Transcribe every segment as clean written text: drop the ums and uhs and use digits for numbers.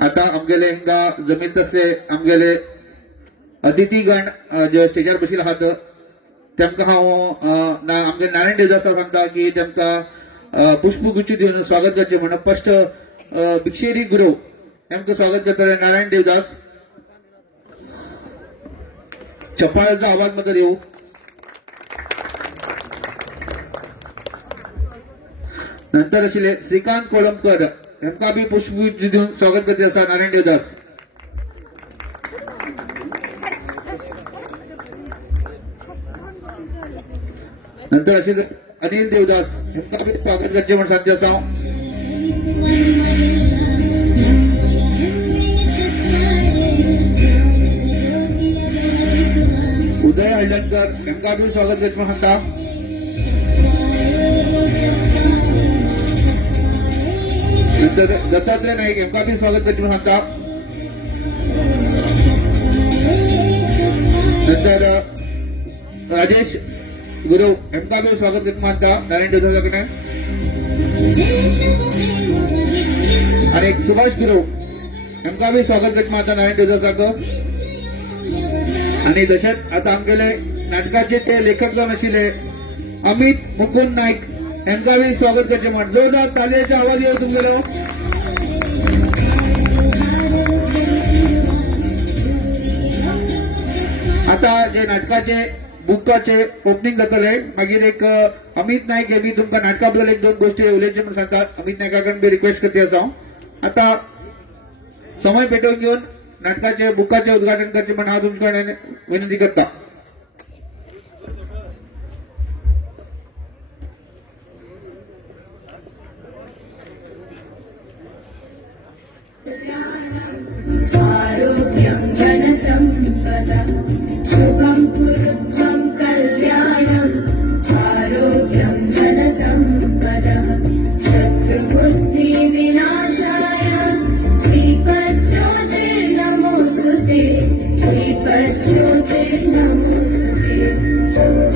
आता आमगेले हिंगा जमीन तसले आमगेले अतिथीगण जे स्टेजार बशिल्ले आहात तेमकां हांव आमगे नारायण देवदास सांगता की तेमकां पुष्पगुच्छ दिवन स्वागत करचें म्हणून फर्स्ट भिक्षेरी गुरव तेमकां स्वागत करतले नारायण देवदास. चप्पाळाचो आवाज मात्र येऊ. नंतर आशिल्ले श्रीकांत कोळंबकर हेमकां बी पुष्पगुच्छ दिवन स्वागत करचे आसा नारायण देवदास. नंतर आशिल्ले अनिल देवदास हेमकां बी स्वागत करचे म्हणून सांगचे आसा. उदय हळदणकर हेमकां बी स्वागत करचे म्हणून सांगता. नंतर दत्तात्रय नाईक हेमकां बी स्वागत करचे म्हणून सांगता. नंतर राजेश गुरव हेमकां बी स्वागत करचे म्हणून सांगता नारायण देवदासा कडल्यान. आणि सुभाष गुरव हेमकां बी स्वागत करचे म्हणून सांगता नारायण देवदासाक. आणि तशेंच आता आमगेले नाटकाचे ते लेखक जावन आशिल्ले अमित मुकुंद नाईक हेमकां बी स्वागत करचे म्हणून जोरदार तालयेचो आवाज येऊ तुमगेलो. आता जे नाटकाचे बुकाचे ओपनिंग जातले मागीर एक अमित नाईक हे बी तुमकां नाटका बद्दल एक दोन गोष्टी उलयचे म्हणून सांगतात. अमित नायकाकडे बी रिक्वेस्ट करते आसा. आता समय पेटोवन घेवन नाटकाचे बुकाचे उद्घाटन करचे म्हणून हांव तुमचे कडेन विनंती करता. आरोग्यं धनसम्पदा शुभं कुरुत्वं कल्याणम्. आरोग्यं धनसम्पदा शत्रुबुद्धि विनाशाय दीपज्योतिर्नमोस्तुते. दीपज्योतिर्नमोस्तुते.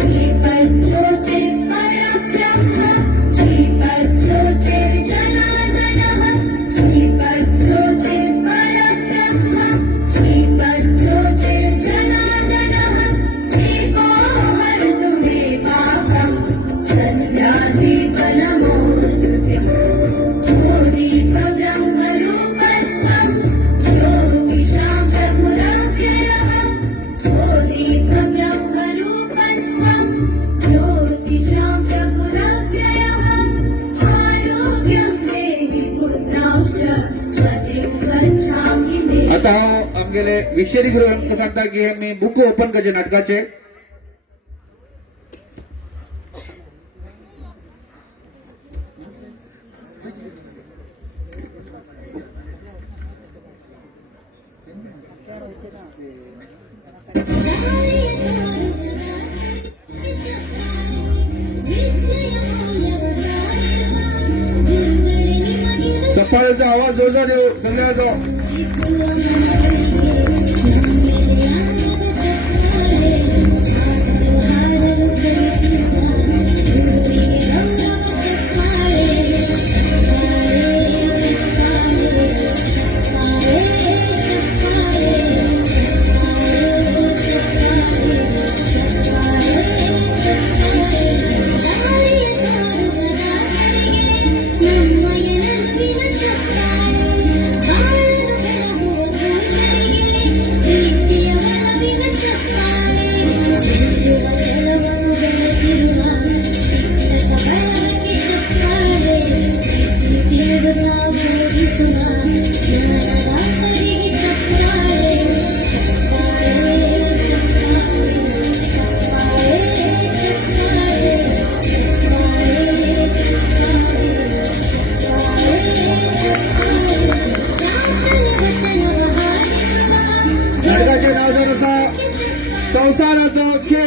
दीपज्योतिः परब्रह्म. दीपज्योतिर्जनार्दनः. दीपज्योतिः परब्रह्म. दीपज्योतिर्जनार्दनः. दीपो हरतु मे पापम्. सन्ध्यादीपनमोस्तुते. दीपब्रह्मरूपस्थम् ज्योतिषां प्रभुरव्ययः. दीपब्रह्मरूपस्थम् ज्योतिषां प्रभुरव्ययः. आरोग्यं देहि पुत्रांश्च मतिं स्वच्छामि मे. आता हांव आमगेले विक्षेरी गुरु हेमकां सांगता की आमी बुक ओपन करचे नाटकाचे. चप्पाळाचा आवाज जोरदार येऊ सगळ्याचा.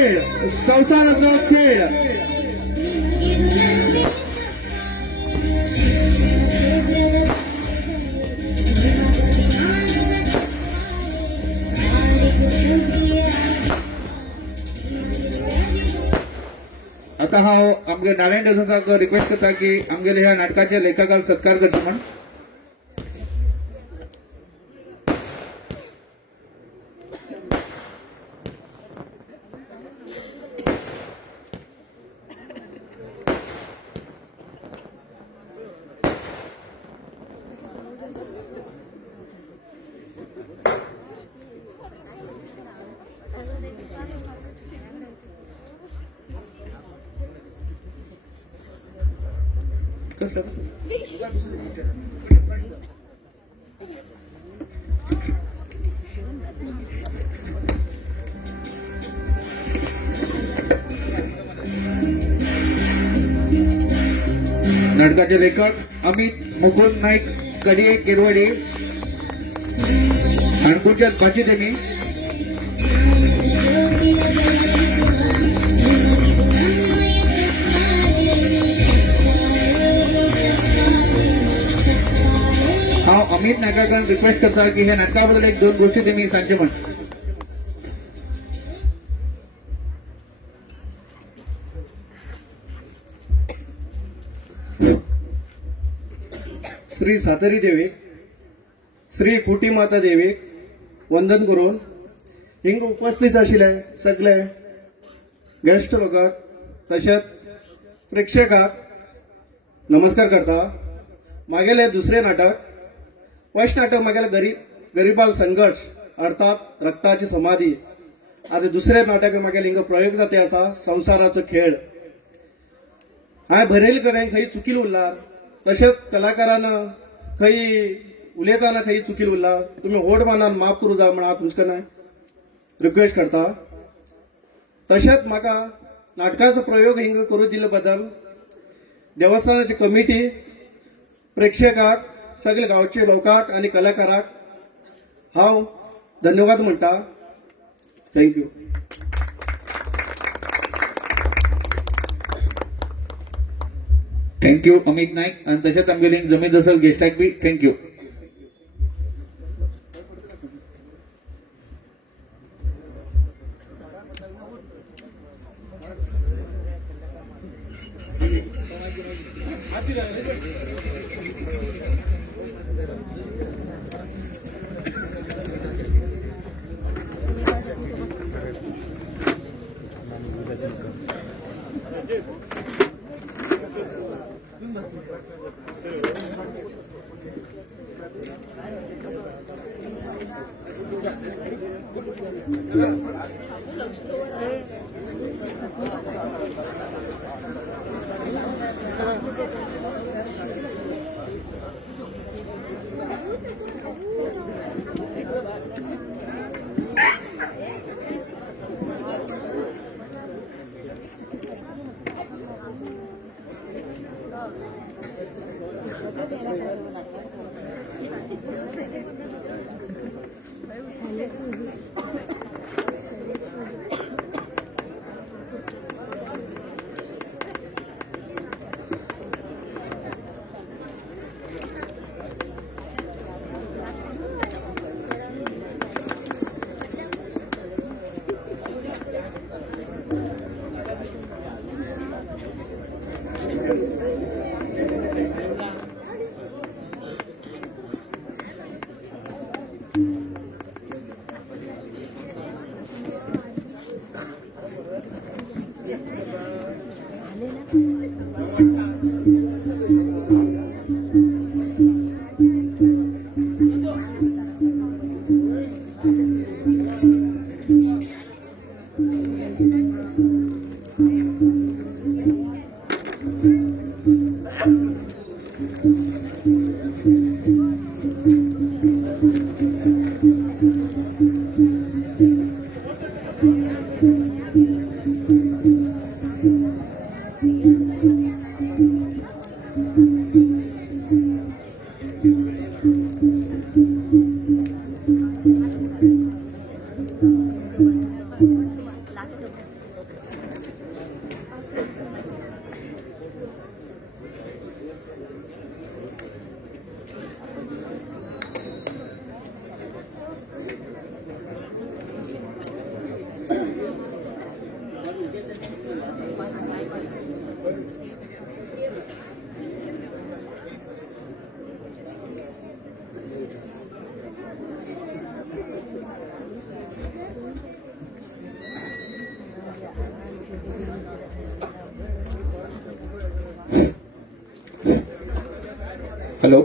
खेळ संसाराचा खेळ आता हांव आमगे नारायण देसाक रिक्वेस्ट करता की आमगेले ह्या नाटकाचे लेखकाक सत्कार करचे म्हण नाटकाचे लेखक अमित मुकुंद नाईक कडिये केरवडे हाणकुरच्या पाची तेमी हांव अमित नायकाकडे रिक्वेस्ट करता की ह्या नाटका बद्दल एक दोन गोष्टी तेमी सांगचे म्हण श्री सातेरी देवीक श्री खुटी माता देवीक वंदन करून हिंग उपस्थित आशिल्ले सगळे गेस्ट लोकांक तशेंच प्रेक्षकांक नमस्कार करता. मागेले दुसरे नाटक फर्स्ट नाटक मागेले गरीबाल संघर्ष अर्थात रक्ताची समाधी. आता दुसरे नाटक मागेले हिंग प्रयोग जाते आसा संसाराचो खेळ. हांवें बरयले कडेन खंय चुकील उरला तशेंच कलाकारान खंय उलयतना खंय चुकील उरला तुमी होड मानान माफ करूं जाय म्हण हांव तुमचे कडेन रिक्वेस्ट करता. तशेंच म्हाका नाटकाचो प्रयोग हिंग करूं दिले बद्दल देवस्थानाची कमिटी प्रेक्षकाक सगळे गांवचे लोकांक आनी कलाकाराक हांव धन्यवाद म्हणटा. थँक्यू. थँक्यू अमित नाईक आणि तशेंच आमगेली जमीन दसल गेस्टाक बी थँक्यू. हॅलो.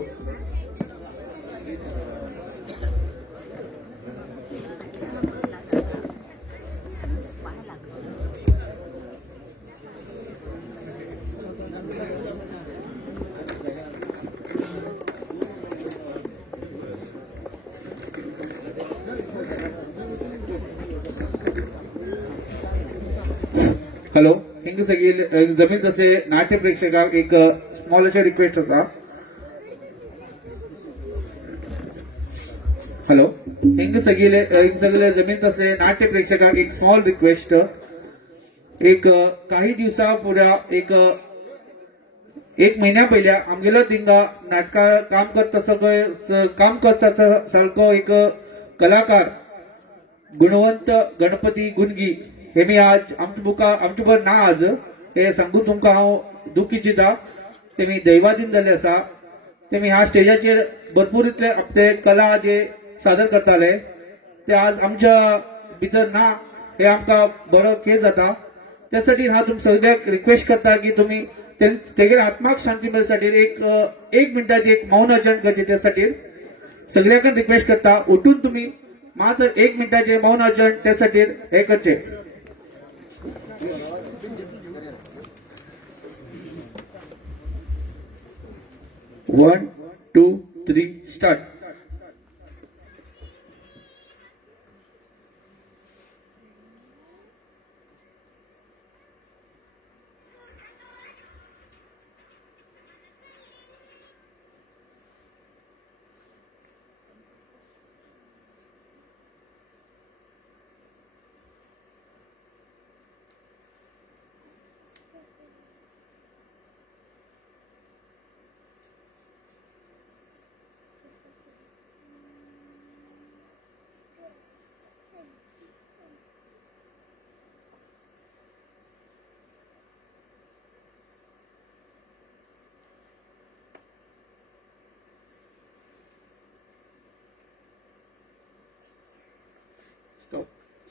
हॅलो. हिंग सगळी जमीन तसे नाट्य प्रेक्षकाक एक स्मॉल अशें रिक्वेस्ट आसा. हॅलो. हिंग सगळे जमीन तसे नाट्य प्रेक्षकाक एक स्मॉल रिक्वेस्ट. एक काही दिवसा पुऱ्या एक महिन्या पहिल्या आमगेलो थिंगा नाटका काम करता सारको एक कलाकार गुणवंत गणपती गुणगी हे मी आज आमचे बर ना आज ते सांगून तुमकां हांव दुखी चिता. ते मी दैवाधीन जाल्ले आसा. ते मी ह्या स्टेजाचेर भरपूर इतले आपले कला जे सादर करताले ते आज आमच्या भितर ना हे आमकां बरो खेद जाता. त्यासाठी हांव तुम सगळ्याक रिक्वेस्ट करता की तुम्ही तेगेर आत्माक शांती मेळसाठी एक मिनिटाची एक मौन आचरण करचे. त्यासाठी सगळ्यांक रिक्वेस्ट करता उठून तुम्ही मात्र एक मिनिटाचे मौन आचरण त्यासाठी हे करचे. 1, 2, 3 स्टार्ट.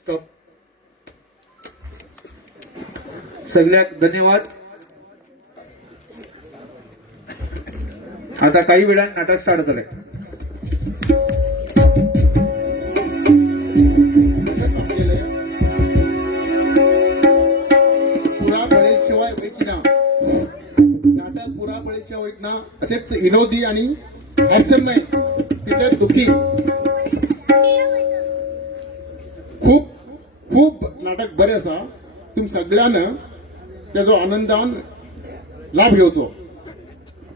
स्टॉप. सगळ्याक धन्यवाद. आता काही वेळात नाटक स्टार्ट जातले. पुरा पळयशिवाय वयची ना. नाटक पुरा पळयशिवाय वयत ना. असेच विनोदी आणि हास्यमय तिथे दुखी खूप खूप नाटक बरें आसा. तुम सगळ्यान त्याचो आनंदान लाभ घेवचो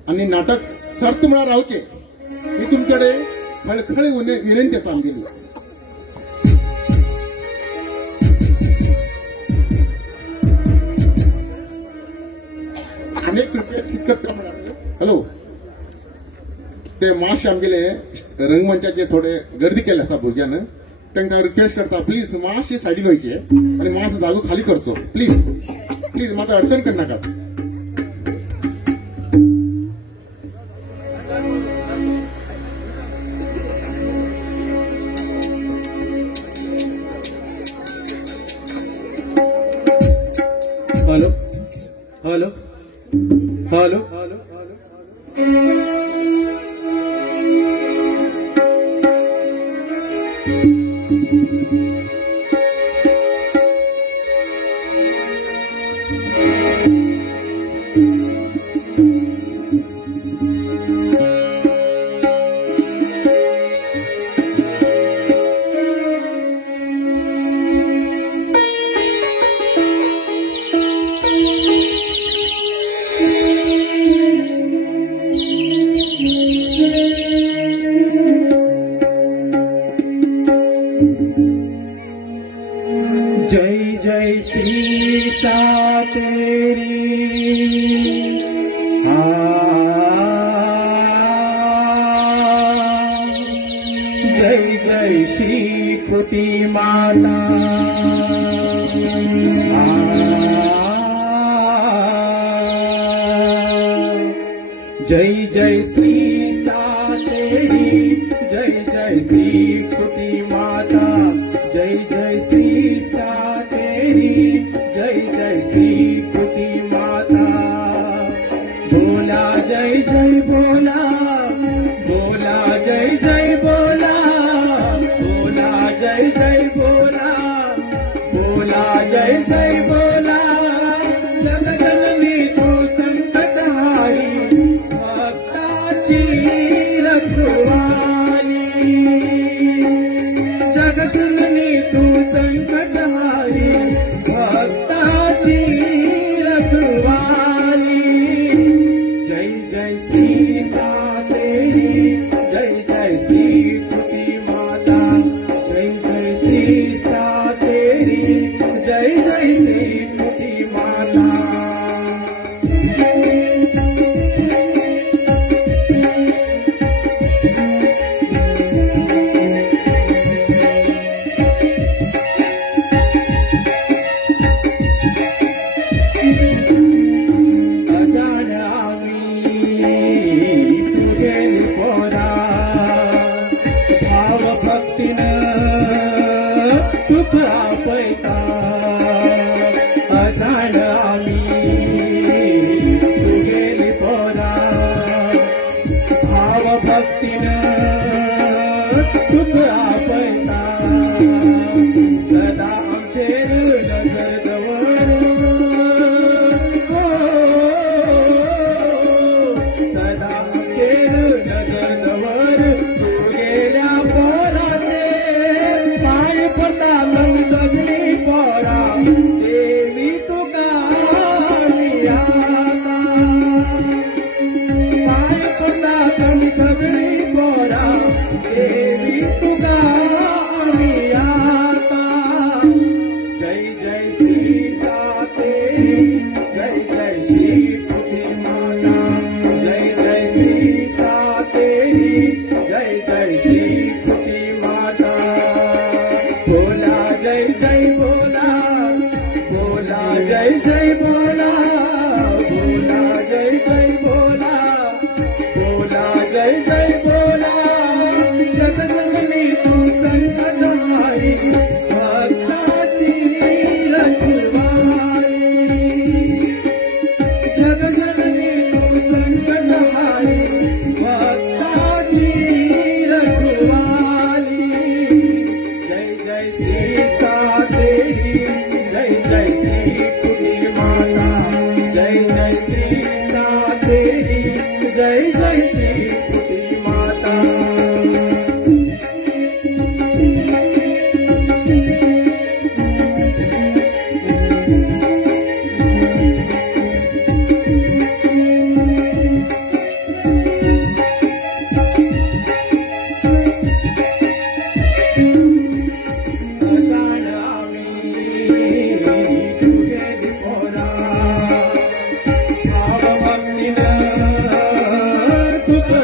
आणि नाटक सर्त म्हळ्यार रावचे ही तुमच्याकडे खळखळी विनंती आसा आमगेली. अनेक रिक्वेस्ट कित करता म्हळ्यार हॅलो ते मातशे आमगेले रंगमंचाचे थोडे गर्दी केले आसा भुरग्यान. तांकां रिक्वेस्ट करता प्लीज मातशे सायडीन वयचे आणि मातसो जागो खाली करचो प्लीज प्लीज. मात्र अडचण करनाकात. Hello hello hello hello. जय जय श्री सा तेरी जय जय श्री खुटी माता जय जय श्री सा तेरी जय जय श्री खुटी माता जय जय श्री सा तेरी जय जय श्री खुटी माता. भोला जय जय भोला रखवाली जगजननी तू संकटहारी भक्ताची रखवाली जय जय श्री सातेरी जय जय श्री कुटी माता जय जय श्री सातेरी जय जय श्री कुटी माता अजान आम्ही तुझे पोरा भाव भक्तीनं तुका पैता अजान आम्ही तुझे पोरा भाव भक्तीनं तुका पैता सदा आमचे नगर जवळ सदा आमचे नगर जवळ तू गेल्या पोराचे पाय पडता मग सगळी पोरा देवी तुका मी आता पाय पडता कमी सगळी पोरा देवी तुका मी आता जय जय श्री सातेरी जय जय श्री कुटी माता जय जय श्री सातेरी जय जय श्री कुटी माता बोला जय जय बोला बोला जय जय बोला बोला जय जय बोला बोला जय जय बोला जगजननी तू संकटहारी भक्ताची रखवाली जगजननी तू संकटहारी भक्ताची रखवाली जय जय श्री सातेरी जय जय श्री कुटी माता जय जय श्री सातेरी जय जय श्री कुटी माता अजान आम्ही तुझे पोरा भाव भक्तीनं तुका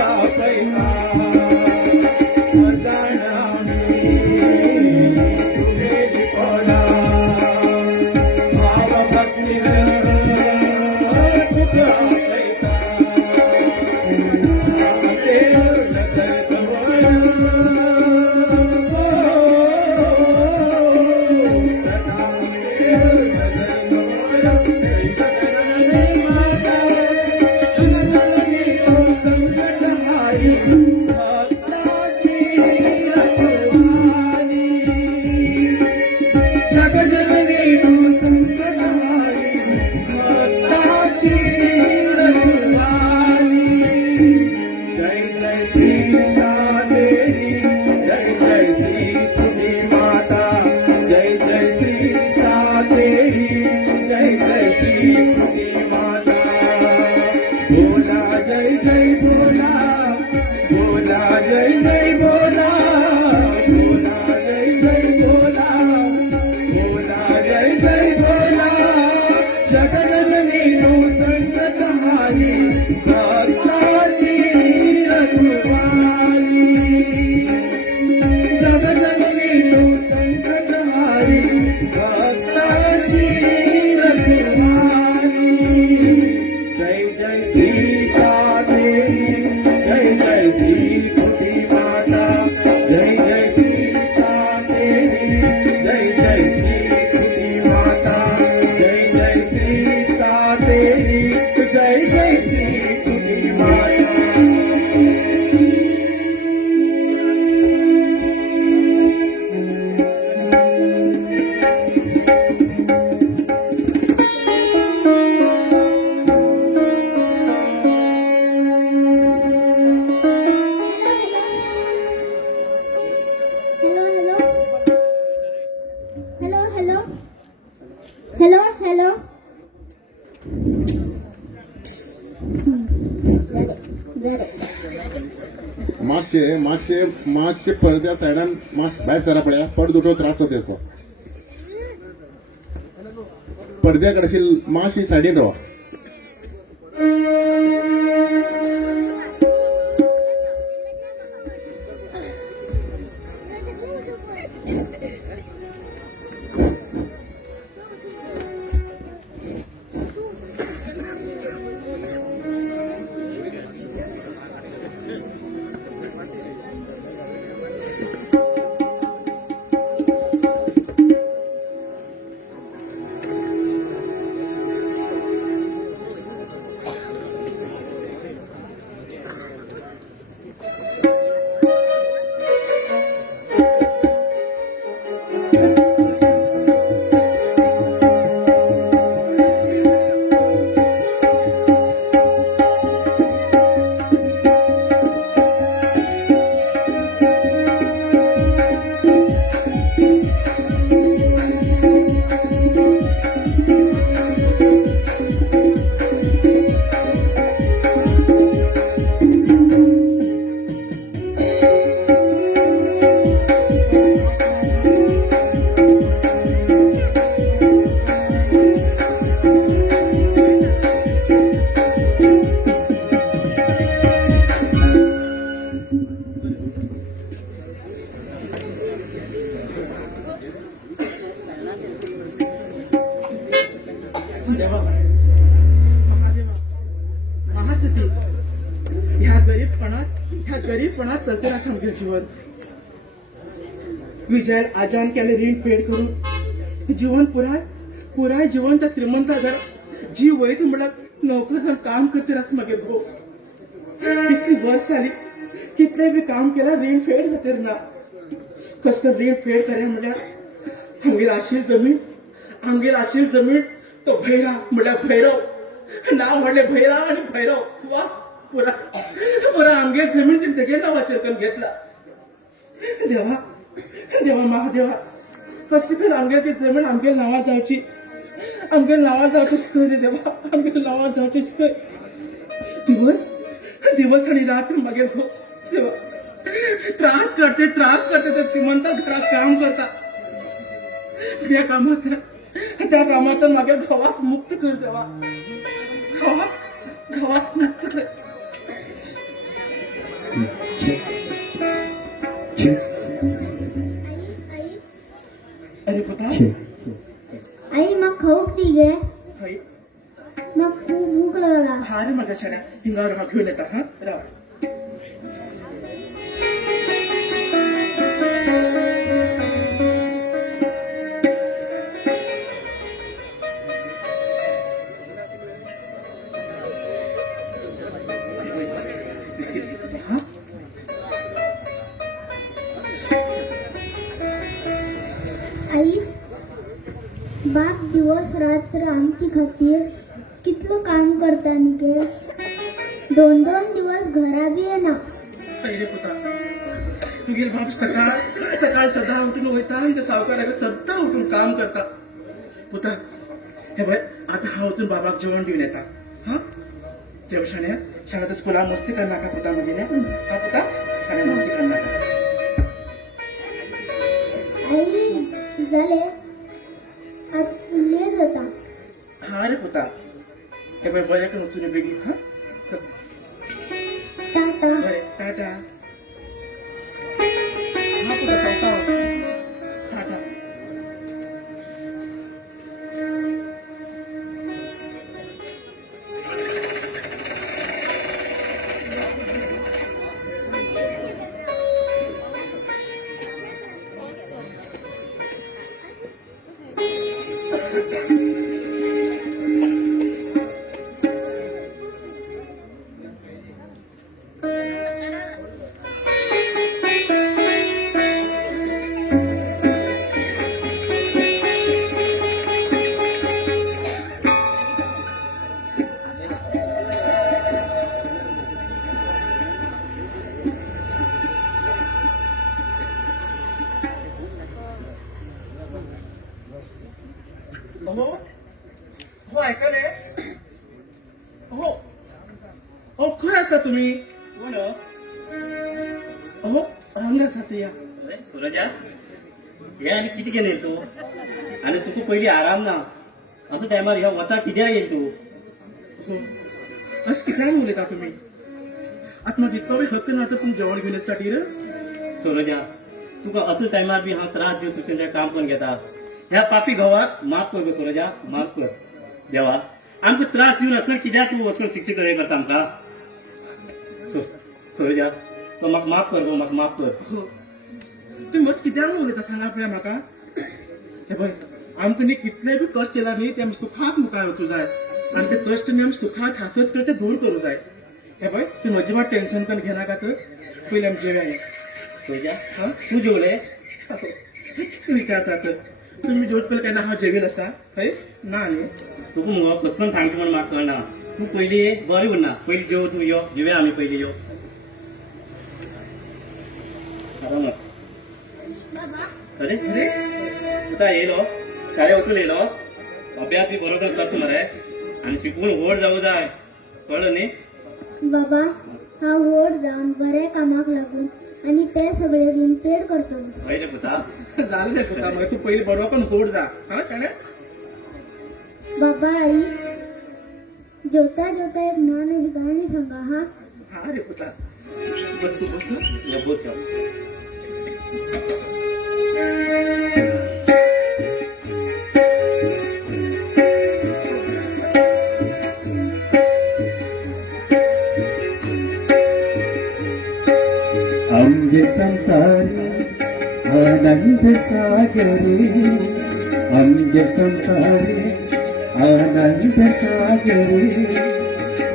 मातशे पडद्या सायडान भायर सरा पळया पड दुटो त्रास जाता असो पडद्या कडेन मातशी सायडीन रावा देवा महादेवा महासती ह्या गरीबपणात चलते ना समजेल जीवन विजय आजान केले ऋण पेड करून जीवन पुराय जीवन त्या श्रीमंत घर जीव वैत म्हणल्यार नोकरी जाऊन काम करते रास मागीर गो कितली वर्ष जाली कितले बी काम केला ऋण फेड जाते ना कस ऋण फेड करे म्हणल्यार आमगेर आशिल्ली जमीन तो भैरा म्हणल्यार भैरव नाव म्हणले भैरा आणि भैरव वा पुरा आमगे जमीन तेगे नावाचेर करून घेतला देवा महादेवा कशी करून आमगे ती जमीन आमगे नावा जावची शिकय रे देवा आमगे नावा जावची शिकय दिवस आणि रात्र मागे गो देवा त्रास करते ते श्रीमंत घरात काम करता त्या कामात मागे घवात मुक्त कर देवा घवात मुक्त कर अरे पुता आई मग खाऊक दी गे हाय मग खूप भूक लागला हा रे माझ्या शाळा हिंगावर हा घेऊन येता हा राव बिस्किट घेते हा आई बाप दिवस रात्र आमची खातीर कितलं काम करता न्ही गे 2-2 दिवस घरा बी येना पहिले पुता तुगेल बाप सकाळ सदा उठून वयता आणि त्या सावकाराक सद्दां उठून काम करता पुता हे बघ आता हा वचून बाबाक जेवण घेऊन येता हा त्या शाण्या शाळेत स्कुलात मस्ती कर नाका पुता मगेले हा पुता शाळेत मस्ती कर नाका आई जाले लेट जाता हा रे पुता हे बघ बऱ्या करून वचून बेगी हा चल टाटा बरे टाटा हा पुता चलता टाटा हो ऐका रे हो खरं असता तुम्ही कोण अहो हांगा जाते या सूरजा हे आनी कितें घेवन येल तूं आनी तुका पयलीं आराम ना असो टायमार ह्या वता कित्याक येल तूं हो अशें कित्याक उलयता तुमी आतां म्हाका इतको वेळ हक्क ना तर तुमी जेवण घेवन येवसाठी रे सूरजा तुका असो टायमार बी हांव त्रास दिवन तुका तेंचें काम करून घेता ह्या पापी घोवाक माफ कर गो सूरजा माफ कर देवा आमकां त्रास दिवन असो कित्याक तूं असो शिक्षीत हे करता आमकां सूरजा तो म्हाका माफ कर गो म्हाका माफ कर हो तुम्ही मस्त कित्याक उलयता सांगा पळय म्हाका हे पळय आमकां न्ही कितले बी कश्ट येयला न्ही ते आमी सुखाक मुखार वचूं जाय आनी ते कश्ट न्ही आमी सुखाक हांसत करत ते दूर करूं जाय हे पळय तूं म्हजी मात टेन्शन करून घेनाका तर पयलीं आमी जेवया या सूरजा हा तूं जेवलें तूं विचारता तर तुमी जेवत पयलीं केन्ना हांव जेवेल आसा हय ना न्ही तुका मुगो कसकन सांगता म्हण म्हाका कळना तूं पयलीं बरें उरना पयलीं जेव तूं यो जेवया आमी पयलीं यो आरामात बाबा अरे अरे तुका येयलो शाळेत वचून येयलो अभ्यास बी बरोबर करता मरे आनी शिकून व्हड जावं जाय कळ्ळें न्ही बाबा हांव व्हड जावन बऱ्या कामाक लागून आनी ते सगळे रीण पेड करतलो हय रे पुता जालें तें करता मरे तूं पयलीं बरो करून व्हड जा हा कळ्ळें बाबा आई जेवता जेवता एक ल्हान अशी गाणी सांगा हा हा रे पुता बस तू बस यो बस यो अंगे संसारी आनंद सागरे अंगे संसारी आनंद सागरे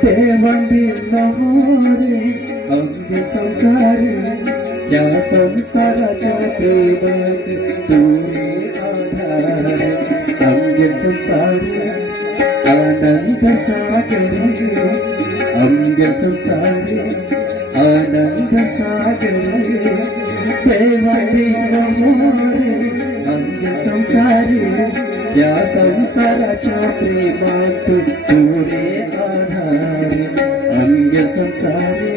देवांगीर नमोरे अंगे संसारी या संसाराच्या प्रेमात तुरे आधार अंगे संसारी आनंद सागरे अंगे संसारी आनंद सागरे देवाची नमोरे अंग संसारी या संसाराच्या प्रेमात तुरे आधार अंग संसारी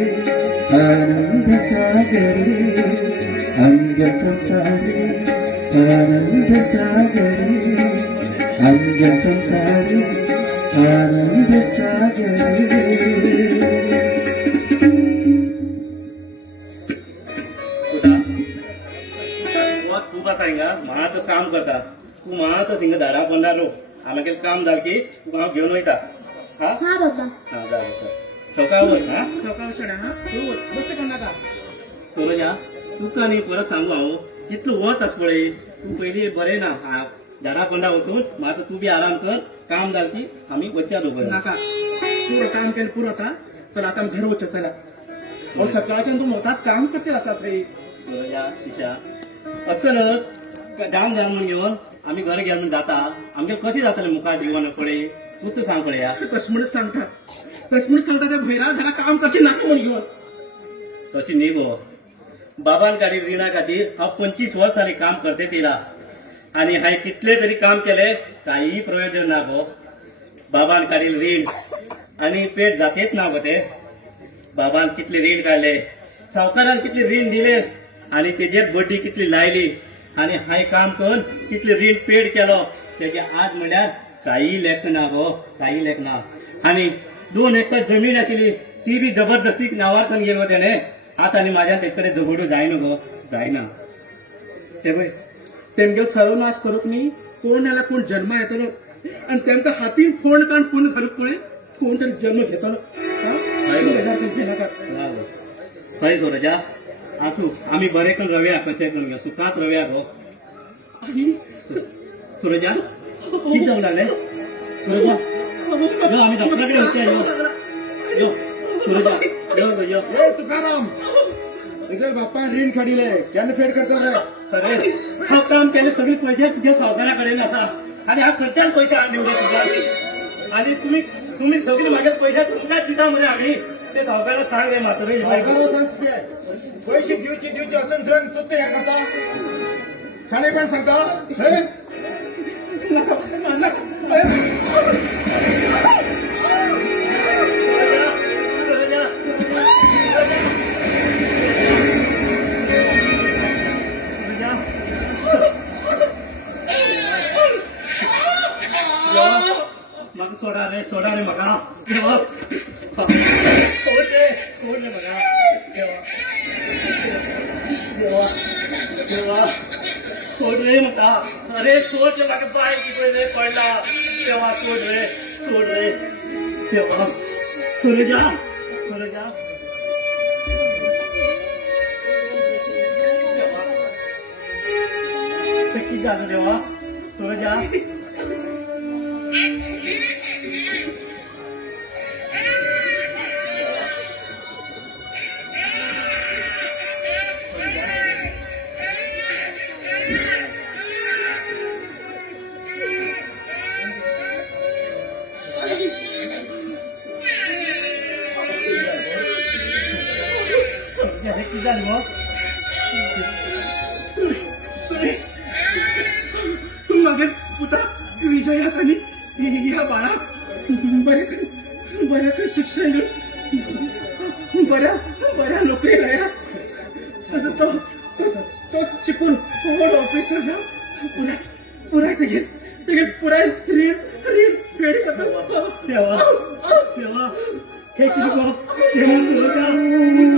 आनंद सागरे अंग संसारी आनंद सागरे अंग संसारी आनंद सागरे तू का सांगा महाचं काम करता तू महाचं थिंग झाडा पंडारो आम्हाला काम जाल की तू हांव घेवन वयता हा हा बाबा हा जा सकाळ वय हा सकाळ शेड्या हा तूं बस कर नाका सूरजा तुका न्ही परत सांगू हांव कितलो वत आस पळय तू पयलीं बरें ना झाडा पंडा वचून मात तू बी आराम कर काम जाल की आमी वच्च्या दोगर नाका पुरो काम केलं पुरो आता चला आता आमी घर वचचो चला अहो सकाळच्यान तूं मोतात काम करते आसा थंय सूरजा शिशा असं जाम जाम म्हणून घेवन आमी घर गेलो म्हणून जाता आमगे कशें जातलें मुखार जिवन पळय तूं सांग पळय या कशें म्हणून सांगता त्या भैरा घरा काम करचे नाका म्हूण घेवन तशी न्ही गो बाबान काडील रिणा खातीर हांव 25 वर्स जालीं काम करते तिला आनी हांवें कितले तरी काम केले कांयी प्रयोजन ना गो बाबान काडील रीण आनी पेट जातेच ना गो ते बाबान कितले रीण काडले सावकारान कितले रीण दिले आनी तेजेर बड्डी कितली लायली आनी हांवें काम करून कितले रीण पेड केलो तेजे आज म्हणल्यार कांयी लेख ना गो कांयी लेख ना आनी 2 एकर जमीन आशिल्ली ती बी जबरदस्ती नांवार करून गेलो तेणे आतां आनी म्हाज्या ते कडेन झगडू जायना गो जायना ते पळय तेमगे सर्वनाश करूक न्ही कोण नाल्यार कोण जन्मा येतलो आनी तेमकां हातीन फोण काडून पूण घालूक पळय कोण तरी जन्म घेतलो बेजार करून घेनाका खंय सूरजा आसूं आमी बरें करून रव्या कशें करून घेवं सुखात रव्या गो आनी सूरजा कितें जावंक लागलें सूरजा यो आमी डॉक्टरा कडेन वचया यो सूरजा यो ए तुकाराम तुझ्या बापान रीण काडिले केन्ना फेड करता रे अरे हांव काम केले सगळे पयशे तुज्या सावकारा कडेन आसा आनी हांव खंयच्यान पयशे हाडून दिवले तुका आनी तुमी सगळे म्हाजे पयशे तुमकांच दिता मरे आमी ते सावकाराक सांग रे म्हातारे सावकाराक सांग कितें? पैसे दिवचे असून जण तू ते हे करता शाणेपण सांगता हे नाका नाका सूरजा देवा देवा सोड रे म्हाका अरे सोड रे म्हाका पांय कितें पडला देवा सोड रे देवा सुरजा देवा ते कितें जालें देवा सुरजा हे कितें जालें मग तुम्ही मागे पुता विजयाक आणि ह्या बाळाक बऱ्या शिक्षण बऱ्या नोकरी लायात आता तो शिकून व्हड ऑफिसर जावन पुराय तेगे पुराय रीण फेड करता देवा हे कितें गो देवा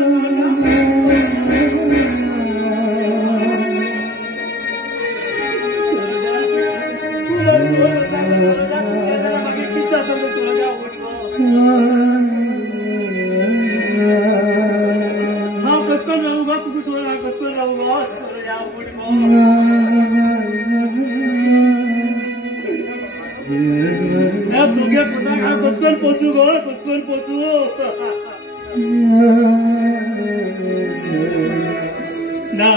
कसकन पोचू ना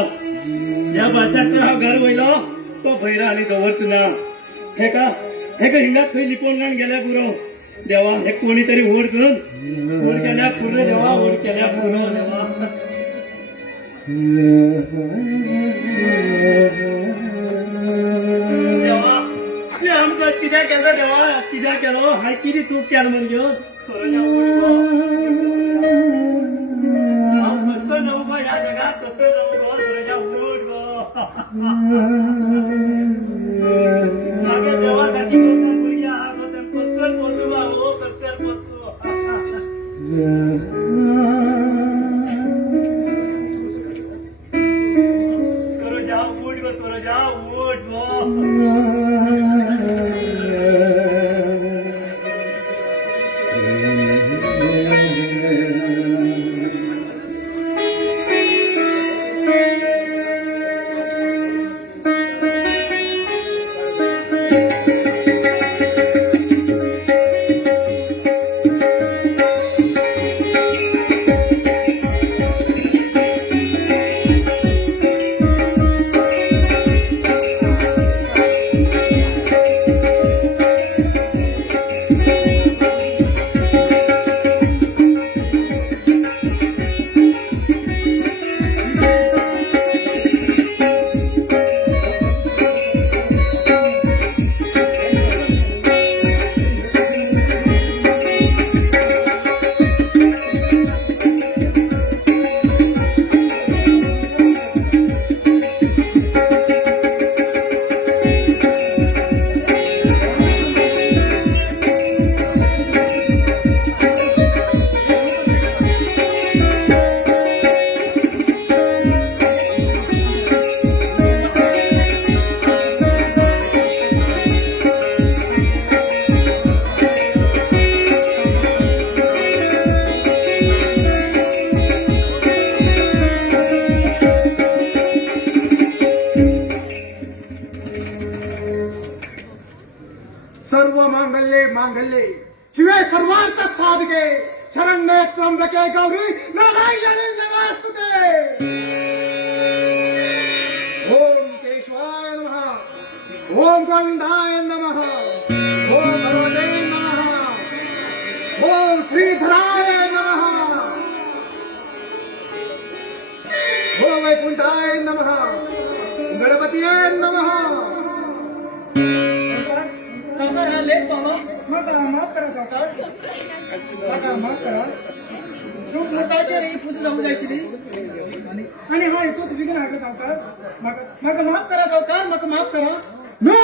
या भाषात तर हांव घर वयलो तो भैरा आनी दवरच ना हेका हिंगात खंय लिपोवन घालन गेल्या पुरो देवा हे कोणी तरी व्हड करून व्हड केल्या पुरो देवा व्हड केल्या पुरो देवा देवा ते आमकां कित्याक केलो देवा कित्याक केलो हांवें कितें चूक केलो म्हणजे कसं नको गो ह्या जगात कसं नको गो तुझ्या उठ गो मागे देवासाठी भुरगी आहा गो तें कसकर पोसू गो कसकर पोसू सुरजा उठ गो सर्व मांगल्ये शिवे सर्वार्थ साधके शरण्ये त्र्यंबके गौरी नारायणी नमस्तुते ओम केशवाय नमः ओम गोविंदाय नमः ओम भगवते नमः ओम श्रीधराय नमः ओम वैकुंठाय नमः गणपतीये नमः सावकार हा लेख बाबा म्हाका माफ करा सावकार म्हाका माफ करा शुभ मुहूर्ताचेर ही पूजा जावंक जाय आशिल्ली आनी हांव हेतूंत विघ्न हाडलो सावकार म्हाका माफ करा सावकार म्हाका माफ करा नो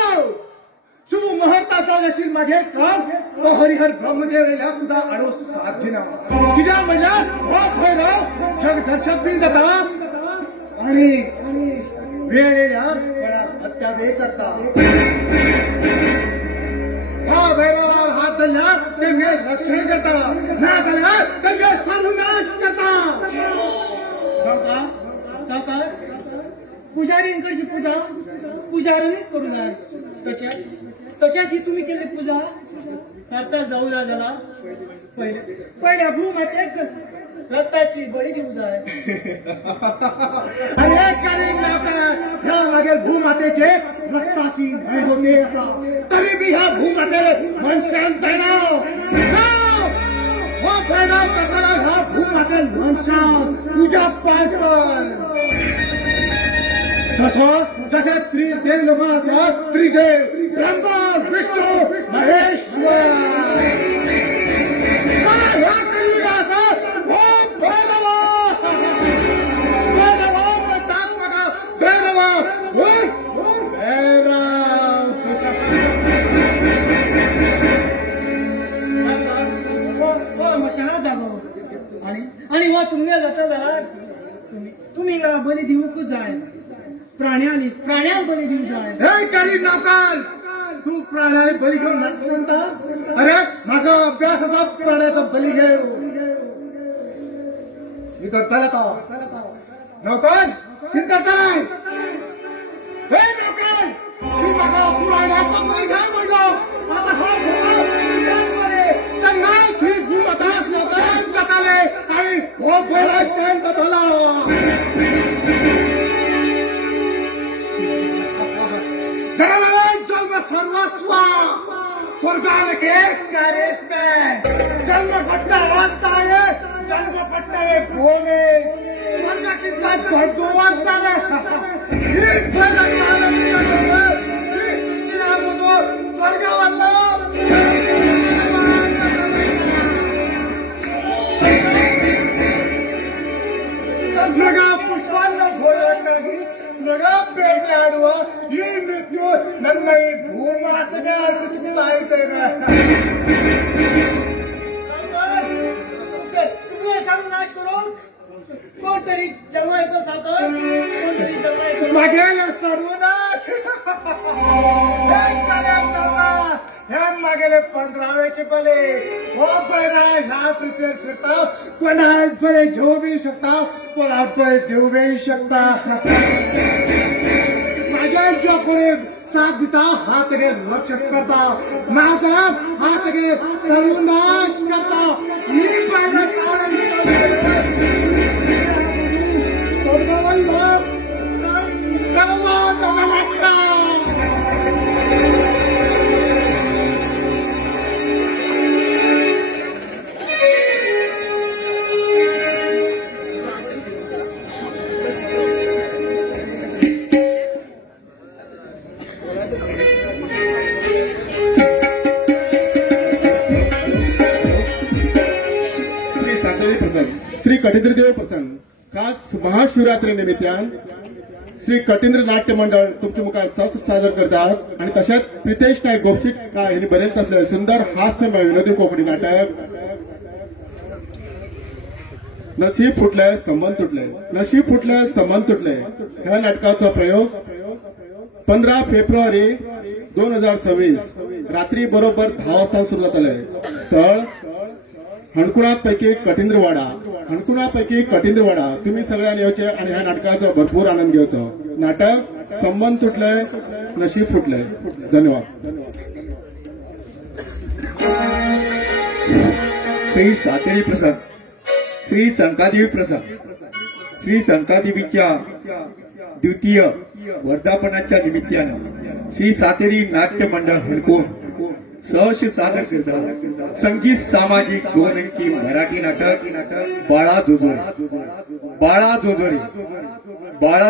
शुभ मुहूर्ताचा जशील मागे काम तो हरिहर ब्रह्मदेव सुद्धा आडो साध्य ना कित्याक म्हणल्यार हो भैरव मार्गदर्शक बी जाता आणि वेळ येल्यार बळाक हत्या बी करता. ह्या वेळेला हात धरल्यार तेंगे रक्षण करता, ना जाल्यार तेंगे सर्वनाश करता. सावकार पुजारींकडची पूजा पुजाऱ्यांनीच करू जाय. तशाची तुम्ही केली पूजा सार्थक जाऊ जाय झाला. पहिल्या भूमातेक रक्ताची बळी देऊ जाय. अरे करीन नौकर ह्या मागील भूमातेचे रक्ताची भय होते असा तरी बी ह्या भूमातेला मनशान जायना. हो भयनाव करताना ह्या भूमातेल मनशान पूजा पाठ कर. जसे त्रिदेव लोक असतात त्रिदेव ब्रह्मा विष्णू महेश्वर. ह्या कलियुग असं ओम भैरवा भैरवा म्हणतात बघा. भैरवा भैरव. मशाळा जागो आणि वा तुमने जाता जाल्यार तुम्ही बली दिवूकच जाय. प्राण्याला बली दिवू जाय. हे करीन नौकर तू प्राण्याला बली घेऊन नाचता. अरे माझा अभ्यास असा प्राण्याचा बली घेऊ. ही करताना का नौकर ही करताय. हे नौकर ही माझा प्राण्याचा बली घ्या म्हणलो. आता हा त्यांना भूमता शांत जाताले आणि हो भोळा शांत झाला. जन्म सर्वस्व स्वर्गान के कैरेस में जन्म पट्टा आता है. जन्म पट्टा है भूमि स्वर्ग की धरती आता है. स्वर्गावल्ला नगा पुष्पांना भोजनागी नगा ಬೇಟಾಡುವ ಈ ಮೃತ್ಯು ನನ್ನ ಈ ಭೂಮಾತೆಗೆ ಅರ್ಪಿಸಲಾಯಿತೇನೆ. तुम्ही सर्वनाश करो कोणतरी जन्मायचं सावकार. मागेल सर्वनाश हे मागेले 15वेचे भले हो बरा ह्या पृथ्वीवर फिरता. कोणाला बरे घेऊ बी शकता कोणाला बरे देऊ बी शकता. माझ्या जो कोणी साथ देता हा तेरे रक्षण करता. माझा हा तेरे सर्वनाश करता. ही पहिला श्री कटिंद्र देव प्रसंग खास महाशिवरात्री निमित्तान श्री कटिंद्र नाट्य मंडळ तुमच्या मुखार सस्त्र सादर करतात. आणि तशाच प्रितेश नायक गोपचिक यांनी बरयत असलेले सुंदर हास्यमय विनोदी कोंकणी नाटक नशीब फुटले संबंध तुटले. नशीब फुटले संबंध तुटले ह्या नाटकाचा प्रयोग 15 फेब्रुवारी 2026 रात्री बरोबर 10 वाजता सुरू जातले. स्थळ हणकुणापैकी कटिंद्रवाडा. तुम्ही सगळ्यांनी येवचे आणि ह्या नाटकाचा भरपूर आनंद घेवचो. नाटक संबंध तुटले नशीब फुटले. धन्यवाद. श्री सातेरी प्रसाद, श्री चंकादेवी प्रसाद, श्री चंकादेवीच्या द्वितीय वर्धापनाच्या निमित्तानं श्री सातेरी नाट्य मंडळ हणकून सहर्ष सादर करतात संगीत सामाजिक 2 अंकी मराठी नाटक बाळा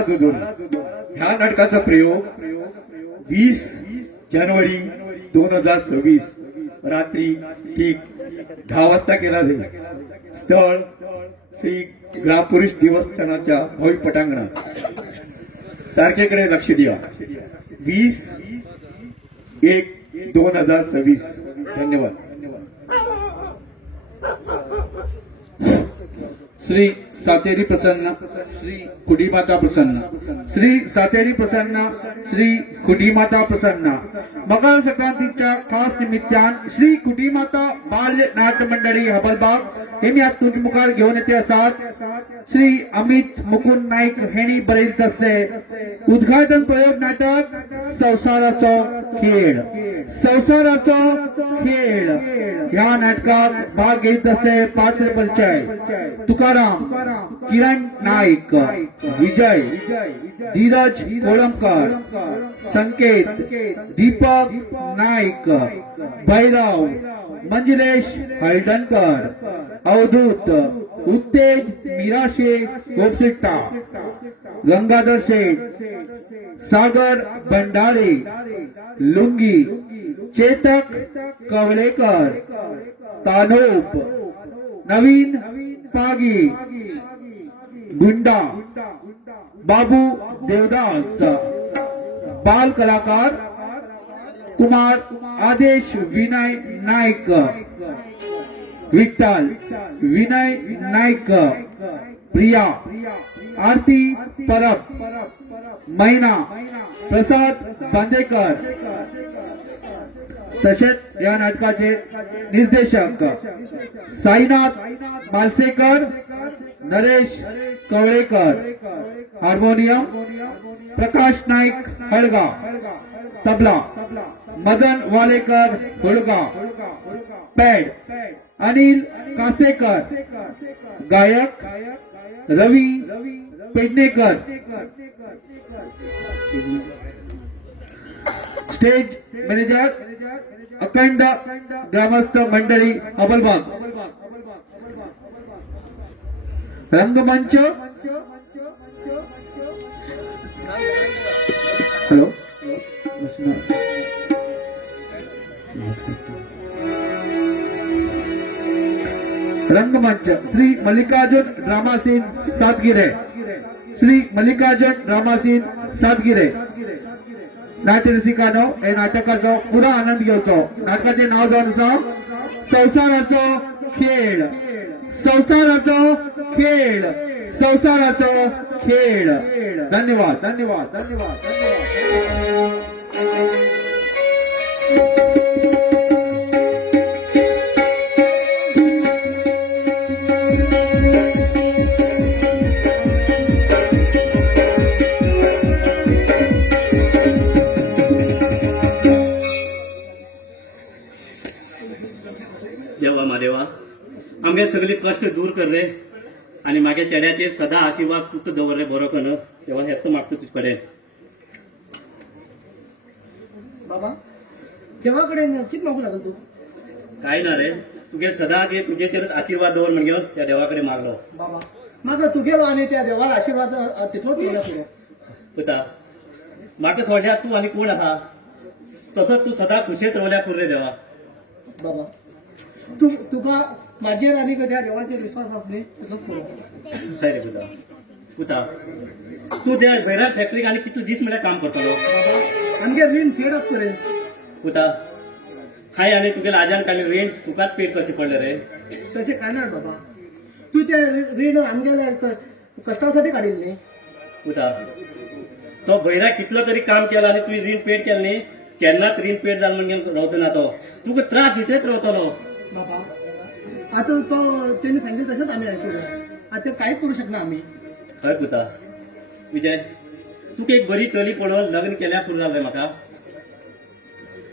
जोजोरी. ह्या नाटकाचा प्रयोग 20 जानेवारी 2026 रात्री ठीक 10 वाजता केला जाईल. स्थळ श्री ग्रामपुरुष देवस्थानाच्या भव्य पटांगणात. तारखेकडे लक्ष द्या 20/1/2026. धन्यवाद. श्री सातेरी प्रसन्न श्री कुटीमाता प्रसन्न श्री सातेरी प्रसन्न श्री कुटीमाता प्रसन्न मकर संक्रांतीच्या खास निमित्तान श्री कुटीमाता बाल्य नाट्य मंडळी हबलबाग हेमी आज तुमच्या मुखार घेऊन येते असतात श्री अमित मुकुंद नाईक हेणी बरयत असले उद्घाटन प्रयोग नाटक संसाराचो खेळ संसाराचो खेळ या नाटकात भाग घेत असले पात्र परिचय तुकाराम किरण नाईक विजय धीरज कोळंबकर संकेत दीपक नाईक भैरव मंजुलेश हळदणकर अवधूत उत्तेज मिराशे गोपसिट्टा गंगाधर शेठ सागर भंडारे लुंगी चेतक कवळेकर तानोप नवीन पागी गुंडा बाबू देवदास बाल कलाकार कुमार आदेश विनय नाईक विठ्ठल विनय नाईक प्रिया आरती परब मैना प्रसाद बांदेकर तसेच या नाटकाचे निर्देशक साईनाथ मालसेकर नरेश कवळेकर हार्मोनियम प्रकाश नाईक हळगा तबला मदन वालेकर होळगा पॅड अनिल कासेकर गायक रवी पेडणेकर स्टेज मॅनेजर अखंड ग्रामस्थ मंडळी अबलबाग रंगमंच हॅलो रंगमंच Shri Mallikarjun drama scene Satgire Shri Mallikarjun drama scene Satgire नाट्य रसिकांनो हे नाटकाचो पुरा आनंद घेवचो नाटकाचे नाव जावन आसा संसाराचो खेळ संसाराचो खेळ संसाराचो खेळ धन्यवाद धन्यवाद धन्यवाद धन्यवाद देवा महादेवा आमगे सगळे कष्ट दूर कर रे आणि मागे चेड्याचे सदा आशीर्वाद तूच दवर रे बरो कन तेव्हा हेच मागतो तुझ कडेन बाबा देवाकडे किती मागू लागल तू काय ना रे तुगे सदा जे तुझेचेरच आशीर्वाद दवर म्हणजे त्या देवाकडे मागलो बाबा म्हाका तुगेलो आणि त्या देवाला आशीर्वाद तितलोच केला तुला पुता म्हाका सोड्या तू आणि कोण आहा तसंच तू सदा खुशेत रावल्या कर रे देवा बाबा तुका माझ्यावर आणि त्या देवाचेर विश्वास असणे तितलोच करू खंय रे पुता पुता तू त्या भैरा फॅक्टरीक आणि कितलो दीस म्हळ्यार काम करतलो बाबा आमगे रीण फेडच करेन पुता हाय आणि तुगे आजान काली रीण तुकाच पेड करची पडले रे तसे काय ना बाबा तू त्या रीण आमगेल्या कष्टासाठी काढील न्ही पुता तो भैरा कितलो तरी काम केलं आणि तुझी रीण पेड केलं न्ही केन्नाच रीण पेड जाल म्हणजे रावतो ना तो तुका त्रास दितेच रावतलो बाबा आता तो त्यांनी सांगितलं तसंच आम्ही ऐकलं आता काय करू शकणार आम्ही हय पुता विजय तुका एक बरी चली पळोवन लग्न केल्या पुरो जालें म्हाका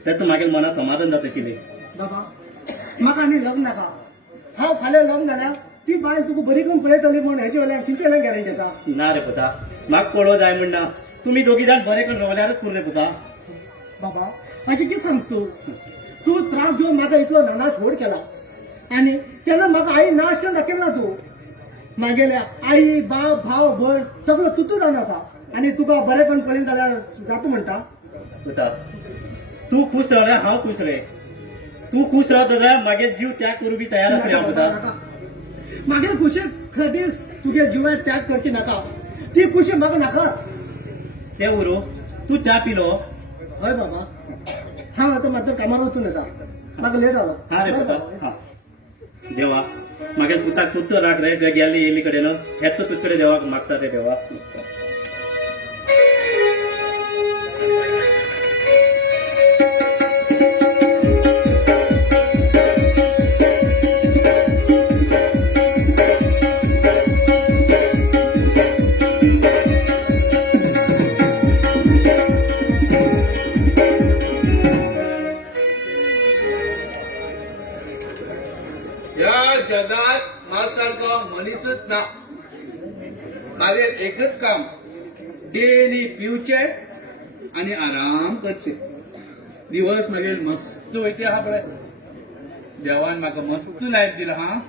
तेत मागे मनात समाधान जाता आशिल्लें बाबा म्हाका आनी लग्न नाका हांव फाल्यां लग्न जाल्यार ती बायल तुका बरी करून पळयतली म्हण हेजे वेल्यान खंयच्या वेल्यान गॅरंटी आसा ना रे पुता म्हाका पळो जाय म्हणना तुमी दोगी जाण बरे करून रावल्यारच पुरो रे पुता बाबा अशें कितें सांगता तू त्रास घेवन म्हाका इतलो नाना छोड केला आनी तेन्ना म्हाका आई नाश केन्ना दाखयला तू म्हागेल्या आई बाप भाव भयण सगळो तुतू जावन आसा आनी तुका बरेपण पळयन जाल्यार जाता म्हणटा पुता तू खुश रावल्यार हांव खुश रे तू खुश रावता जाल्यार मागे जीव त्याग करूं बी तयार आसले हांव पुता मागे खुशे खातीर तुगे जिवाक त्याग करची नाका ती खुशी म्हाका नाका ते उरो तू च्या पिलो हय बाबा हांव आतां मात्र कामार वचून येता म्हाका लेट जालो हा रे पुता हा देवा मागे पुताक तूच राख रे गेल्ली येयल्ली कडेन हेच तुझ कडेन देवाक मागता रे देवा या जगात माझ्यासारखा मनीसच ना माझे एकच काम डेली पिवचे आणि आराम करचे दिवस मागे मस्त वयते हा पळय देवान म्हाका मस्त लायफ दिला हा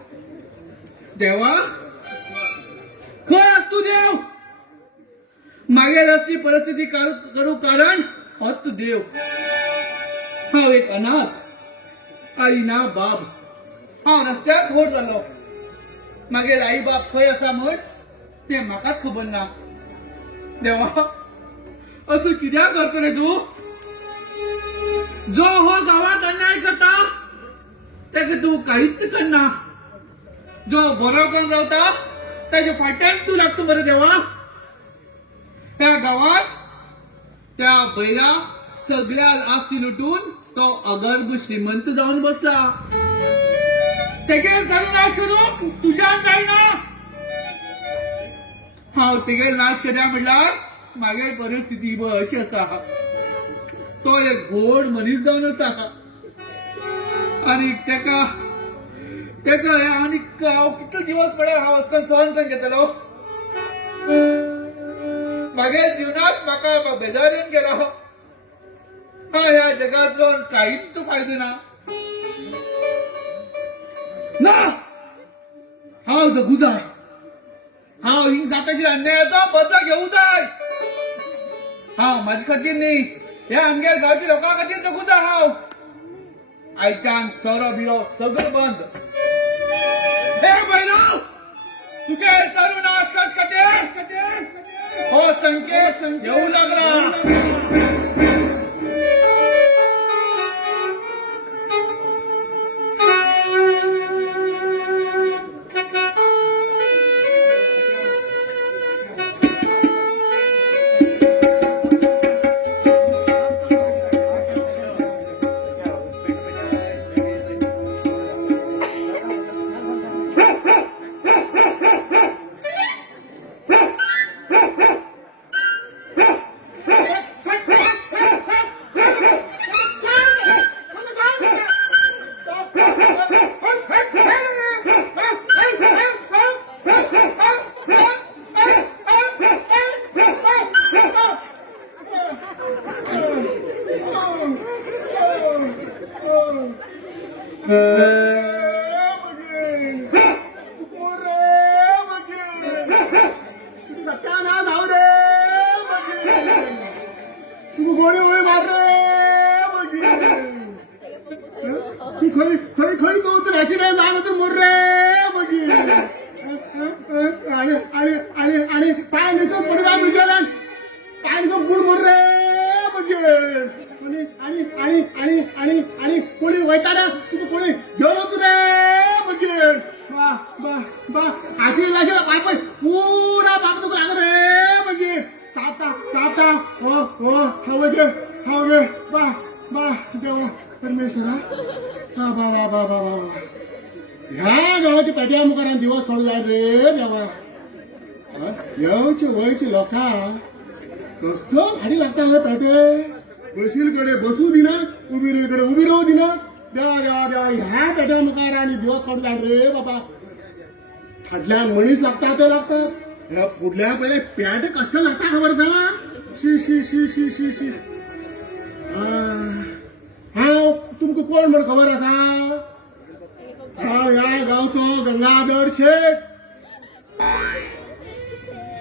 देवा खंय आस तूं देव मागे असली परिस्थिती करू कारण होत देव हांव एक अनाथ आई ना बाब हांव रस्त्यार व्हड जालो मागीर आई बाप खंय आसा म्हण तें म्हाकाच खबर ना देवा असं कित्याक करता रे तूं जो हो गावात अन्याय करता तेका तूं काहीच करना जो बरो करून रावता ताच्या फाटल्यान तूं लागता मरे देवा त्या गावात त्या बैला सगळ्या आस्ती लुटून तो अगर्भ श्रीमंत जावन बसला तेगेर सर्वनाश करूंक तुज्यान जायना हांव तेगेर नाश करया म्हणल्यार मागे परिस्थिती अशी आसा तो एक व्हड मनीस जावन आसा आनी तेका आनीक हांव कितले दिवस पळय हांव वचून सहन करून घेतलो मागे जिवनात म्हाका बेजार येवन गेलो ह्या जगाचो काहीच फायदो ना हांव जगू जाय हांव हिंग जाताशिवाय अन्यायाचो बदलो घेवू जाय हांव म्हाजे खातीर न्ही ह्या आमच्या गांवच्या लोकां खातीर जगू जाय हांव आयच्यान सोरो बिरो सगळें बंद हे बैलो तुगे सर्वनाश कश खातीर हो संकेत येऊ लागला खरी तो तर ऍक्सिडेंट झाला तर मोर रे बघी आणि पाय निसो पडवा बिजला पाय निसो बुड मोर रे बघी आणि आणि आणि आणि आणि कोणी वैताना तू कोणी घेऊन होतो रे बघी बा बा बा आशी लागे पाय पूरा बाप तो लाग रे बघी चापता हो हवे बा बा देवा परमेश्वरा बा बा बा बा बा ह्या गावाची पेट्या मुखारान दिवस काढू जाय रे देवा येवचे वयचे लोका कसलो भाडी लागता हे पेटे बशील कडे बसू दिना उभी कडे उभी राहू दिना देवा देवा देवा ह्या पेट्या मुखार आणि दिवस काढू जाय रे बाबा फाटल्यान मनीस लागता ते लागतात ह्या फुडल्या पहिले पॅट कसं लागता खबर सांगा शी शी शी शी शी शी हांव तुमकां कोण म्हण खबर आसा हांव ह्या गांवचो गंगाधर शेठ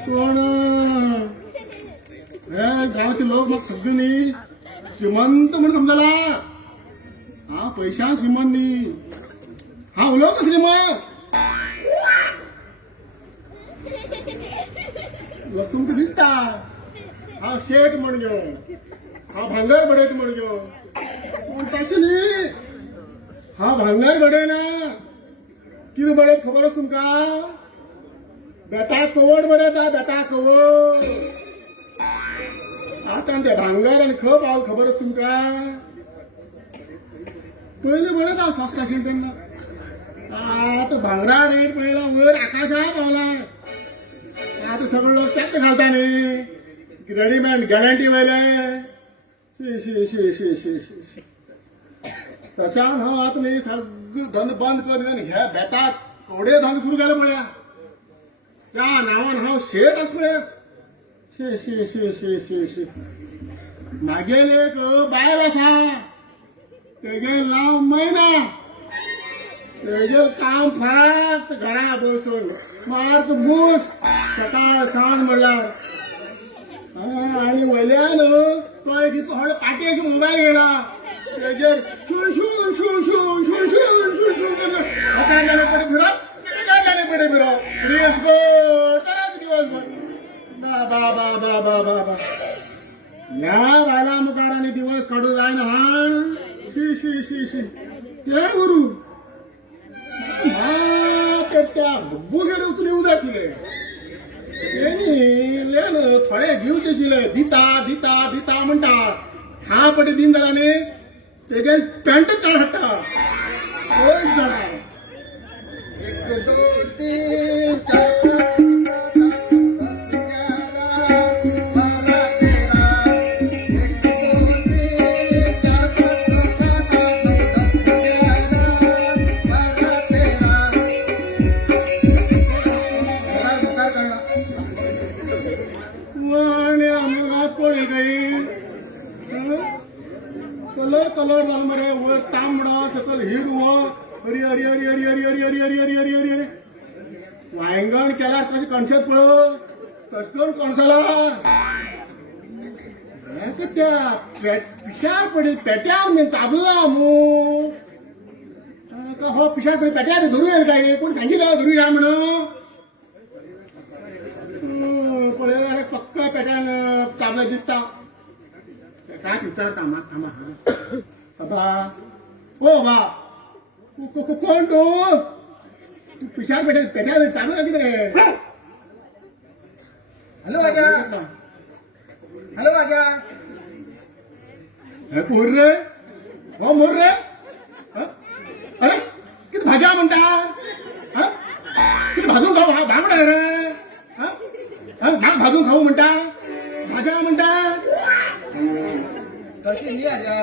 कोण हे गांवचे लोक म्हाका सगळे न्ही श्रीमंत म्हण समजला हांव पयशां श्रीमंत न्ही हांव उलोवंक श्रीमंत तुमकां दिसता हांव शेठ म्हण घेवन हांव भांगर बडयता म्हण घेवन पूण तशें न्ही हांव भांगर बडयना कितें बळत खबर आसा तुमकां बेता कवड बरयता बेता कवड आतां ते भांगर आनी खप हांव खबर आसा तुमकां पयलीं बळत हांव स्वस्त आशिल्लें तेन्ना आतां भांगरा रेट पळयला वयर आकाशाक पावला आतां सगळे लोक तेच घालता न्ही रेडीमेड गॅरंटी वयले शी शी शी शी शी शी शी तशान हांव आतां न्ही सगळें धंदो बंद करून हे बेताक थोडे धंदो सुरू केले पळया त्या नांवान हांव शेट आसा पळया शी शी शी शी शी शी म्हागेल एक बायल आसा तेगे नांव मैना तेजेर काम फक्त घरा बसून मार्क बूस सकाळ सांज म्हणल्यार आनी वयल्यान तो एक इतको व्हडलो पाटयेचो मोबायल घेयला तेजेर shoe shoe shoe shoe shoe shoe shoe shoe हातान जाले पडे फिरप हातान जाले पडे फिरप रील्स करत दिवसभर बा बा बा बा बा बा बा ह्या बायला मुखार आनी दिवस काडूं जायना हा शी शी शी शी ते गुरू त्या बुगेड उचलून येऊ जाय आशिल्ले तेणी लेन थोडे दिवचे आशिल्ले दिता दिता दिता म्हणटा ह्या पटी दिन जाल्यार न्ही तेगे पॅन्टच काड हाडटा पळय जाणा 1 2 3 4 कलर झाला मरे वर तांबडा सकल हिरवो हरी हरी हरी हरी हरी हरी हरी हरी हरी हरी हरी हरी वांयगण केल्यार कशें कणशेत पळय तशें करून कणसला त्या पिशार पडी पेट्यार बीन चाबला मू हो पिशार पडी पेट्यार धरू येईल काय कोण सांगितलं धरूया म्हणून पळय पक्का पेट्यान चाबला दिसता काय विचार थांबा थांबा बाबा ओ बा कोण तू पिशार पेट्या चालू आहे किती हॅलो आजा हॅलो आजा हे पोर रे हो मोर रे अरे किती भाज्या म्हणता किती भाजून खाऊ भांगडा रे माग भाजून खाऊ म्हणता भाज्या म्हणता कशी नाही आजा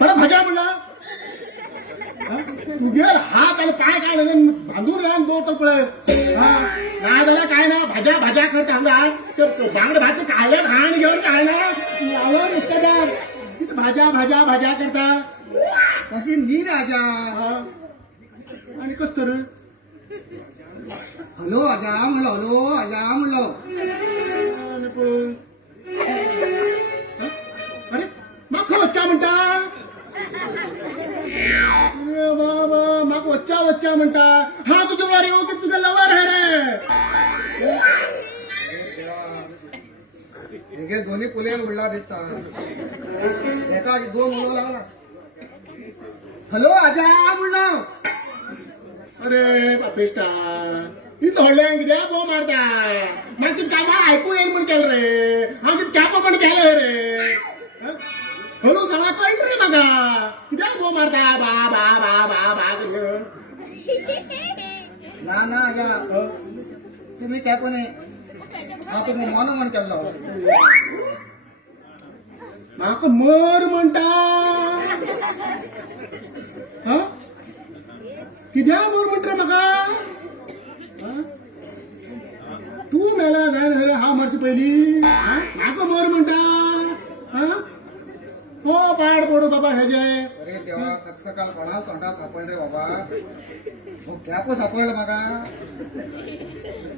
परत भाज्या म्हणला तुझे हात आणि पाय काय बांधून राहून दोन तर पळे काय झालं काय ना भाज्या भाज्या करता ते बांगड भाजी काढल्या घाण घेऊन काढला लावून नुसतं किती भाज्या भाज्या भाज्या करता कशी नी राजा आणि कस तर हॅलो आजा म्हणलो हॅलो आजा म्हणलो अरे माग वच्चा म्हणता बाबा माग वच्चा वच्चा म्हणता हा तुझं वारी हो की तुझं लवर आहे रे दोन्ही पुले उडला दिसता एका दोन उडव लागला हॅलो आजा म्हणलो अरे पापिष्टा इथं व्हडल्यांक कित्याक गो मारता मागीर कितें कामां आयकूं येयना म्हण केलें रे हांव कितें कॅप म्हण केलें रे हळू सांगा कळटा रे म्हाका कित्याक गो मारता बा बा बा बा बा करून ना ना आजा तुमी कॅप न्ही हांव तुमी मन म्हण केल्लो म्हाका मर म्हणटा कित्याक मर म्हणटा म्हाका तू मेला जाय रे हा मरची पहिली म्हाका मर म्हणटा हो पाड पडू बाबा हेजे अरे देवा सकसकाल कोणाला तोंडा सापड रे बाबा हो कॅप सापडलं म्हाका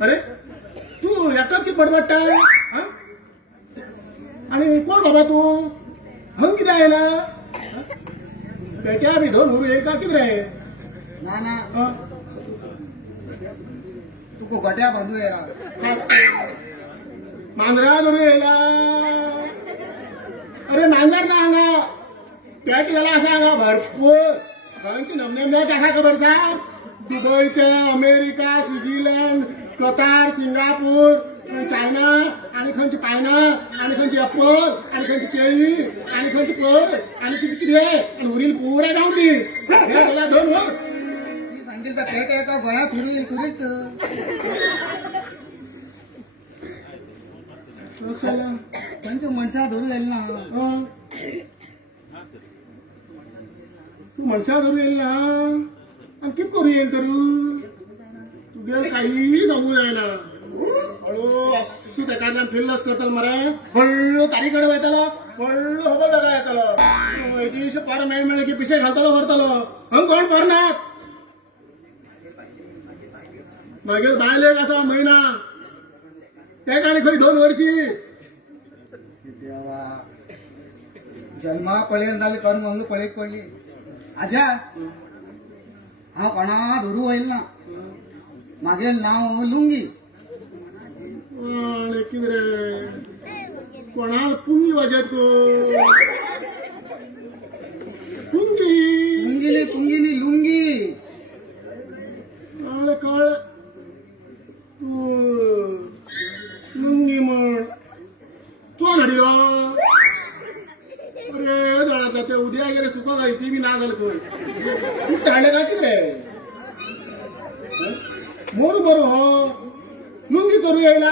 अरे तू एकटाच कितें बडबडटा आणि कोण बाबा तू हांग कितें आयला पेट्या बी धरून उरू येईल का कितें रे ना ना तुका गोट्या बांधू येला मांजरा धरू येला अरे मांजर ना हांगा पेट गेला असा हांगा भरपूर खरंची नमनेमने काय खबर का दुबईचे America Switzerland Qatar Singapore China आणि खंयची पायना आणि खंयची ऍपल आणि खंयची केळी आणि खंयची फळ आणि किती किती आहे आणि उरील पुरा गावठी हे मला दोन वर सांगतील तर ते एका गोया फिरू टुरिस्ट त्यांच्या मनशा धरू जाईल ना तू मनशा धरू येईल ना आणि किती करू येईल करू तुझ्या काही सांगू जायना हळू असू त्या कारणान फिरलंच करताल मरे हळू तारीकडे वयतालो हळू हबल वेगळा येतालो वैदिश पार मेळ की पिशे घालतालो भरतालो हंग कोण भरनात मागीर बायलेक असा महिना त्या काणी खंय 2 वर्षी देवा जन्मा पळेल जाले कर्म अंग पळेक पडली आजा हा कोणा धरू होईल ना मागेल नाव लुंगी आणि किदरे कोणाला पुंगी वाजतो पुंगी पुंगिनी लुंगी आले कळ लुंगी म्हण तो हाडिलो अरे जळाचा ते उद्या गेले सुका गाय ती बी ना झालं खंय तू हाडले काय किदरे मोरू बरो हो लुंगी चोरू येयला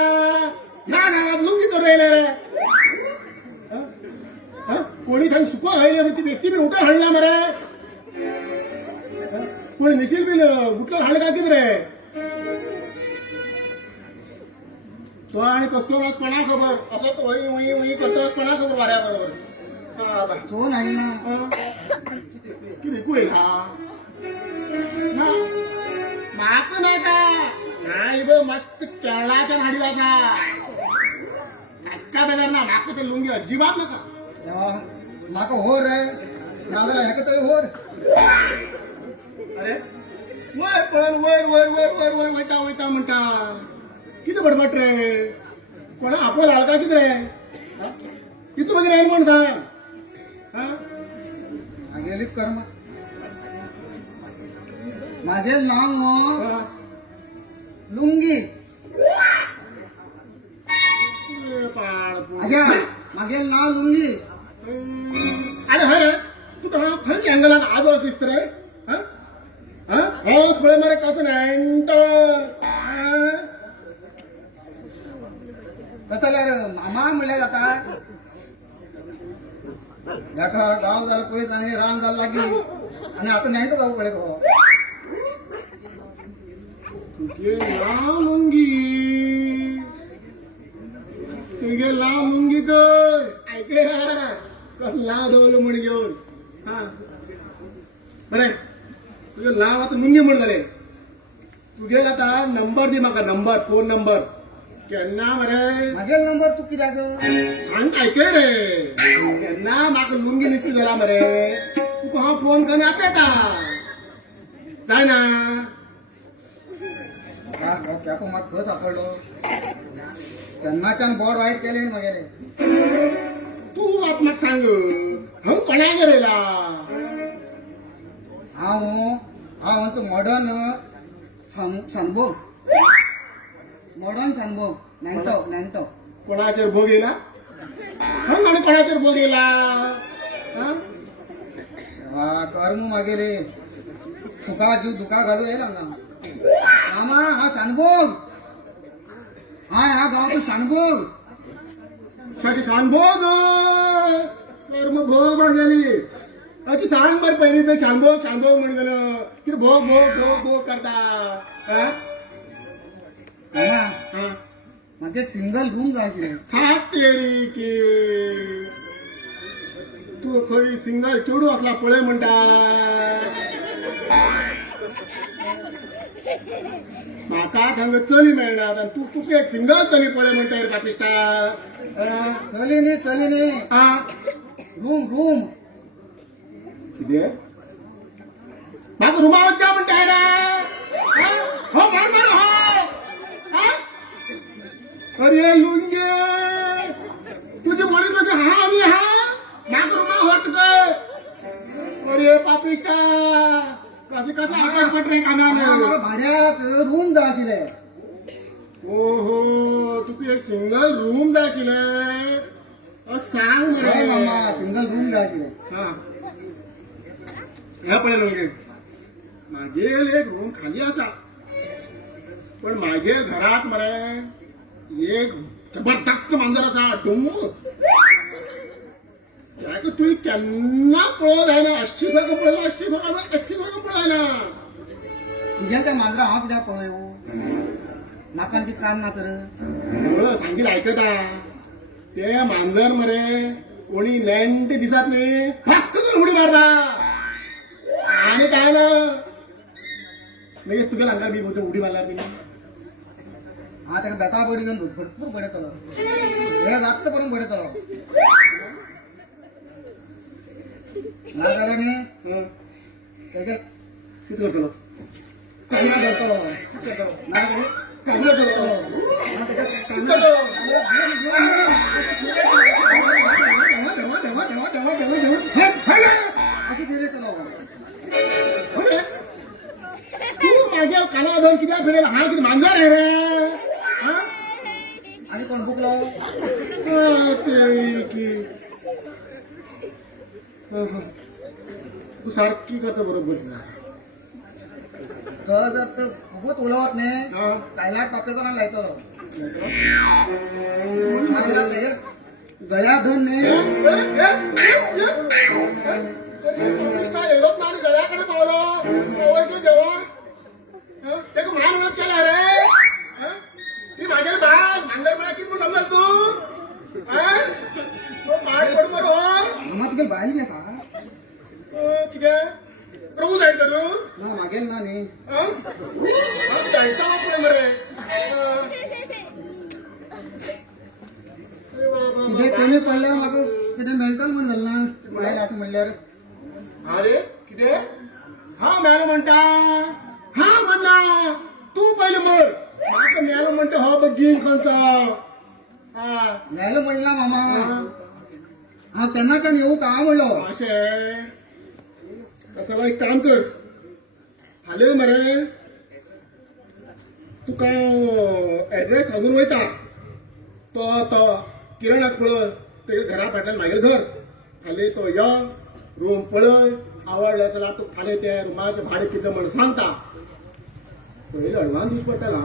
ह्या गावात लुंगी चोरू येयला रे कोणी थंय सुको घायले ती व्यक्ती बी उठा हाडला मरे कोणी निशील बी गुटलं हाडले काय किदरे तो आणि कस्टमर्स कोणा खबर असं तो वही वही वही करतोस कोणा खबर वाऱ्या बरोबर तो नाही ना किती कुळे हा ना माक नाही का नाही ब मस्त केळाच्या हाडीला असा काय बेजार ना माक ते लुंगी अजिबात नका देवा माका हो रे नागला ह्याक तरी हो अरे वर पळण वर वर वर वर वर वैता वैता म्हणता किती बडबट रे कोणा आपण आलका किती रे किती म्हणजे नाही म्हणून सांग गेली कर्म मागेल नाव लुंगी आजा मागेल नाव लुंगी अरे हरे तू तर खंयची अँगलान आजोळ दिसत रे हो थोडे मरे कसं नाही कसं मामा म्हणल्या जाता जाका गाव झालं पयस आणि रान झालं लागी आणि आता नाही तो गाव पडे गो तुझे लाव लुंगी तुझे लाव लुंगी कर ऐके कसला धवलं म्हण घेऊन हा बरे तुझे लाव आता लुंगी म्हण झाले तुझे आता नंबर दे म्हाका नंबर फोन नंबर केन्ना मरे मागेल नंबर तू कित्याक सांग ऐके रे केन्ना म्हाका लुंगी निसती जाला मरे तुका हांव फोन करून आपयता जाय ना त्याको मात खंय सापडलो तेन्नाच्यान बोड वायट केले मागेले तू आप म्हाका सांग हांव कोणाक गेलेला हांव हांव मॉडर्न सानभोग मॉडर्न सानभोग नेंटो कोणाचेर भोग येला हांव आनी कोणाचेर भोग येला कर्म मागेले सुका जीव दुका घालू येईल हांगा मामा हा सानभोग हा गावाचो सानभोग साठी शानभोग कर्म भोग मागेली अची सांग बरं पहिली तर शानभोग शानभोग म्हण गेलं किती भोग भोग भोग भोग करता मामा म्हाका एक सिंगल रूम जाय आशिल्लें थाक तेरी की तू खंय सिंगल चेडू असला पळय म्हणटा म्हाका थंग चली मेळनात आनी तू तुका एक सिंगल चली पळय म्हणटा रे पापिस्ता चलिनी आ रूम कितें म्हाका रुमा वच्चा म्हणटाय रे हो मार मार हो अरे लुंगे तुझी म्हणत होती हा आम्ही हा म्हाका रुमा वट अरे पापिस्ता कसा आकार पट रे कामाला म्हाका भाड्याक रूम जाय आशिल्ले. ओहो तुका एक सिंगल रूम जाय आशिल्ले सांग हय मरे मामा सिंगल रूम जाय आशिल्ले. हा ह्या पळय लोंगे मागेर एक रूम खाली आसा पण मागेर घरात मरे एक जबरदस्त मांजर आसा डुम्मू त्याक तुवें केन्ना पळोवंक जायना 80 सारको पळयला 80 सारको पळयना तुज्या त्या मांजरा हांव कित्याक पळयो म्हाका आनी कितें काम ना तर. सांगीत आयकता ते मांजर मरे कोणी नेण्टे दिसत न्ही फक्त उडी मारता आणि काय ना मागीर तुगे हांगा बी उडी मारल्यार बी हांव ताका बेता बडी घेवन भरपूर बडयतलो हे जात्त पर्यंत बडयतलो ना जाल्यार न्ही हं, तेगे कितें करतलो कांदा धरतलो ना जाल्यार कांदा धरतलो ना तेका कांदा अशी फिरयतलो. अरे तू माझ्या काना धरून कित्याक फिरयला हांव कितें मांजर हे रे हा? आनी कोण बुकलो ते की तू सारकी करता बरोबर थंय जर तर खूबच उलवत न्ही हा. कायला टॉपेकर आनी लायतलो मागीर तेगे गळ्या धरून न्ही येलोच ना आणि गळ्याकडे पावलो आवय तू देवा तेका मान वच केला रे हं? ती म्हागेली बाय मांजर मला कितें म्हूण समजल तू हं? तो माड पड मरो मामा तुगे बायली आसा कितें प्रभू जायत तू ना मागेल ना न्ही जायचा वापरे मरे अरे बाबा तुगे कमी पडल्यार म्हाका कितें मेळटलें म्हण जालें ना बायल आसा म्हणल्यार अरे कितें हा मेलो म्हणटा हा म्हणना तू पहिले मर म्हाका मेलो म्हणटा हो बगीन खंयचो हा मेलो म्हणला मामा हांव केन्नाच्यान येवं का म्हणलो अशें कसलो एक काम कर हाले मरे तुका एड्रेस सांगून वयता तो किरण आसा पळय तेगे घरा फाटल्यान म्हागेलें घर फाल्यां तो यो रूम पळय आवडलें जाल्यार तूं फाल्यां त्या रुमाचें भाडें कितें म्हण सांगता पयलीं अडवान्स दिवचो पडटलो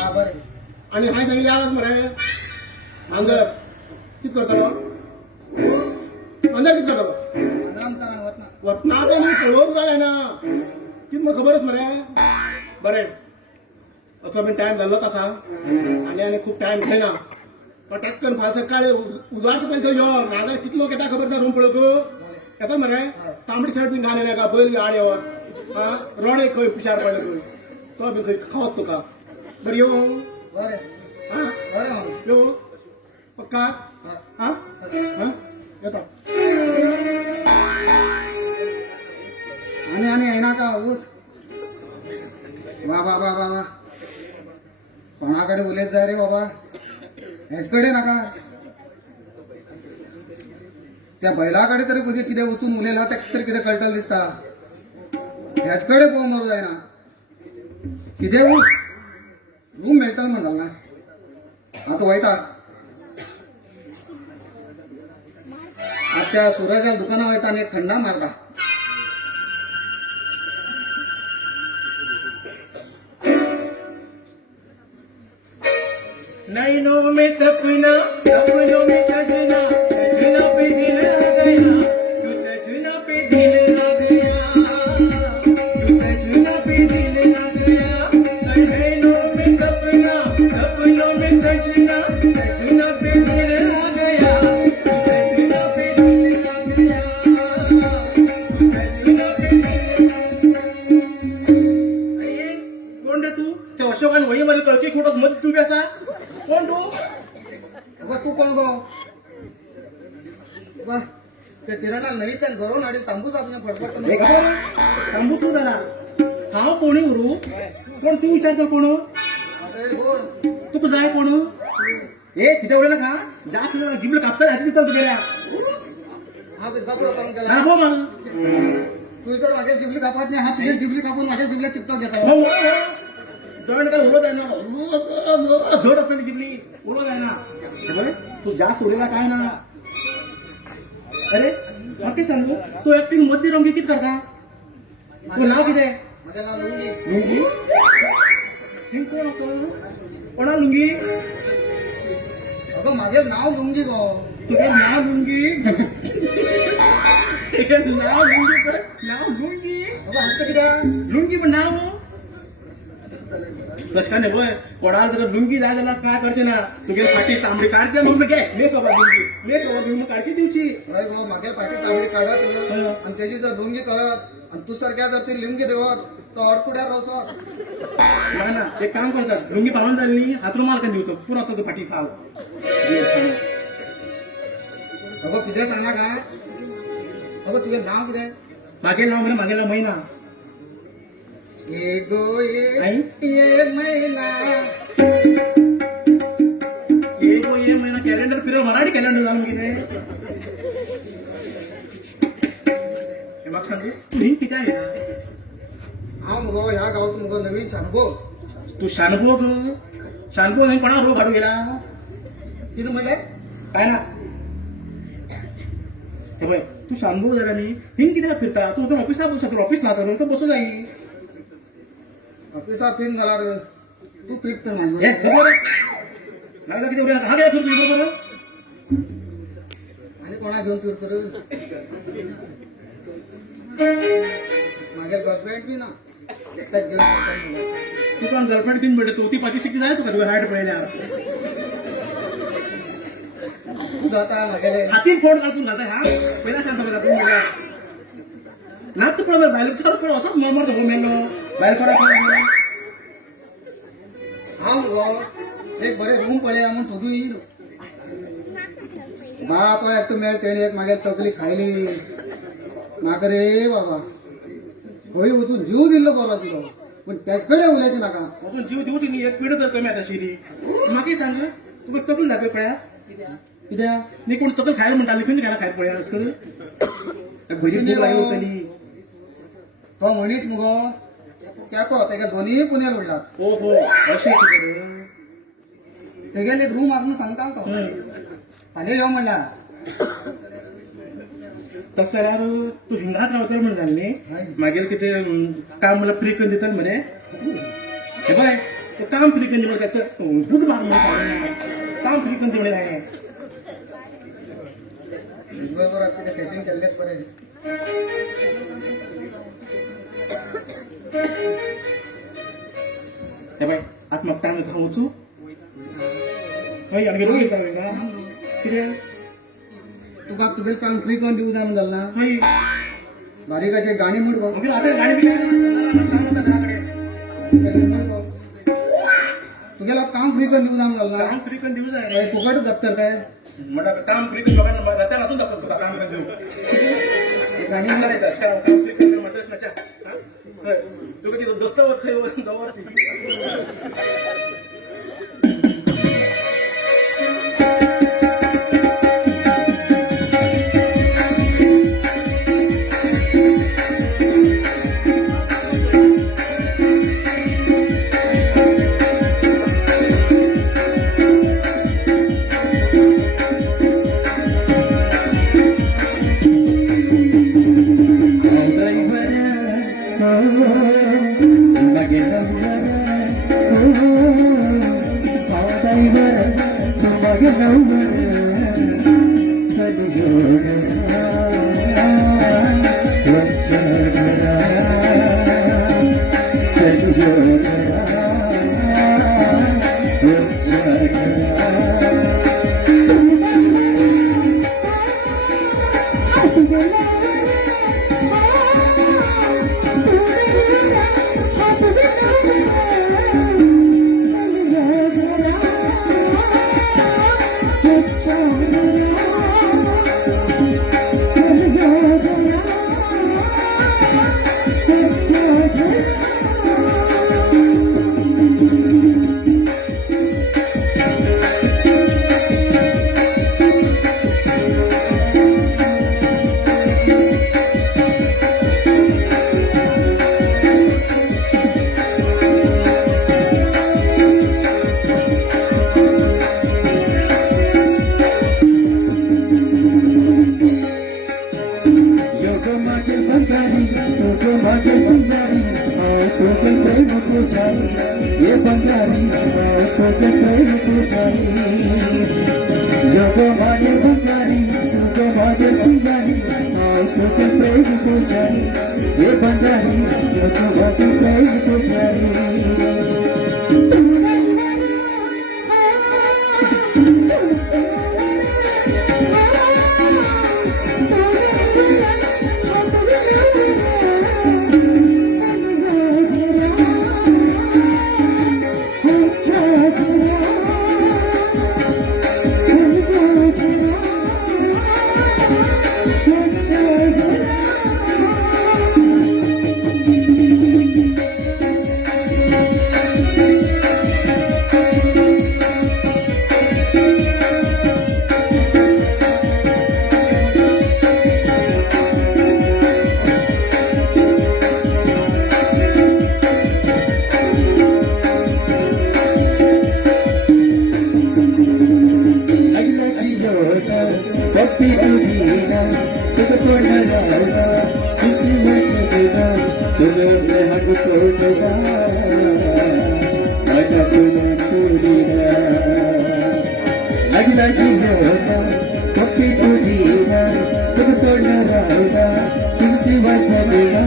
हा बरें आनी हांवें सांगिल्लें आलास मरे मांजर कितें करतलो मांजर कितें करतलो मांजरामकारान वतना वतना ते न्ही पळोवंक जाय ना कितें म्हाका खबर आसा मरे बरें असो बीन टायम जाल्लोच आसा आनी खूब टायम घेयना पटक करून फाल्यां सकाळीं उजवाडच्या पयलीं थंय यो नाजाल्यार कितलो लोक येता खबर आसा रूम पळोवंक येता मरे तांबडी शर्ट बीन घालून नाका बैल बी आड येवत हा रोडे खंय पिशार पडले खंय तो बीन खंय खावत तुका बरें यो बरें हा बरें मामा यो पक्का हा हा येता आनी येनाका वच वा वा वा वा वा कोणा कडेन उलयत जाय रे बाबा हेच कडेन नाका त्या बैला कडेन तरी कधी कितें वचून उलयला तेका तरी कितें कळटलें दिसता हेच कडेन पळोवन मरूं जायना कितें रूम मेळटलें म्हण जालें ना आतां वयता आतां त्या सुरजा दुकानार वयता आनी एक थंडा मारता नैनों में सपना सपनों में सजना सजना पे दिल आ गया तू सजना पे दिल आ गया तू सजना पे दिल आ गया नैनों में सपना सपनों में सजना सजना पे दिल आ गया तू सजना पे दिल आ गया तू सजना पे दिल कोण रे तू त्या अशोकान वळी मध्ये कळची खोटच मध्ये तू कसा कोण तू बाबा तू कोण गो बा ते किराणा नाही त्या घरून हाडी तांबूस आपण फडफडतो थांबू तू जरा हांव कोणी उरू कोण तू विचारतो कोण अरे कोण तुका जाय कोण ए कितें उडयला का जा तुला जिबल कापता घातली दिता तुगेल्या हा ते गप्प काम केला हा गो मान तू जर माझ्या जिबली कापत नाही हा तुझ्या जिबली कापून माझ्या जिबला चिपटव देतो मग जण काय उडत आहे ना जोड असताना जिबली उडत आहे ना हे बघ, तू जास्त उडेला काय ना अरे मग काय सांगू तू ऍक्टिंग मध्ये रंगी किती करता तू नाव किती आहे माझ्या नाव लुंगी लुंगी हिंग कोण असतो कोणा लुंगी अगं माझे नाव लुंगी गो तुझे नाव लुंगी तुझे नाव लुंगी तर नाव लुंगी अगं असतं किती लुंगी पण नाव कस काय नाही बोय कोणाला जर लुंगी जाय झाला काय करते ना तुझे फाटी तांबडी काढते मग घे मी सोबत लुंगी मी सोबत लुंगी काढते दिवची होय गो मागे पाठी तांबडी काढत आणि त्याची जर लुंगी करत आणि तू सारख्या जर ती लुंगी देवत तर अडकुड्या रोसवत ना ना एक काम करतात लुंगी पाहून झाली हातरू माल का दिवतो पुरा तो फाटी फाव अगं किती सांगा काय अगं तुझे नाव किती मागे नाव म्हणजे मागेला महिना ये गो आई? ये महिना ये महिना कॅलेंडर फिरव मराठी कॅलेंडर जाणून किती हे मग सांगू मी किती आहे हा मग ह्या गावचं मग नवीन शानभो तू शानभो नाही कोणा रोग काढू गेला तिनं म्हणले काय ना हे बाय तू शानभो जरा नाही हिंग किती फिरता तू तर ऑफिसला बसू शकतो ऑफिसला तर बसू जाईल ऑफिसा फिरून झाला रे तू फिट तर हे माझ्या बरोबर लागला किती उड्या हा काय फिरतो बरोबर आणि कोणा घेऊन फिरतो रे माझ्या गर्लफ्रेंड बी ना एकटाच घेऊन फिरतो मला. तू पण गर्लफ्रेंड घेऊन भेटतो ती पाठी शिकती जाय तू का तुझ्या हार्ट पडल्या तू जाता माझ्याकडे हाती फोन काढून घालताय हा पहिला सांगतो मला आपण मिळला नाच तू पण बाहेर चालू पण असं मरमर हो मेलो बाहेर करा हा मग एक बरे रूम पडले म्हणून शोधू येईल बा तो एकटो मेळ तेणे एक मागे तकली खायली नाका रे बाबा होई वचून जीव दिल्लो बरो तुला पण त्याचकडे उलायचे नाका अजून जीव देऊ तिने एक पिढी तर कमी आता शिरी मागे सांग तुका तकून दाखवे पळ्या कित्याक मी कोण तकल खायला म्हणता लिखून खायला खाय पळ्या असं भजी भूक लागली होतली तो मनीस मुगो त्याको तेगे दोन्ही पुण्याला उडलात हो हो असे तेगेले एक रूम अजून सांगता तो फाल्यां यो म्हणला तसं यार तू हिंगात रावतले म्हण जाल्ली मागीर कितें काम मला फ्री करून दितात म्हणे हे बाय तो काम फ्री करून दिवं त्याचं दूध माग काम फ्री करून दिवं आहे दिवसभर किती सेटिंग केल्लेच बरे हे बाय आत मग तांग खाऊचू हय आमगे रोग येता का कितें तुका तुगे काम फ्री करून दिवं जाय म्हणून ना हय बारीक असे गाणी म्हण गो मागीर आता गाडी बिडी काम होता घराकडे तुगेला काम फ्री करून दिवं जाय म्हणून ना काम फ्री करून दिवं जाय रे फुकट दप्तर काय म्हणा काम फ्री करून बघा रत्या हातून दाखवतो तुका काम करून देऊ गाणी काम फ्री करून म्हणतेस ना तुका तिथं दोस्तावर खंय दवरती सोबत राहील तुझ्यारी जग माझे बंगारी तुझ माझे सिंगारी सोबत राहील तुझ्यारी हे बंगारी जग माझे राहील तुझ्यारी पप्पी तुझीना तुझं सोडणारा खुशी तुझा तुझं हात सोडला माझ्या तुला सोडीला लागला जीवना पप्पी तुझीना तुझं सोडणारा तुझं शिवाचा देवा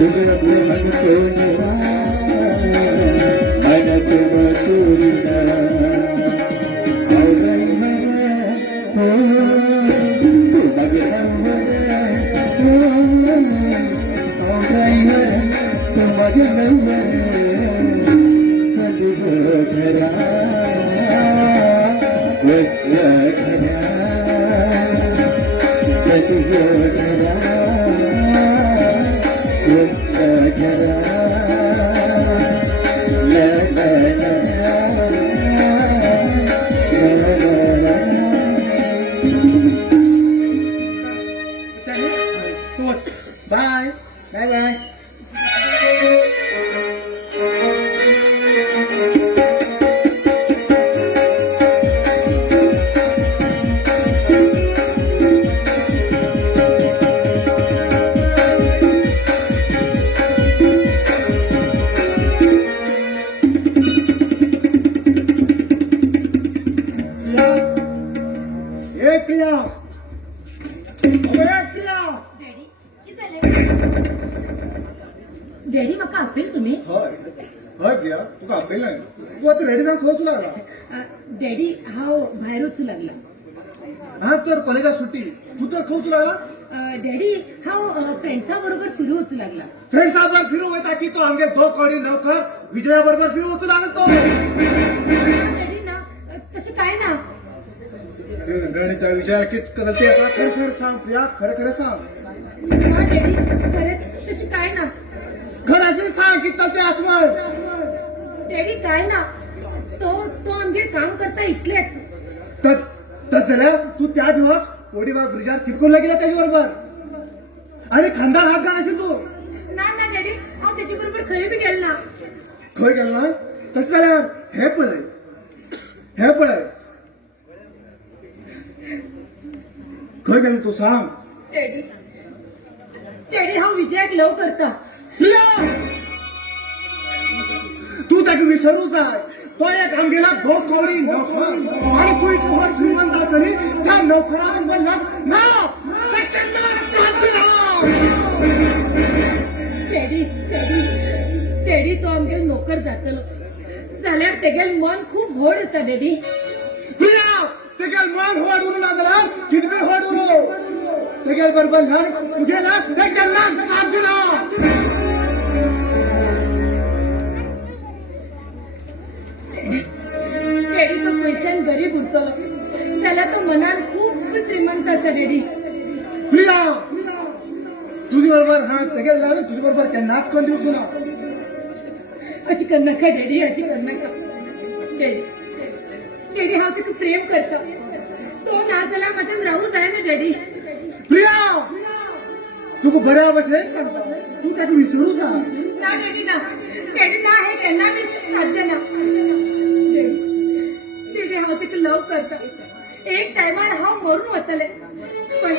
तुझं हात सोडला माझ्या तुला सोडीला bye bye bye. Priya daddy म्हाका आपयला तुम्ही हय हय प्रिया तुका आपयलें तूं आतां रेडी जावन खंय लागला डॅडी हांव भायर वचूं लागला. आज तर कॉलेजात सुट्टी तू तर खंय लागला डॅडी हांव फ्रेंड्सां बरोबर फिरू वचूं लागला. फ्रेंड्सा बरोबर फिरू वयता की तो आमगे दो कडी नौकर विजया बरोबर फिरू वचूं लागला तो डॅडी ना तशें काय ना. गणिता विजया कित करते आसा खरें खरें सांग प्रिया खरें खरें सांग ना डॅडी खरेंच तशें काय ना. खरें सांग कित चलते आसमान डॅडी काय ना. तो आमगे काम करता इतलेच. तस जाल्यार तू त्या दिवस कोडीबाग ब्रिजार कितकोन लागला त्याच्या बरोबर आणि खानदार हात घाल आशिल तू ना ना डॅडी हांव तेजे बरोबर खंय बी गेल ना. खंय गेलो ना तशें जाल्यार हे पळय खंय गेलो तू सांग डॅडी हांव विजयाक लव करता. तू ताका विसरू जाय तो एक आमगेला दो कवडी नोकर आणि तू इतलो व्हड श्रीमंत जाला तरी त्या नोकरा बरोबर लग्न ना ते केन्ना साध्य ना. डॅडी तो आमगेल नोकर जातलो जाल्यार तेगेल मन खूब व्हड आसा डॅडी. प्रिया तेगेल मन व्हड उरूं ना जाल्यार कितें बी व्हड उरूं तेगेल बरोबर लग्न तुगेला ते केन्ना साध्य ना. डॅडी तो पयशान गरीब उरतलो जाल्यार तो मनान खूब श्रीमंत आसा डॅडी. प्रिया तुझी बरोबर हा तेगेल लग्न तुझे बरोबर केन्नाच कोण दिवचो ना. अशी करनाका डॅडी अशी करनाका. डॅडी हांव तुका प्रेम करता. तो ना जाल्यार म्हाज्यान रावूं जायना डॅडी. प्रिया तुका बऱ्या भशेन सांगता तू ताका विसरू जा. ना डॅडी ना हे केन्ना बी साध्य ना. डॅडी हांव तिका लव करता. एक टायमार हांव मरून वतलें पण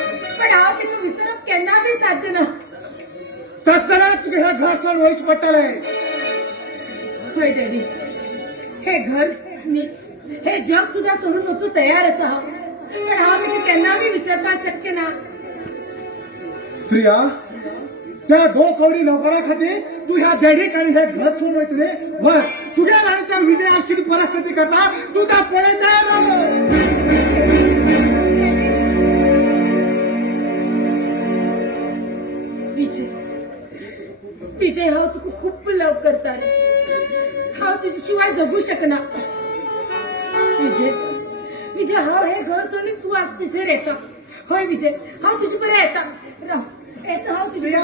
हांव तिका विसरप केन्ना बी साध्य ना. तस जाल्यार तुका हे घर सोडून वयच पडटलें. हय डॅडी हे घर मी हे जग सुद्धा सोडून वचू तयार असा हा पण हा मी केन्ना बी विसरपाक शक्य ना प्रिया त्या 2 कवडी नोकरा खातीर तू ह्या देडीक आणि हे घर सोडून वयतले वर तुझ्या आणि त्या विजय आज किती परिस्थिती करता तू त्या पळयता विजय विजय हांव तुका खूप लव करता रे हांव तुजे शिवाय जगू शकना विजय विजय हांव हे घर सोडून तू आसतशेर येता हय विजय हांव तुजे बरें येता राव येता हांव तुजे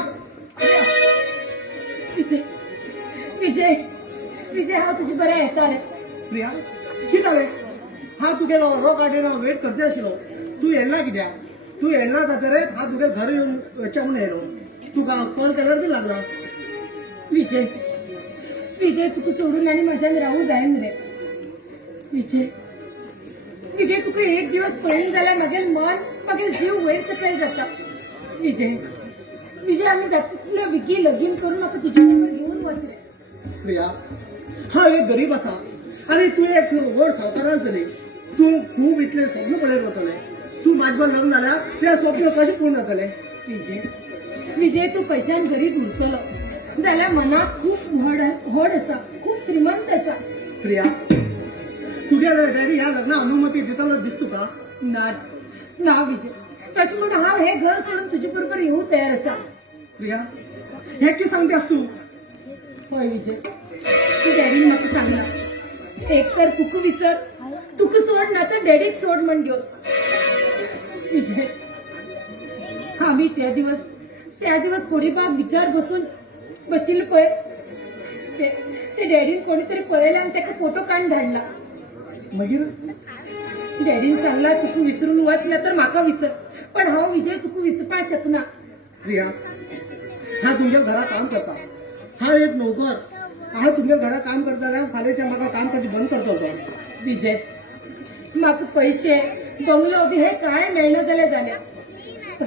विजय विजय विजय हांव तुजे बरें येता रे प्रिया कितें जालें हांव तुगेलो रो गार्डन वेट करता आशिल्लो तू येयला कित्याक तू येयला जातरेच हांव तुगे घर येवन वयच्या म्हणून येयलो तुका कॉल केल्यार बी लागला विजय विजय तुका सोडून आनी म्हाज्यान रावूं जायना रे विजय विजय तुका एक दिवस पळयन जाल्यार म्हागेलें मन म्हागेलो जीव वयर सकयल जाता विजय विजय आमी जाता तितले बेगीन लगीन करून म्हाका तुजे बरोबर घेवन वच रे प्रिया हांव एक गरीब आसा आनी तूं एक व्हड सावकारान चली तूं खूब इतले स्वप्न पळयत वतले तू म्हाजे बरोबर लग्न जाल्यार तें स्वप्न कशें पूर्ण जातलें विजय विजय तू पैशान गरीब उरचलो जाल्यार मनात खूप व्हड आसा खूप श्रीमंत आसा प्रिया तुगे डॅडी ह्या लग्ना अनुमती दितालो दिसता तुका ना ना विजय तशें म्हूण हांव हे घर सोडून तुजे बरोबर येवूं तयार आसा प्रिया हे कितें सांगतेस तूं हय विजय तू डॅडीन म्हाका सांगला एक तर तुका विसर तुका सोड ना तर डॅडीक सोड म्हण घेवन विजय आम्ही त्या दिवस कोडीबाग विचार बशिल्ले पळय ते डॅडीन कोणीतरी पळयलें आनी ताका फोटो काडून धाडला मागीर डॅडीन सांगला तुका विसरून वचल्या तर म्हाका विसर पण हांव विजय तुका विसरपाक शकना प्रिया हांव तुमच्या घरा काम करता हांव एक नोकर हांव तुमच्या घरा काम करता जाल्यार फाल्यांच्या म्हाका काम करचें बंद करतलो विजय म्हाका पैसे बंगलो बी हे कांय मेळना जाल्यार जालें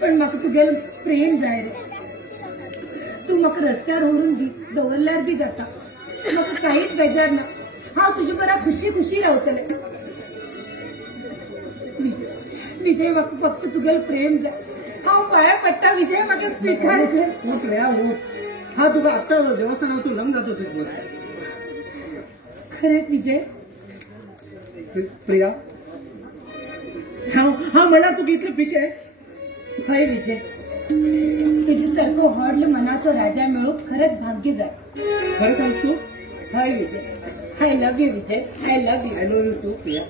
पण म्हाका तुगेलो प्रेम जाय रे तू म्हाका रस्त्यार व्हरून दवरल्यार बी जाता म्हाका कांयच बेजार ना हांव तुजे बरोबर खुशी खुशी रावतलें विजय विजय म्हाका फक्त तुगेलो प्रेम जाय हांव पांया पडटा विजय म्हाका स्विकार कर उठ रे उठ हांव तुका आत्तां देवस्थानांत वचून लग्न जाता तुजें खरेंच विजय प्रिया हांव म्हणल्यार तुका इतले पिशे हय विजय तुजे सारको व्हडलो मनाचो राजा मेळूंक खरेंच भाग्य जाय खरें सांग तूं हय Vijay I love you Vijay I love you I love you too Priya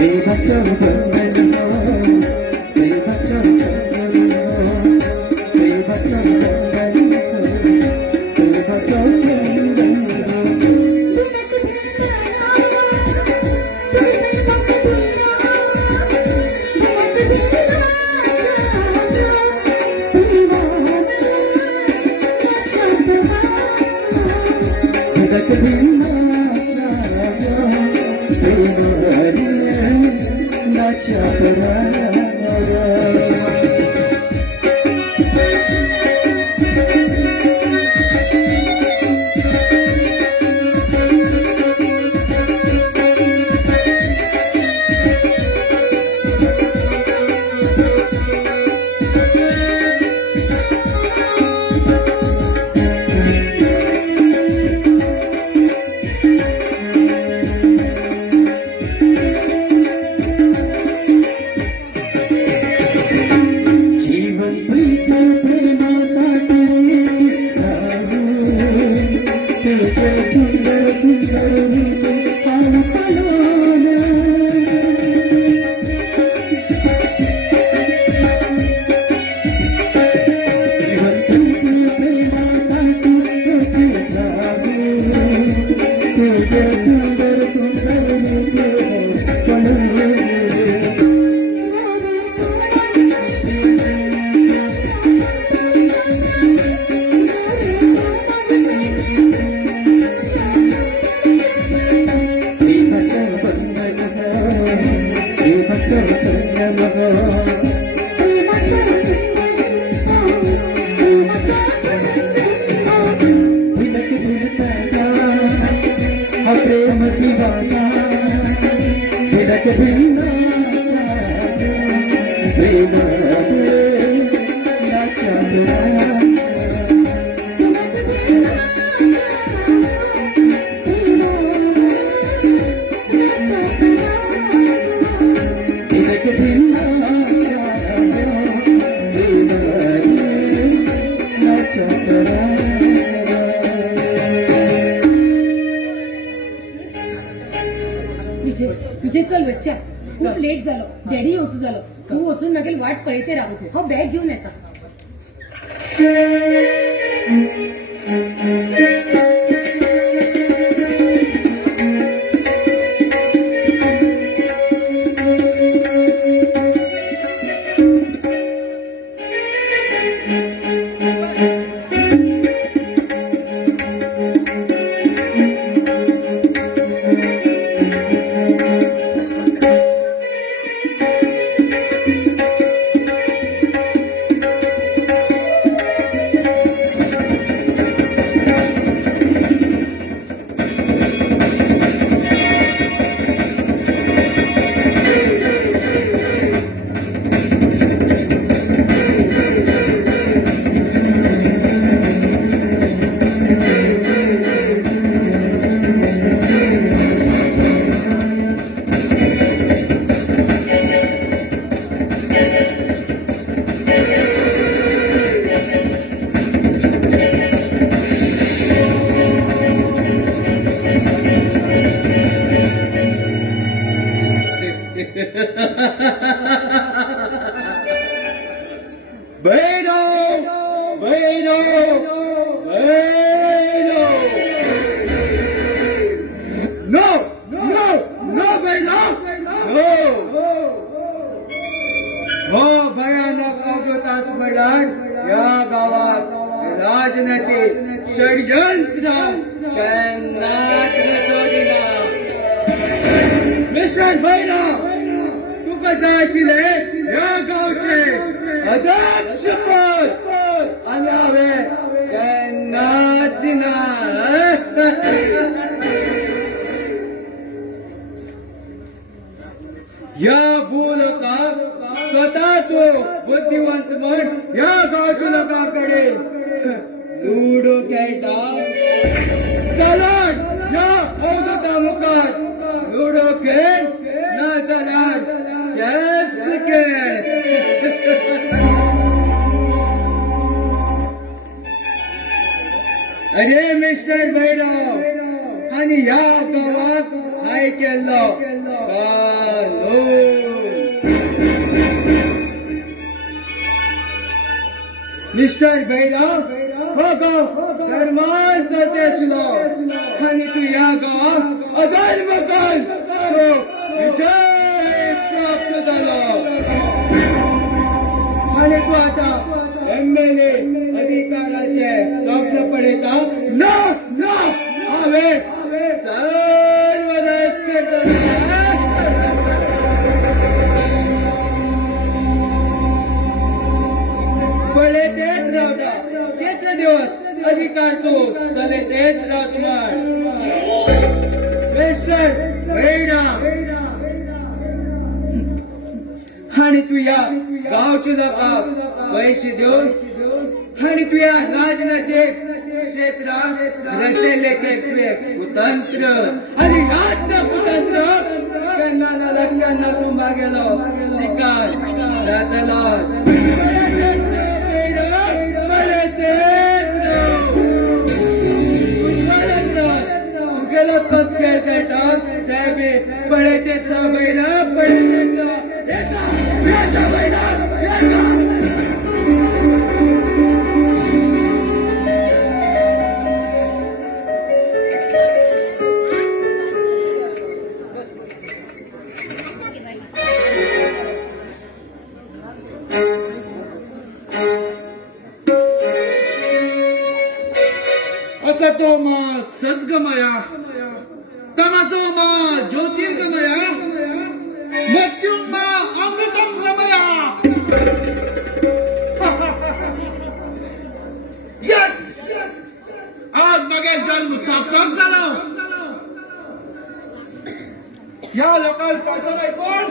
प्रेमाचं बंधन हो, प्रेमाचं बंधन हो, प्रेमाचं बंधन हो, प्रेमाचं बंधन हो. धडक भिन्नाच्या प्रेमाच्या पराया. जीवन प्रीत प्रेमासाठी राहू, ते सुंदर सुंदर पावपालोन. जीवन प्रीत प्रेमासाठी राहू, ते सुंदर सुंदर पावपालोन. प्रेमाचं बंधन हो, प्रेमाचं संगम हो. भिलक भिलताना हा प्रेम दिवाना, भिलक भिन्नाच्या प्रेमामुळे नाच्या डोळ्या. भिलक भिन्नाच्या प्रेमामुळे नाच्या डोळ्या. विजय चल बच्चा खूप लेट झालो. डॅडी येऊच झालो. तू वचून मागेल वाट पळयते राहू. हो बॅग घेऊन येता. बहिणो बहिणो बहिणो नो नो नो बहिणो नो हो भयानक अवतास मैदान या गावात राजनैतिक षडयंत्र केन्नाच रचोदिना. मिस्टर बहिणो तुका जाय आशिल्ले ह्या गावचे अध्यक्ष पद आनी हांवें केन्नाच दिना. ह्या भूलोकाक स्वता तूं बुद्धिवंत म्हण ह्या गांवच्या लोकांकडे लुडो खेळटा. चलत ह्या अवधूता मुखार लुडो खेळ ना जाल्यार चॅस खेळ. अरे मिस्टर भैरव आणि ह्या गावात हाय केल्लो कालो मिस्टर भैरा हो गाव धर्मान चलते आशिल्लो आनी तूं ह्या गांवाक अधर्म कर तो विजय प्राप्त जालो आनी तूं आतां MLA अधिकाराचे स्वप्न पळयता ना ना हांवें सर्वनाश करतलो पळयतेच रावता कितले दिवस अधिकार तूं चलयतेच रावत म्हण मिस्टर भैरा आणि तू या गावच्या लोकांक पैसे देऊन आणि तू या राजनैतिक क्षेत्रात रचयले कुतंत्र आणि याच कुतंत्र केन्ना ना केन्ना तू मागेलो शिकार जातलो गेलो कस खेळ खेळटा ते बी पळयतेच राव बैला पळयतेच राव येता बैला येता असतो मा सद्गमया तमसो मा ज्योतिर्गमया मृत्युं मा अमृतं गमया यस आज मगे जन्म सार्थक जालो ह्या लोकांक प्रार्थना कोण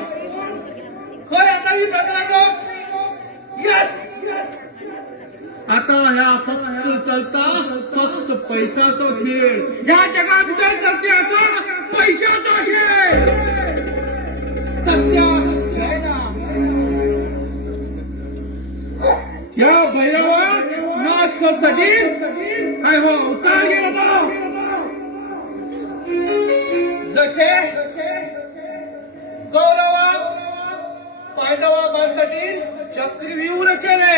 खंय आसा ही प्रार्थना यस आता ह्या फक्त चलता फक्त पैशाचो खेळ ह्या जगा भितर चलते आसा पैशाचो खेळ सत्या जयना ह्या भैरवाक नाश करसाठी काय हो अवतार गेलो जसे कौरवाक पांडवांसाठी चक्रव्यूह रचले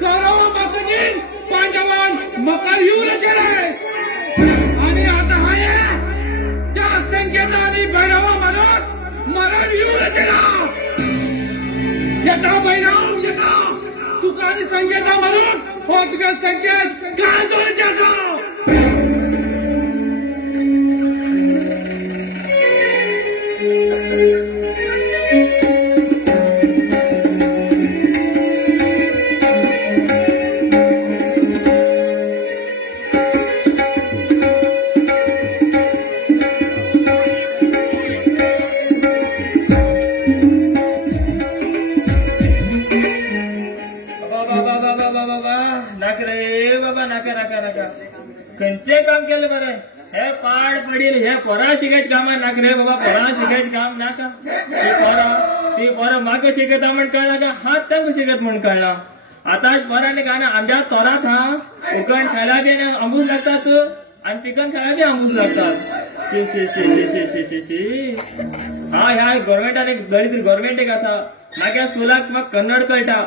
कौरवांपासून पांडवान मकर येऊ रचले आणि आता हाय त्या संकेता आणि भैरवा म्हणून मरण येऊ रचला येता भैरव येता तुका आणि संकेता म्हणून हो तुका संकेत काय जोडचे असो खंयचे काम केले बरे हे पाड पडील हे पोरा शिकायचे कामार नाक रे बाबा पोरा शिकायचे काम नाका ती पोरं म्हाका शिकयता म्हण कळना का हात तांकां शिकत म्हण कळना आता पोरांनी काय ना आमच्या तोरात हा उकण खायला बी आंबूस लागतात आणि पिकन खायला बी आंबूस लागतात शी शी शी शी शी शी शी हा ह्या गव्हर्मेंटान एक दरिद्र गव्हर्मेंट एक आसा मागीर स्कुलाक म्हाका कन्नड कळटा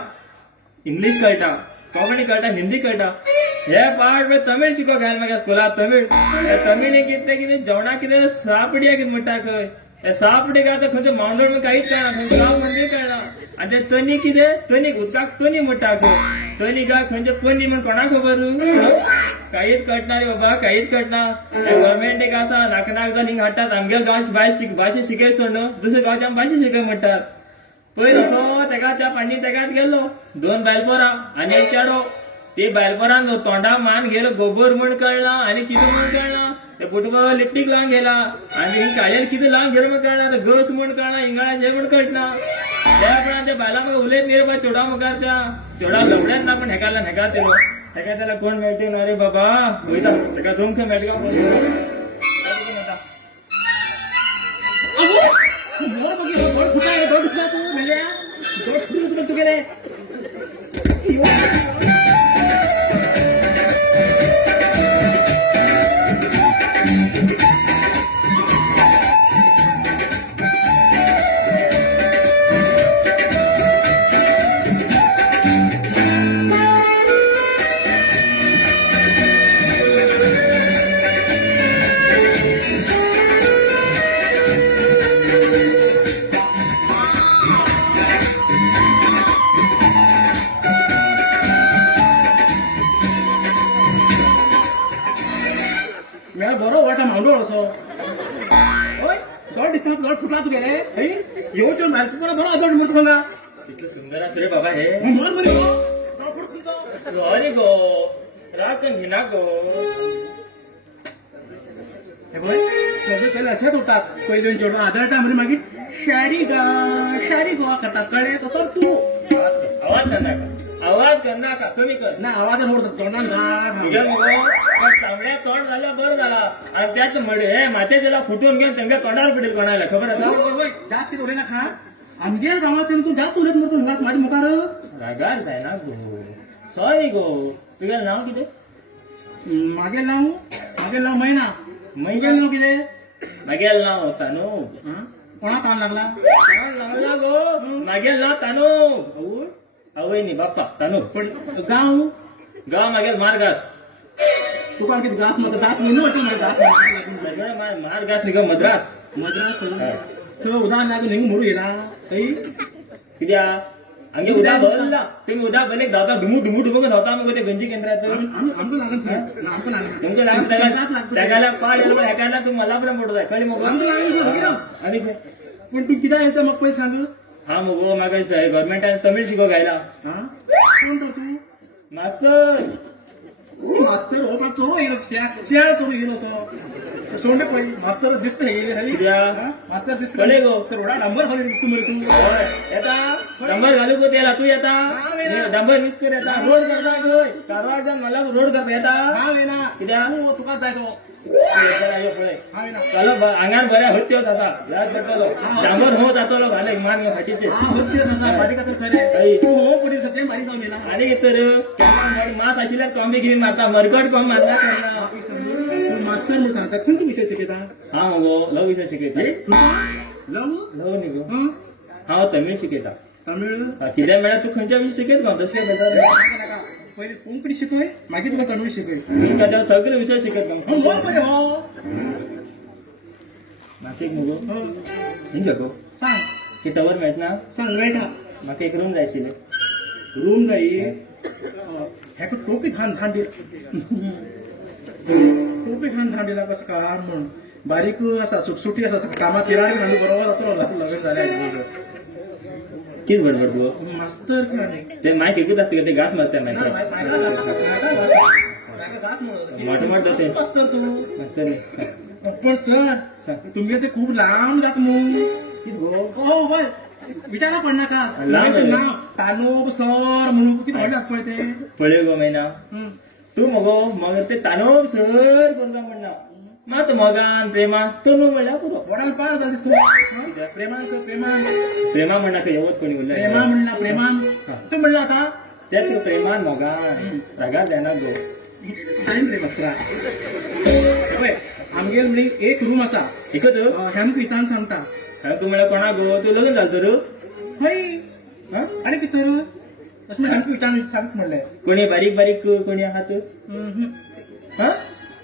इंग्लिश कळटा कोंकणी कळटा हिंदी कळटा हे पाठ तमिळ शिकोवप घाल म्हाका स्कुलात तमिळ तमिळ कितें जेवणाक कितें सापडिया कितें म्हणटा खंय हे सापडी काय खंयचे मांडोळ काहीच कळना खंय साप म्हणजे कळना आणि ते तनी कितें तनीक उदकाक तनी म्हणटा खंय तनी काय खंयचे पनी म्हण कोणा खबर काहीच कळना रे बाबा काहीच कळना हे गव्हर्मेंट एक आसा नाक जावन हिंग हाडटात आमगे गांवची भाशा शिकय सोड न्हू दुसऱ्या गांवच्या भाशा शिकय म्हणटात पयर असो तेका त्या पाणी तेकात गेलो 2 बायलपोरां आनी एक चेडो ते बायलपोरान तोंडा मान गेलो गोबर म्हण कळना आनी कितें म्हण कळना ते फुटबॉल लिपटीक लावन गेला आनी हिंग काळेल कितें लावन गेलो म्हण कळना गस म्हण कळना हिंगाळा म्हण कळना त्या प्रमाणे ते बायला म्हाका उलयत न्ही रे बा चेडा मुखार त्या चेडा लवड्यात ना पण हेका तेलो हेका त्याला कोण मेळटे ना रे बाबा वयता तेका तुमक मेळटा तुगेले धांडोळ असो होय दोन दिसतना दोन फुटला तू गेले हई येऊन भायर तुला बरो अजून म्हणतो सांगा इतकं सुंदर असं रे बाबा हे मर मरे गो दोन फुट तुमचो सॉरी गो राग घेना गो हे बघ सगळं चल असेच उरतात पयलीं चेडूं आदळटा म्हणजे मागीर शारी गोवा करतात कळ्ळें तो तर तूं आवाज करना का कमी कर ना आवाज मोडतो तोंडान तुझ्या घाल मगो तांबड्या तोंड झालं बरं झाला आणि त्यात मडे हे माथेच्याला फुटून घेऊन त्यांना तोंडावर पडेल कोणाला खबर असा जास्त कितें उलयना खा आमगे गांवांत तूं जास्त उलयत मरे तूं म्हाज्या मुखार रागार जायना गो सॉरी गो तुझे नाव कितें मागेल नांव मैना मुगेल नांव कितें मागेल नाव तानू कोणा ताण लागला लागला गो मागेल नाव तानू आवय आवय न्ही बाप्पा तानू पण गांव गाव मागेल मारगास तुका कितें घास म्हाका दात म्हणून वयता मागीर घास मारगास न्ही गो मद्रास मद्रास थंय उदक लागून हिंग मोडू येला थंय कित्याक आमगे उदक भरला तुम्ही उदक भरले धावता डुमू डुमू डुमू धावता मग ते गंजी केंद्रात आमकां लागून थंय आमकां लागून तुमच्या लहान त्याला पाड येलो एकाला तू मला पण पडतो आहे कळली मग आमकां लागून कितें आणि पण तूं कित्याक येता म्हाका पयलीं सांग हा मगो म्हाका गव्हर्मेंटान तमिळ शिको घायला हा कोण तर तूं मास्तर मास्तर हो पण चोरो येयलो चेळ चोरो येयलो असो सोंडे पळय मास्तर दिसता हे कित्याक? मास्तर दिसता कळ्ळे गो. तर रोडा डांबर घालून दिसता मरे तूं होय येता डांबर घालू गो त्याला तू येता डांबर मिक्स कर येता रोड करता गय कारवारच्यान मला रोड करता येता हांव येना कित्याक? तूं तुकाच जाय तो पळय हांव येना चलो आंगार बऱ्या होत्यो जाता याद करतलो डांबर हो जातलो घाले मान फाटीचे हांव होत्यो जाता बारीक आतां खरें हय. तूं हो पडी सगळें बारीक जावन येला आणि तर मास आशिल्ल्याक कॉम्बी घेऊन मारता मरकट कॉम मारला करना तूं मास्तर म्हूण सांगता खंयचो विशय शिकयता हा मगो लव विशय शिकयता लव लव न्ही गो हं? हांव तमिळ शिकयता तमिळ कितें म्हळ्यार तू खंयच्या विशय शिकयत गो तशें नाका. पयलीं कोंकणी शिकय मागीर तुका तमिळ शिकय सगळे विशय शिकत हो बोल पळय हो म्हाका एक मगो हो. हिंग गो सांग कितावर मेळना सांग मेळटा म्हाका एक रूम जाय आशिल्ले रूम जाय हेका टोपी घान धान दिला टोपी घान धान दिला कसं काय म्हण बारीक आसा सुटसुटी आसा कामाक किराणी घालून बरोबर जातलो लग्न जालें कित बडबड गो मास्तर किराणी ते मायक एकूच आसता ते घास मारता ना, मायक घास म्हणून मोठं मोठं असेल. मास्तर तू मास्तर न्ही. पण सर तुमगे ते खूप लांब जात मग कित गो हो बाय विचारा पडनाका लांब आहे. नाव तानूब सर म्हणून किती व्हडले आसा पळय ते पळय गो मैना हं. तू मगो मग ते तानोब सर करता म्हणना मात मोगान प्रेमान तनू म्हणल्यार पुरो वडाल पाड जाल दिसतो प्रेमान कर प्रेमान प्रेमा म्हणना खंय येवत कोणी उरलें प्रेमा म्हणला प्रेमान तू म्हणला आता तेच तू प्रेमान मोगान रागार जायना गो टाइम रे मास्तर पळय आमगेर म्हणजे एक रूम आसा एकच ह्यान इतान सांगता तू म्हणल्यार कोणा गो तू लग्न जाल तर हय हा? आनी कितें तर अशें म्हणून ह्यान इतान सांग म्हणलें कोणी बारीक बारीक कोणी आहात हा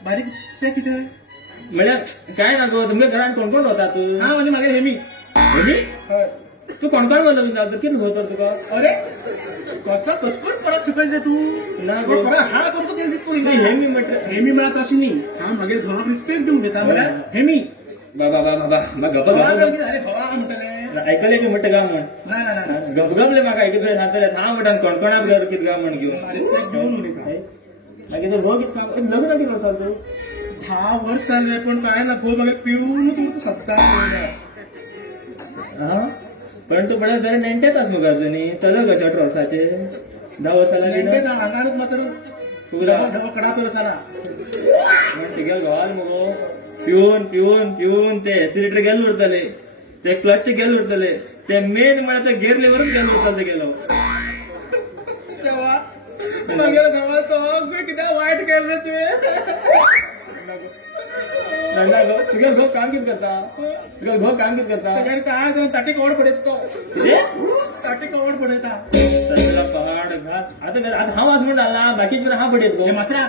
बारीक ते कितें म्हणल्यार काय ना गो तुमच्या घरात कोण कोण रावता तू हा म्हणजे मागीर हेमी हेमी हय तू कोण कोण लग्न जाल तर कितें होत तुका अरे कसं कसकून परत शिकयले तू ना पण परत हा करतो ते दिसतो तू हेमी म्हटलं हेमी म्हणत अशी न्ही हा मागीर घराक रिस्पेक्ट दिवंक घेता म्हळ्यार हेमी बाबा बाबा बाबा मग गप्पा घरा गप्पा कितें जालें घरा म्हणटले ऐकले की म्हणतं गा म्हण ना ना ना ना गपगपले म्हाका ऐकतले नातले हा म्हणटा कोणकोणाक घर कितें गा म्हण घेवन रिस्पेक्ट दिवन उलयता मागीर तो भोग कितें काम लग्न कितें वर्सां तू 10 वर्स जाले पण काय ना गो मागीर पिवून तू सत्ता हा पण तू म्हणल्यार जरा नेण्टेत आस मुगा अजुनी चलो गो 18 वर्साचे 10 वर्सां नेमके लागली हांगानूच मात्र पुरा डबा कडा तर साला तिगेल घोवाल मुगो पिवन पिवन पिवन ते एसिडिटर गेल उरतले ते क्लच गेल उरतले ते मेन म्हळ्यार ते गेर लेवरूच गेल उरतले गेलो तेव्हा मागीर गांवांत सगळें कितें वायट केलें रे तुवें नंदा गो तुगे घो काम कितें करता तुगे घो काम कितें करता तेच्यान काय करून ताटी कवड पडयता तो ताटी कवड पडयता सगळा पहाड घात आता हांव आज म्हणून आला बाकीचे पण हा पडयत गो हे मास्त्रा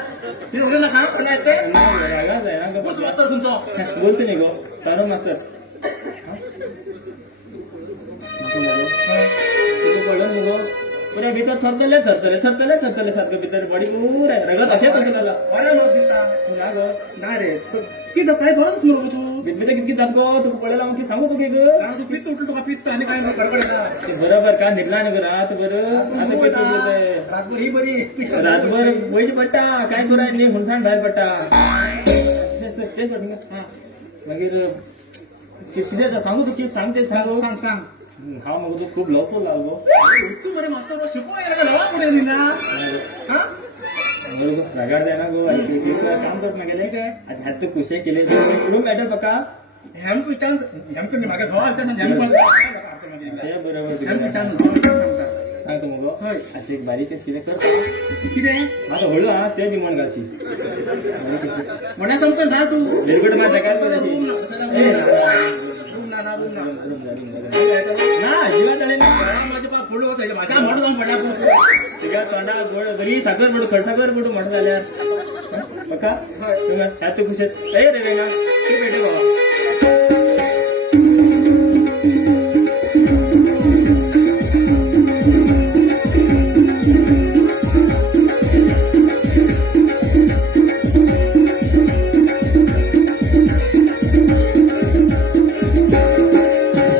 हे उडले नाका कोणा येते रागा जायना बस गो मास्तर तुमचो बोलतो न्ही गो सारो मास्तर तुका कळलं मुगो पुऱ्या भितर थरतले सारखं भितर बॉडी उर आहे रगत असेच असेल त्याला बरं मग दिसता ना गो नाही रे किती काय बरंच नको तू भितभित कितकी दाखव तू पळायला मग सांगू तू ग आणि तू पित्त उठलो का पित्त आणि काय मग गडबड आहे ना. बरोबर का निर्णय नाही राहत बरं आता पितो बोलतोय. रातभर ही बरी रातभर वैज पट्टा काय करायचं नाही हुनसाण बाहेर पट्टा तेच वाटलं हा. मागीर किती सांगू तू किती सांगते सांगू सांग सांग हा मग तू खूप लवकर लागलो तू बरे मास्तर शिकवायला का नवा पुढे निघा हा रगाड जाय ना गो काम करत ना गेले काय? आता ह्यात तू खुशी केले रूम मॅटर बघा ह्यामको चान्स ह्यामको मागे भाव आलता ना ह्यामको हे बरोबर ह्यामको चान्स सांगतो मग होय. आता एक बारीकच किती कर किती आता हळू हा ते डिमांड घालची म्हणा समजून जा तू बिलकुट माझ्या काय करायची रूम ना ना जीवा चालेल ना माझे पा फुल होत माझ्या मोठं जाऊन पडला तू तिच्या तोंडा गोड बरी साखर पडू खडसाखर पडू म्हणत झाल्यार बघा ह्यात तू खुश रे रेंगा ते भेटे भावा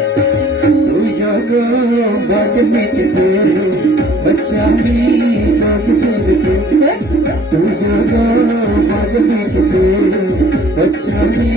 तुझ्या गो बागेत गेलो बच्चा मी तुझ्या गो बागेत गेलो बच्चा मी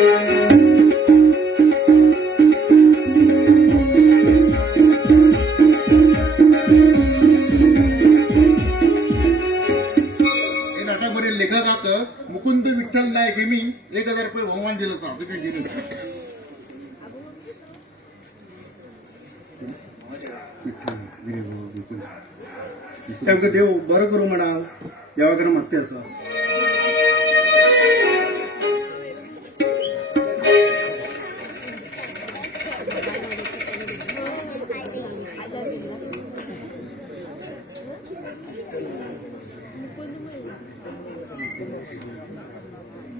हे नाटकवरील लेखकाक मुकुंद विठ्ठल नायक हे मी 1,000 रुपये बहुमान दिलं होतं असं काही दिलं नाही. तेमकां देव बरो करूं म्हणा देवा कडेन मागता आसा.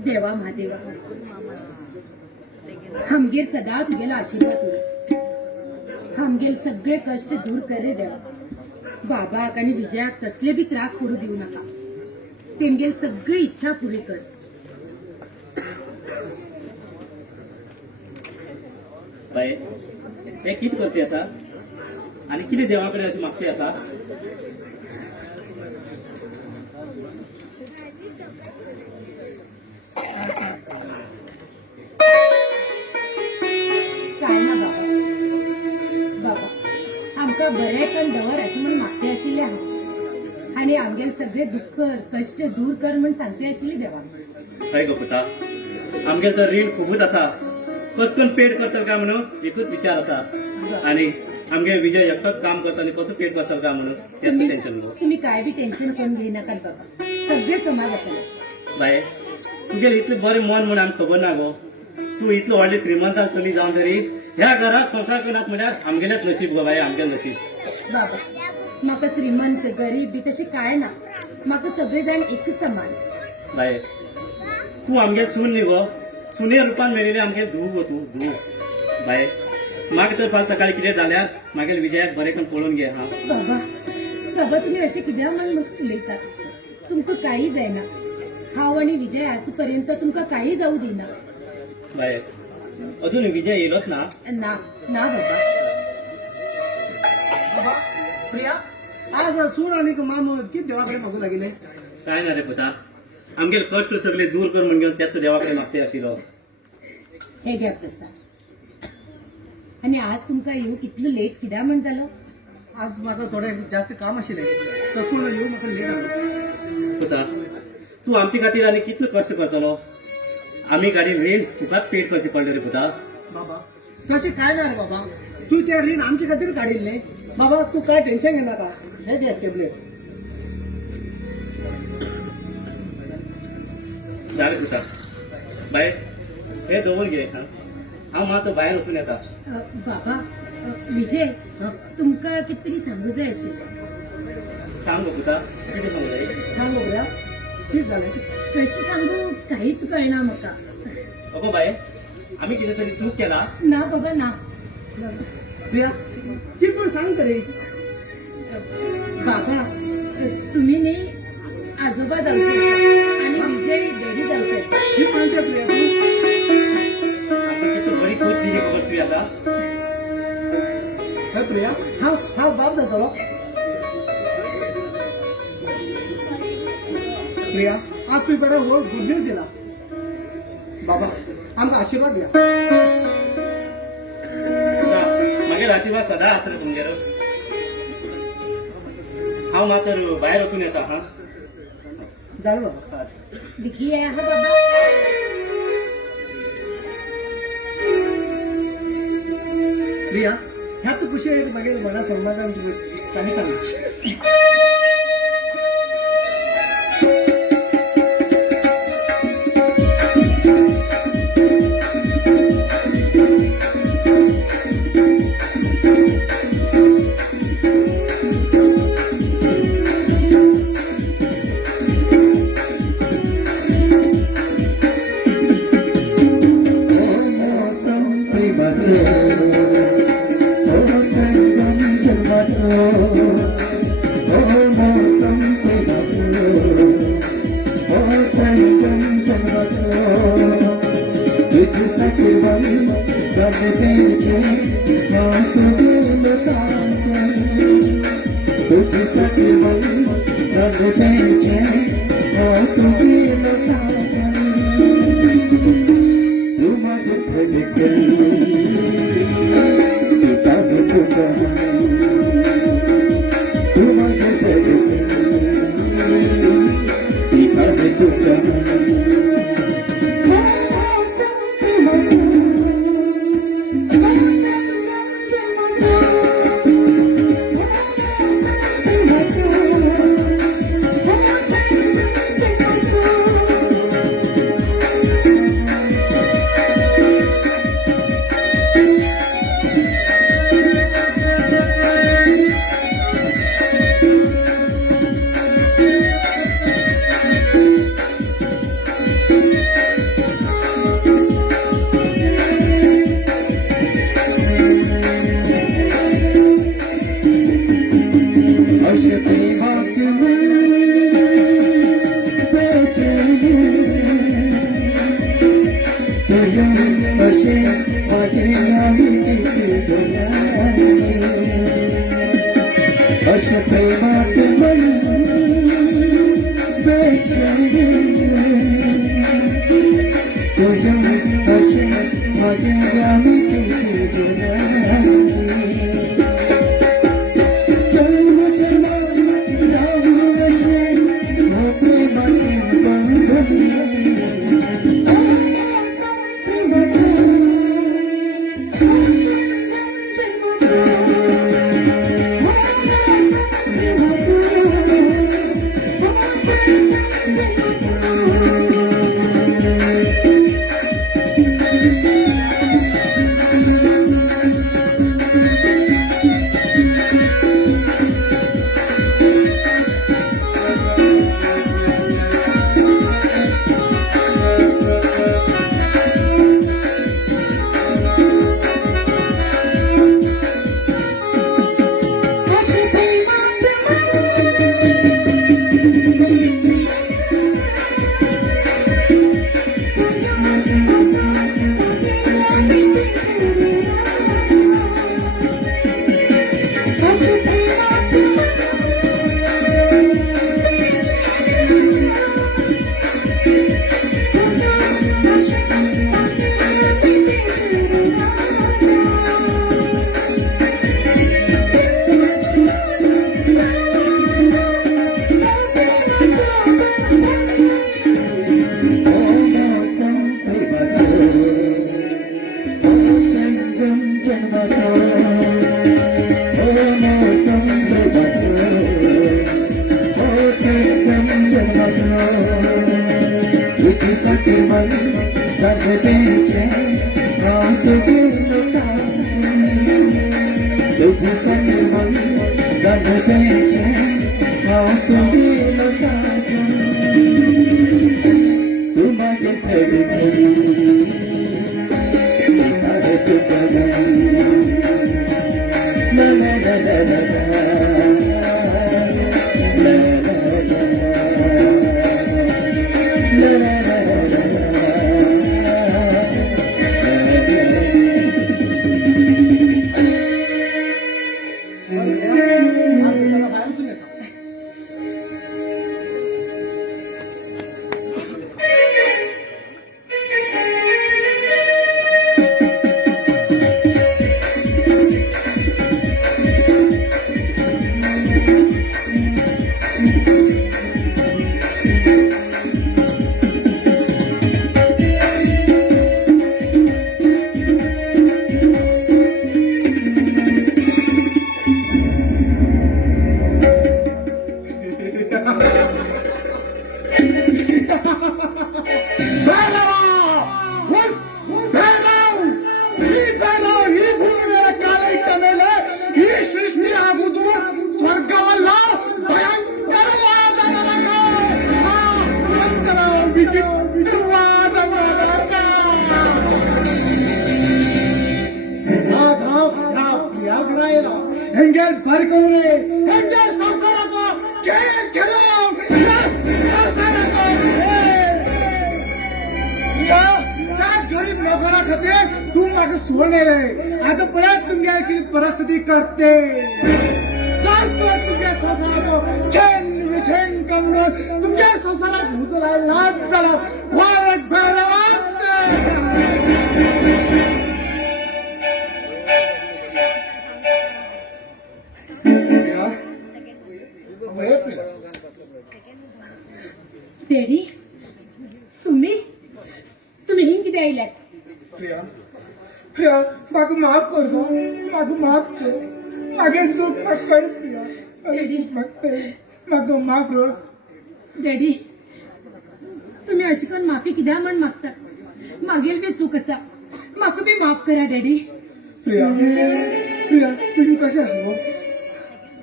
देवा महादेवा हमगेर सदा तुगेला आशीर्वाद उर हमगेल सगळे कष्ट दूर कर रे देवा. बाबाक आणि विजयाक कसले बी त्रास पडू देऊ नका. तेमगेल सगळी इच्छा पुरी कर. बाय हे कित करते असा आणि किती देवाकडे अशी मागते असा. काय ना बाबा बाबा आमका बरेकन दवर अशी म्हणून मागते आशिल्ले आहा आणि आमगेल सगळे दुःख कष्ट दूर कर म्हणून सांगते आशिल्ली देवा. हय गो पुता आमगे तर रीण खूपच असा कस करून पेड करतल काय म्हणून एकूच विचार असा आणि आमगे विजय एकटाच काम करता आणि कसं पेड करतल काय म्हणून त्याचं टेन्शन नको. तुम्ही काय बी टेन्शन करून घेईनाकात बाबा. सगळे समाज जातले. बाय तुगे इतलें बरें मन म्हणून आमकां खबर ना गो. तू इतलो व्हडले श्रीमंतान चली जावन तरी ह्या घरात संसार करनात म्हळ्यार आमगेलेच नशीब गो बाय आमगेलें नशीब. बाबा म्हाका श्रीमंत गरीब बी तशें काय ना. म्हाका सगळे जाण एकच समान. बाय तू आमगे सून न्ही गो. सुने रुपान मेळिल्ले आमगे धूव गो तू धूव. बाय म्हाका तर फाल सकाळी कितें जाल्यार मागीर विजयाक बरें करून पळोवन घे हा. बाबा बाबा तुम्ही असे कित्याक म्हणून उलयतात. तुमकां काही जायना. हांव आणि विजय आसपर्यंत तुमकां काही जाऊ दिना. बाय अजून विजय येयलोच ना. ना ना बाबा. बाबा प्रिया आज सून आणि माम किती देवाकडे मागू लागले. काय ना रे पुता आमगे कष्ट सगळे दूर कर म्हणून घेवन त्याच देवाकडे मागते आशिल्लो. हे घ्या प्रसाद. आणि आज तुमकां येऊ कितलो लेट कित्याक म्हण जालो. आज म्हाका थोडे जास्त काम आशिल्ले तसून येऊ म्हाका लेट जालो. पुता तू आमचे खातीर आनी कितलो कश्ट करतलो. आमी गाडी रीण तुकाच पेड करचे पडले रे पुता. बाबा तशें काय ना रे बाबा. तू ते रीण आमचे खातीर काडिल्ले. बाबा तू काय टेन्शन घेनाका. हे घे टॅबलेट. जालें पुता बाय हे दवर घे हा. हांव मात भायर वचून येता. बाबा विजय तुमकां कितें तरी सांगू जाय आशिल्लें. सांग गो पुता कितें सांगू जाय. सांग बघूया ठीक झालं. कशें सांगू कांयच कळना म्हाका. अगो बाय आमी कितें तरी चूक केला. ना बाबा ना. प्रिया किती पण सांग तरी. बाबा तुम्ही न्ही आजोबा जावचे आणि विजय डॅडी जावचे. ठीक सांगते प्रिया तू. आमकां कितलो बरी खोस दिली खबर तुवें आतां. हय प्रिया हा बाप जातलो. प्रिया आज तुझ्याकडे वर गुड न्यूज दिला. बाबा आमचा आशीर्वाद द्या. मागीर आशीर्वाद सदा आसता तुमगेर. हांव मात्र भायर वचून येता हा. झालं बाबा. विकी आहे हा बाबा. प्रिया ह्यात खुशी आहे मागीर मला समाधान काही सांग. तुझ ಹೆಂಗೇಳ್ ಬರ್ಕೋರೆ ಹೆಂಗೇಳ್ ಸಂಸಾರको खेळ खेळो या त्या गरीब लोकांना खाते तू मागे सोडलेले आता परत तुमच्या की परिस्थिती करते जर परत तुमच्या संसाराचो छेन विछेन करून तुमच्या संसारात भूतला लाभ झाला वारक भैरवात डॅडी तुम्ही तुम्ही हिंग किती आयल्यात प्रिया प्रिया मागं माफ कर गो मागं माफ कर मागे चूक पकड प्रिया मागं माफ कर डॅडी तुम्ही अशी कोण माफी कित्या म्हण मागता मागील बी चूक आसा म्हाका बी माफ करा डॅडी प्रिया प्रिया तुम्ही कशें आसा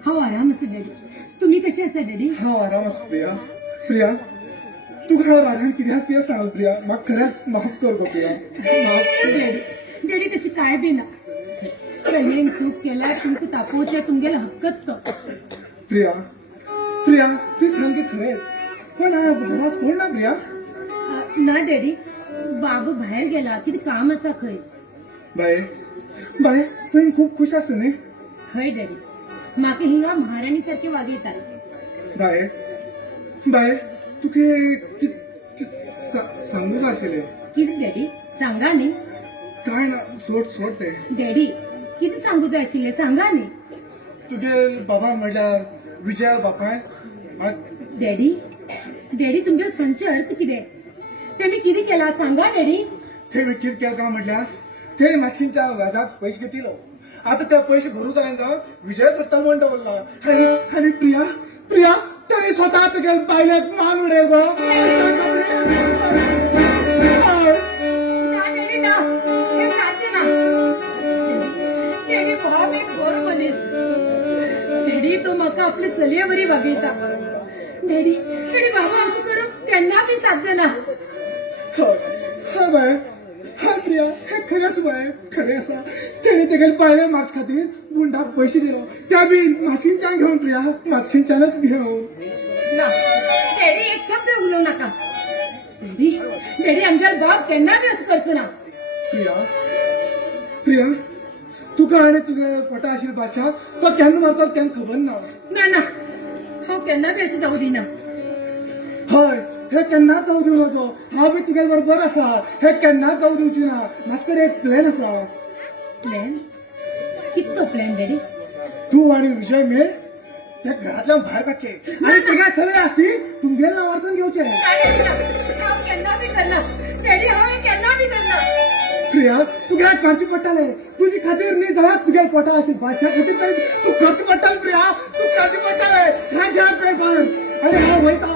हांव आराम आसा डॅडी तुम्ही कशे आसा डॅडी हांव आराम आसा प्रिया प्रिया तुका हांव रागान कित्याक सांगल प्रिया म्हाका खरेंच माफ कर गो प्रिया माफ डॅडी डॅडी तशी काय बी ना कन्येन चूक केल्यार तुमकां तापोवचें तुमगेलो हक्कच तो प्रिया प्रिया तू सांगता खरेंच पण आज घरात कोण ना प्रिया ना डॅडी बाबू भायर गेला कितें काम आसा खंय बाय बाय तुवें खूब खुश आसा न्ही हय डॅडी म्हाका हिंगा महाराणी सारखे वागयतात बाय बाय तुका सांगूंक आशिल्लें कितें डॅडी सांगा न्ही काय ना सोड सोड ते डॅडी किती सांगू जाय आशिल्ले सांगा न्ही. तुगे बाबा म्हणल्यार विजय बापाय डॅडी डॅडी तुमचे संचे अर्थ कितें तेमी कितें केला सांगा डॅडी. ते कितें केलं का म्हटल्यार ते मातशींच्या व्याजात पयशे घेतिलो. आता ते पयशे भरू जायना विजय करता म्हण दवरला. आनी प्रिया प्रिया त्याने स्वतः तुगे बायलेक मान उडे गो. ना डॅडी ना हे साध्य ना. डॅडी बाब एक बरो मनीस. डॅडी तो म्हाका आपले चलये बरी वागयता. डॅडी डॅडी बाबा असं करून त्यांना बी साध्य ना. हा बाय हा प्रिया हे खरें आसा बाय खरें आसा. तेणे तेगे बायले म्हाज खातीर गुंडाक पयशे दिलो त्या बी मातशींच्यान घेवन प्रिया मातशींच्यानच घेवन. ना डॅडी एक शब्द उलोव नाका. डॅडी डॅडी आमच्या बाप केन्ना बी असं करचो ना. प्रिया प्रिया तुका आनी तुगे पोटा आशिल्ले बादशाह तो केन्ना मारता केन्ना खबर ना. ना ना हांव केन्ना बी अशें जावं दिना. हय हे केन्नाच जावं दिवचो. हांव बी तुगे बरोबर आसा. हे केन्नाच जावं दिवची ना. म्हाजे कडेन एक प्लॅन आसा. प्लॅन कितो प्लॅन डॅडी. तू आणि विजय मेळ त्या घरातल्यान भायर काडचे आनी तुगे सगळे आसती तुमगेर नांवांतून घेवचे. हांव केन्ना बी करना डॅडी हांव हे केन्ना बी करना. प्रिया तुगे करचे पडटले. तुजी खातीर न्ही जाल्यार तुगे पोटा आशिल्ले बादशाह खातीर तरी तू करचे पडटले. प्रिया तू करचे पडटले. हे घ्या पे पण आनी हांव वयता.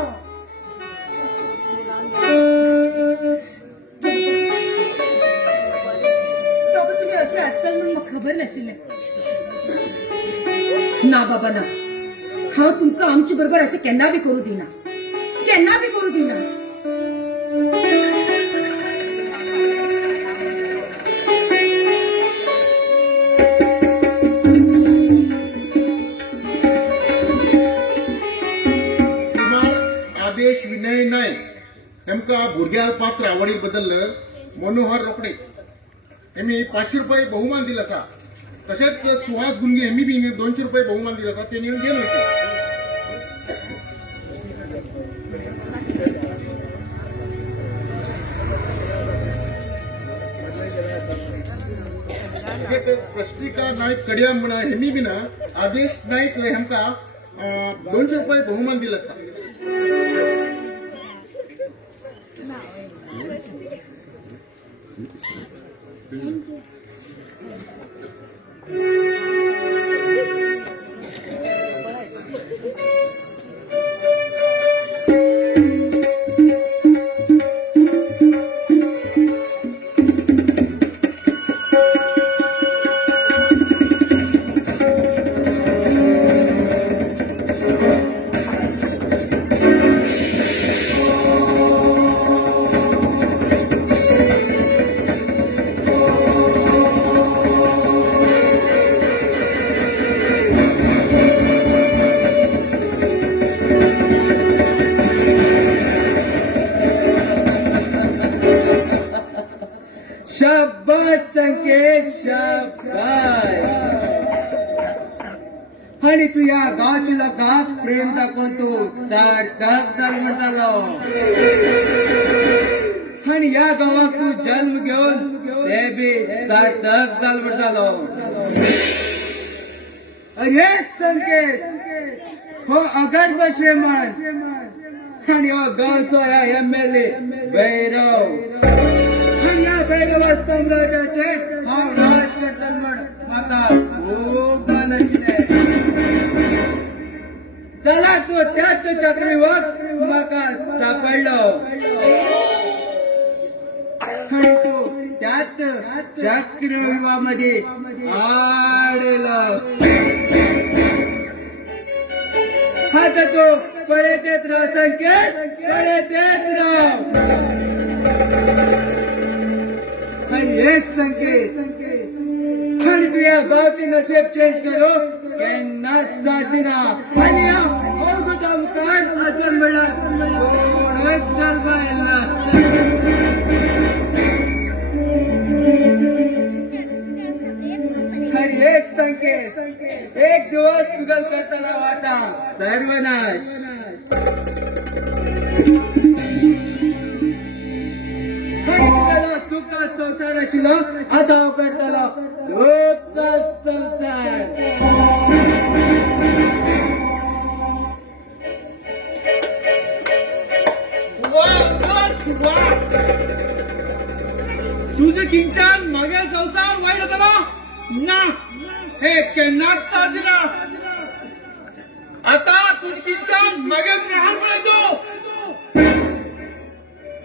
बाबा तुम्ही असे असताल म्हणून म्हाका खबर नाशिल्लें. ना बाबा ना हांव तुमकां आमचे बरोबर अशें केन्ना बी करूं दिना. केन्ना बी करूं दिना. कुमार आदेश विनय नायक हेमकां भुरग्या पात्र आवडी बद्दल मनोहर रोकडे हेमी 500 रुपये बहुमान दिला आसा. तशेंच सुहास गुंगे हेमी बी 200 रुपये बहुमान दिला आसा. ते नेऊन गेलो तशेंच स्पष्टिका नायक कड्या म्हणा हेमी बी ना आदेश नायक हेमकां 200 रुपये बहुमान दिला आसा. शाबास संकेत शाबास. आणि तू या गावच्या लोकांक प्रेम दाखोवन तू सार्थक जाल जालो. आणि या गावाक तू जन्म घेऊन ते बी सार्थक जालो. अरे संकेत हो अगर्भ श्रीमंत आणि हो गावचो या MLA भैरव. आणि या भैरव साम्राज्याचे हांव राज करतलो म्हण म्हाका खूब मन आशिल्लें. चला तू त्याच चक्रीवर म्हाका सापडलो. आणि तू त्याच चक्रव्यूहामध्ये आडलो. आता तू पळत येत राव संकेत पळत येत राव. आणि हेच संकेत आणि तू या गावचे नशीब चेंज करू केन्नाच साथिना. आणि या अवघड मुखार अचल म्हणल्यार कोणच चालवा येना. आणि हेच संकेत एक दिवस तुगल करताना वाटा सर्वनाश. सुख संसाराशी आशिल्लो आतां हांव करतलो लोक संसार. तुझे किंचान मागे संसार वाईट जातलो ना, हे केन्नाच साजना. आता तुझ किंचान मागे प्रहार पळयतो,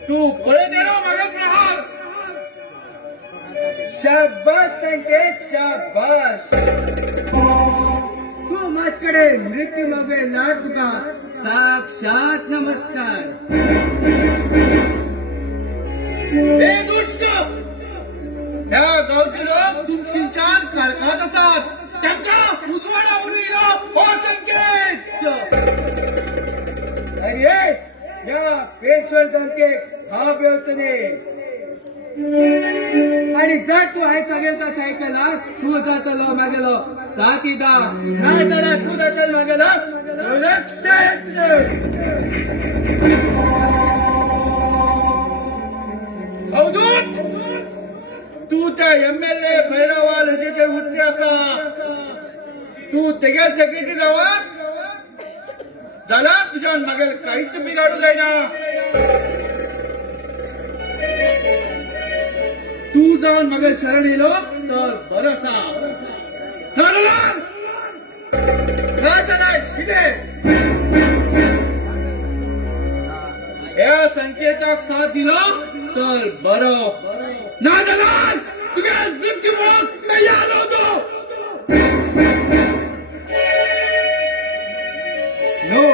तू पळत येलो मागे प्रहार. शाबास संकेत शाबास. तू माझकडे मृत्यू मागे ना तुका साक्षात नमस्कार. हे दुष्ट, ह्या गावचे लोक तुमच्यान काळकात असतात, त्यांका उजवाडा उडविलो हो संकेत. अरे या पेशवर धमके हा बेवचने. आणि जर तू आयज सांगेल सायकला तू जातलो मागेलो साथीदा, ना जाल्यार तू जातलो मागेलो अवधूत. तू त्या MLA भैरवाल हेजेचे उरते असा, तू तेगे सेक्रेटरी जावत जाल्यार तुज्यान मागेल काहीच बिगाडू जायना. तू जाऊन मागेल शरण येलो तर बरं आसा. या संकेताक साथ दिलो तर बरं, ना जाल्यार तुगे मृत्यू पळोवंक तयार होतो. No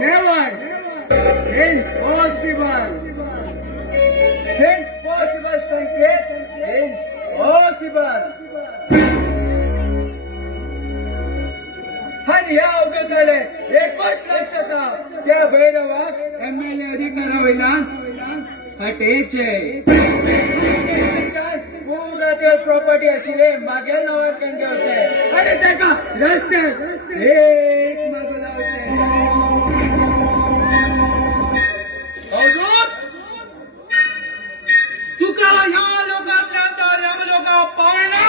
never, impossible. Impossible Sanket, impossible. आणि ह्या अवघाताले एकच लक्ष आसा, त्या भैरवाक MLA अधिकारा वयल्यान हटेचे. ते प्रॉपर्टी आशिल्ले मागे नावार केन घेवचे आणि ताका रस्त्यार एक मागो लावचे. अवधूत, तुका ह्या लोकांतल्यान तर ह्या लोकांक पावयना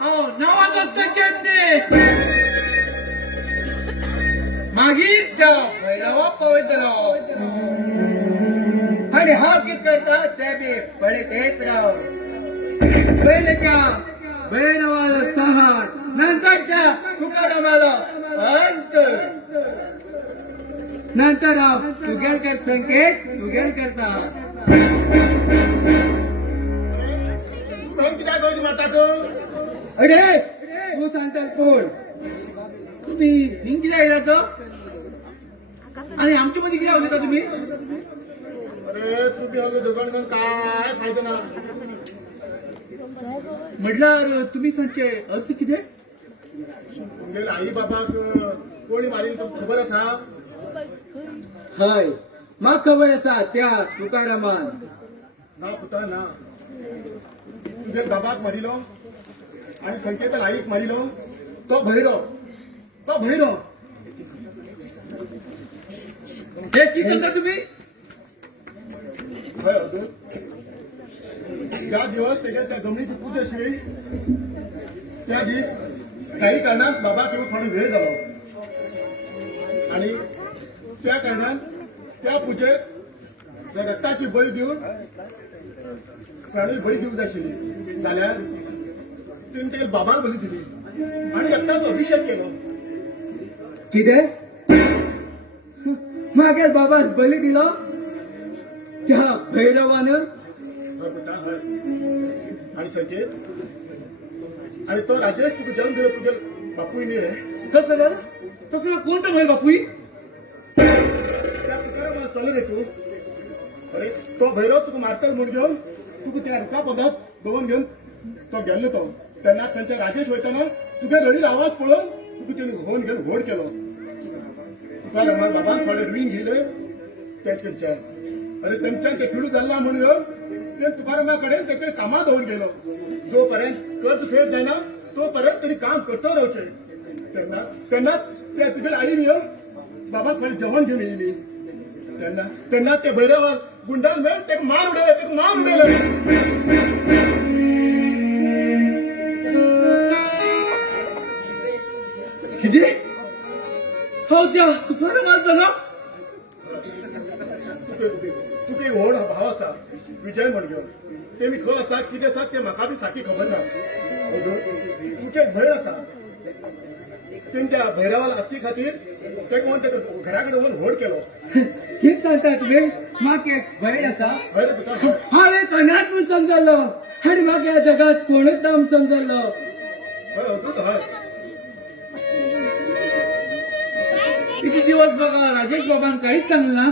हांव नांवाचो संकेत दी. मागीर त्या भैरवाक पावयतलो आणि हांव कितें करता ते बी पळयत येत राव. पहिले त्या भैरवाला सहार, नंतर त्या तुकारामाला अंत. नंतर हांव तुगेलकर संकेत तुगेल करता. कित्याक गवजी मारता तू? अरे तू सांगता कोण? तुम्ही हिंग कित्याक येयला तो आणि आमच्या मध्ये कित्याक उलयता तुम्ही? अरे तू बी हांगा दोगांक मेळून काय फायदो ना. म्हटल्यार तुम्ही सांगचे अर्थ कितें? तुमगेले आई बाबाक कोणी मारीन तुमकां खबर आसा? हय, म्हाका खबर आसा त्या तुकारामान. ना पुता ना. तुझ्या बाबाक मारिलो आणि संकेताल आईक मारिलो तो भैरो. तो भैरो. हे कितें सांगता तुम्ही? हय अवधूत. ज्या दिवस तेगे त्या जमनीची पूजा आशिल्ली त्या दीस काही कारणान बाबाक येवंक थोडो वेळ जालो आणि त्या कारणान त्या पुजेक रक्ताची बळी दिवन प्राणी बळी दिवंक जाय आशिल्ली जाल्यार तिणें तेगे बाबाक बळी दिली आणि रक्ताचो अभिषेक केलो. कितें? मागेल बाबाक बळी दिलो त्या भैरवान? हय पुता हय. आणि संकेत आणि तो राजेश तुका जन्म दिलो तुगे बापूय न्ही रे. कसं जाल्यार? तसं जाल्यार कोण तो म्हजे बापूय? त्या तुकारामाक चल रे तू. अरे तो भैरव तुका मारतलो म्हूण घेवन तुका त्या रुखा पदाक दवरून घेवन तो गेल्लो तो. तेन्ना तांच्या राजेश वयताना तुगे रडीर आवाज पळोवन तुका तेणी व्होन घेवन व्होड केलो. तुकारामान बाबान थोडे रिंग घेयले तेच खंयच्यान. अरे तेंच्यान ते पिडू जाल्ला म्हणून ते तुकारामा कडेन ते कामां दवरून गेलो. जो पर्यंत कर्ज फेड जायना तो पर्यंत तरी काम करतो रावचें. तेन्ना ते तुगे आईन येवन बाबाक थोडें जेवण घेवन येयली. तेन्ना ते भैरवाक गुंडाल मेळून तेका मार उडयले. हो त्या तुकारामाल सांगा तुके व्हड भाव आसा विजय म्हणगे ते मी खंय आसा कितें आसा ते म्हाका बी सारकी खबर ना तुके भंय आसा त्या भैरवाल आस्ती खातीर ते कोण ते घरा कडेन वचून व्हड केलो कित सांगता तुमी म्हाका एक भयण आसा भंय रे तुका हांव एक अनाथ म्हूण समजल्लो आनी म्हाका ह्या जगात कोणूच ना म्हूण समजल्लो हय अदूत हय किती दिवस बघा राजेश बाबान काहीच सांगलं ना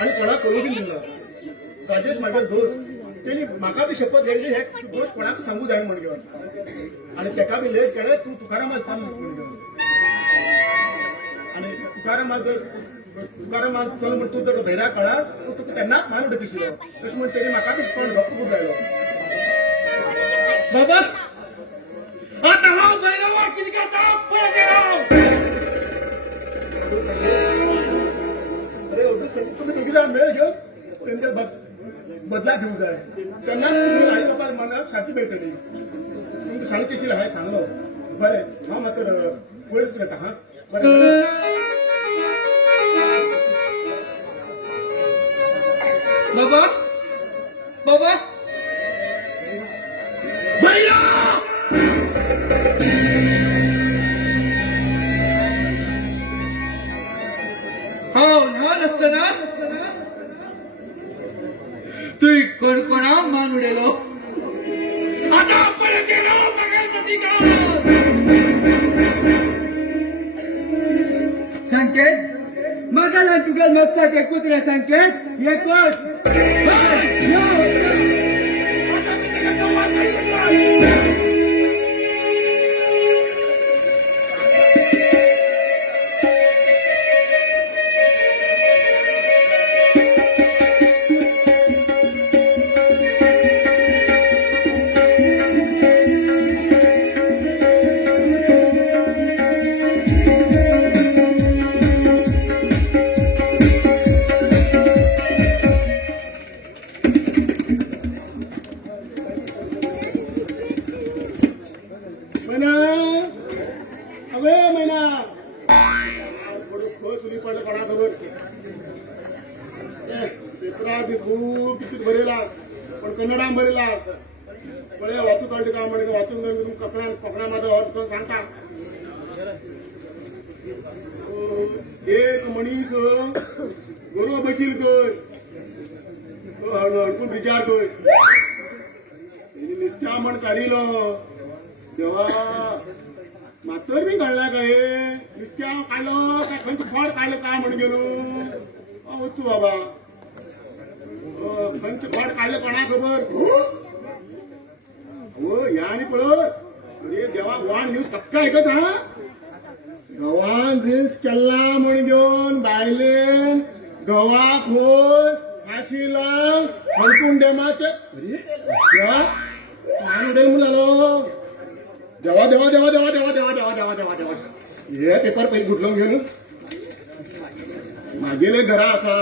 आणि कोणाक कळू बी दिना राजेश म्हागे दोस्त तेणी म्हाका बी शपथ घेतली हे दोस्त कोणाक सांगू जाय म्हण घेवन आणि तेका बी लेट केले तू तुकारामाक सांग म्हण घेवन आणि तुकारामाक चल म्हण तू तो भैरा कळा तू तुका तेन्नाच मानूड दिसलो तशें म्हण तेणी म्हाका बी कोण गप्प खूब लायलो बाबा आता हांव भैरवा कितें करता पळय गेलो अरे तुम्ही दोघी जाण मेळ घेऊन तेंचे बदला घेऊ जाय तेन्ना तुम्ही आई बापाक मनाक शांती मेळटली तुमकां सांगचे आशिल्लें हांवें सांगलो बरें हांव मात्र वयरच वता हा बरें बाबा बाबा भैया हांव ल्हान आसतना तुवें कोणकोणा मान उडयलो आता परत गेलो मागेल प्रतिकार संकेत म्हाका ल्हान तुगेल मकसद एकूच रे संकेत एकूच मैना अबे मैना थोडं खो चुली पडलं कोणा खबर पेपरात बी खूप किती बरयला पण कन्नडान बरयला पळय वाचू कळटा काय म्हणजे वाचून घेवन तुम्ही कोंकणा माझा अर्थ सांगता एक मनीस गोरवा बशील खंय हडकून विचार खंय नुस्त्या म्हण काडिलो देवा मातर बी काढला काय नुस्त्या काढलं काय खंयचं फळ काढलं काय म्हण गेलो वचू बाबा खंयचं फळ काढलं कोणा खबर हो या आणि पळत अरे देवा गोवान न्यूज पक्का ऐकत हा गव्हान ड्रिंक्स केला म्हण घेऊन बायलेन गवा खोल फाशी लाव हलकून डेमाचे अरे देवा मान उडेल म्हणून आलो देवा देवा देवा देवा देवा देवा देवा देवा देवा देवा हे पेपर पहिले गुटलून घेऊन मागेले घरा असा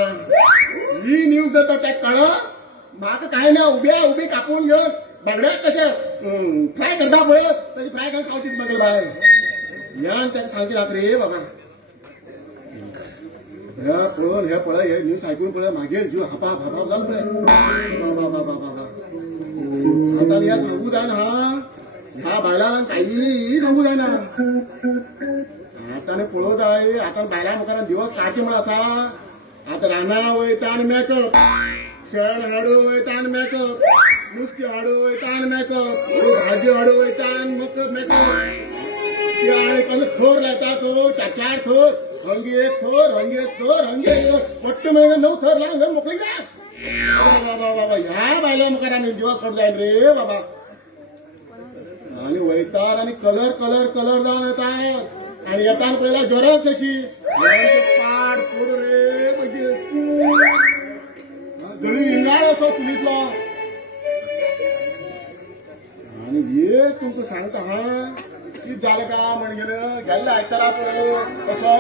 ही न्यूज देता त्या कळ म्हाका काय ना उभी कापून घेऊन बांगड्या कशा फ्राय करता पळय तरी फ्राय करून खावचीच बदल बाय यान त्याला सांगते रात्री रे बाबा ह्या पळोवन हे पळय हे न्यूज ऐकून पळय मागे जीव हापाप हापाप जाऊन पळय बाबा बाबा बाबा आता या सांगू जाय ना ह्या बायलांना काही सांगू जाय ना आता पळत आहे आता बायला मुखार दिवस काढचे म्हण आसा आता राना वयता आनी मेकअप शेण हाडू वयता आनी मेकअप नुस्तें हाडू वयता आनी मेकअप भाजी हाडू वयता आनी मेकअप आणि कसं थोर लायता तो चार थोर हंगी एक थोर हंगी एक थोर हंगी एक थोर पट्ट म्हणजे 9 थोर लावून मोकळी जा बाबा बाबा ह्या बायला मुखार आनी दिवस काढ जाय रे बाबा आणि वयतार आणि कलर कलर कलर जावन येतात आणि येताना पळयला जोरच अशी पाड पोड रे म्हणजे जळी इंगाळ असो चुलीतलो आणि हे तुमकां सांगता हा कित जालें का म्हणजे गेल्ले आयतारा पळय कसो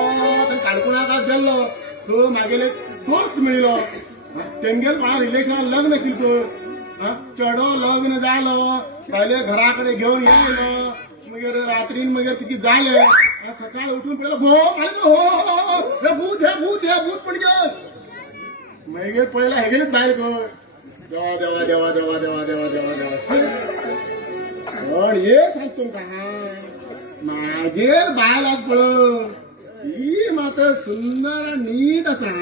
काणकोणाक गेल्लो तो मागेले दोस्त मेळिलो तेंगेल कोणा रिलेशनान लग्न आशिल्लें तो चेडो लग्न जालो बायले घरा कडेन घेवन येयलो मग रात्रीन मग किती जाले आज सकाळ उठून पहिलं भो आले हो हे भूत पण गे मग पळेला हे गेलेच बाहेर कर देवा देवा देवा देवा देवा देवा देवा देवा पण हे सांगतो का मागे बाहेर आज पळ ही मात्र सुंदर नीट असा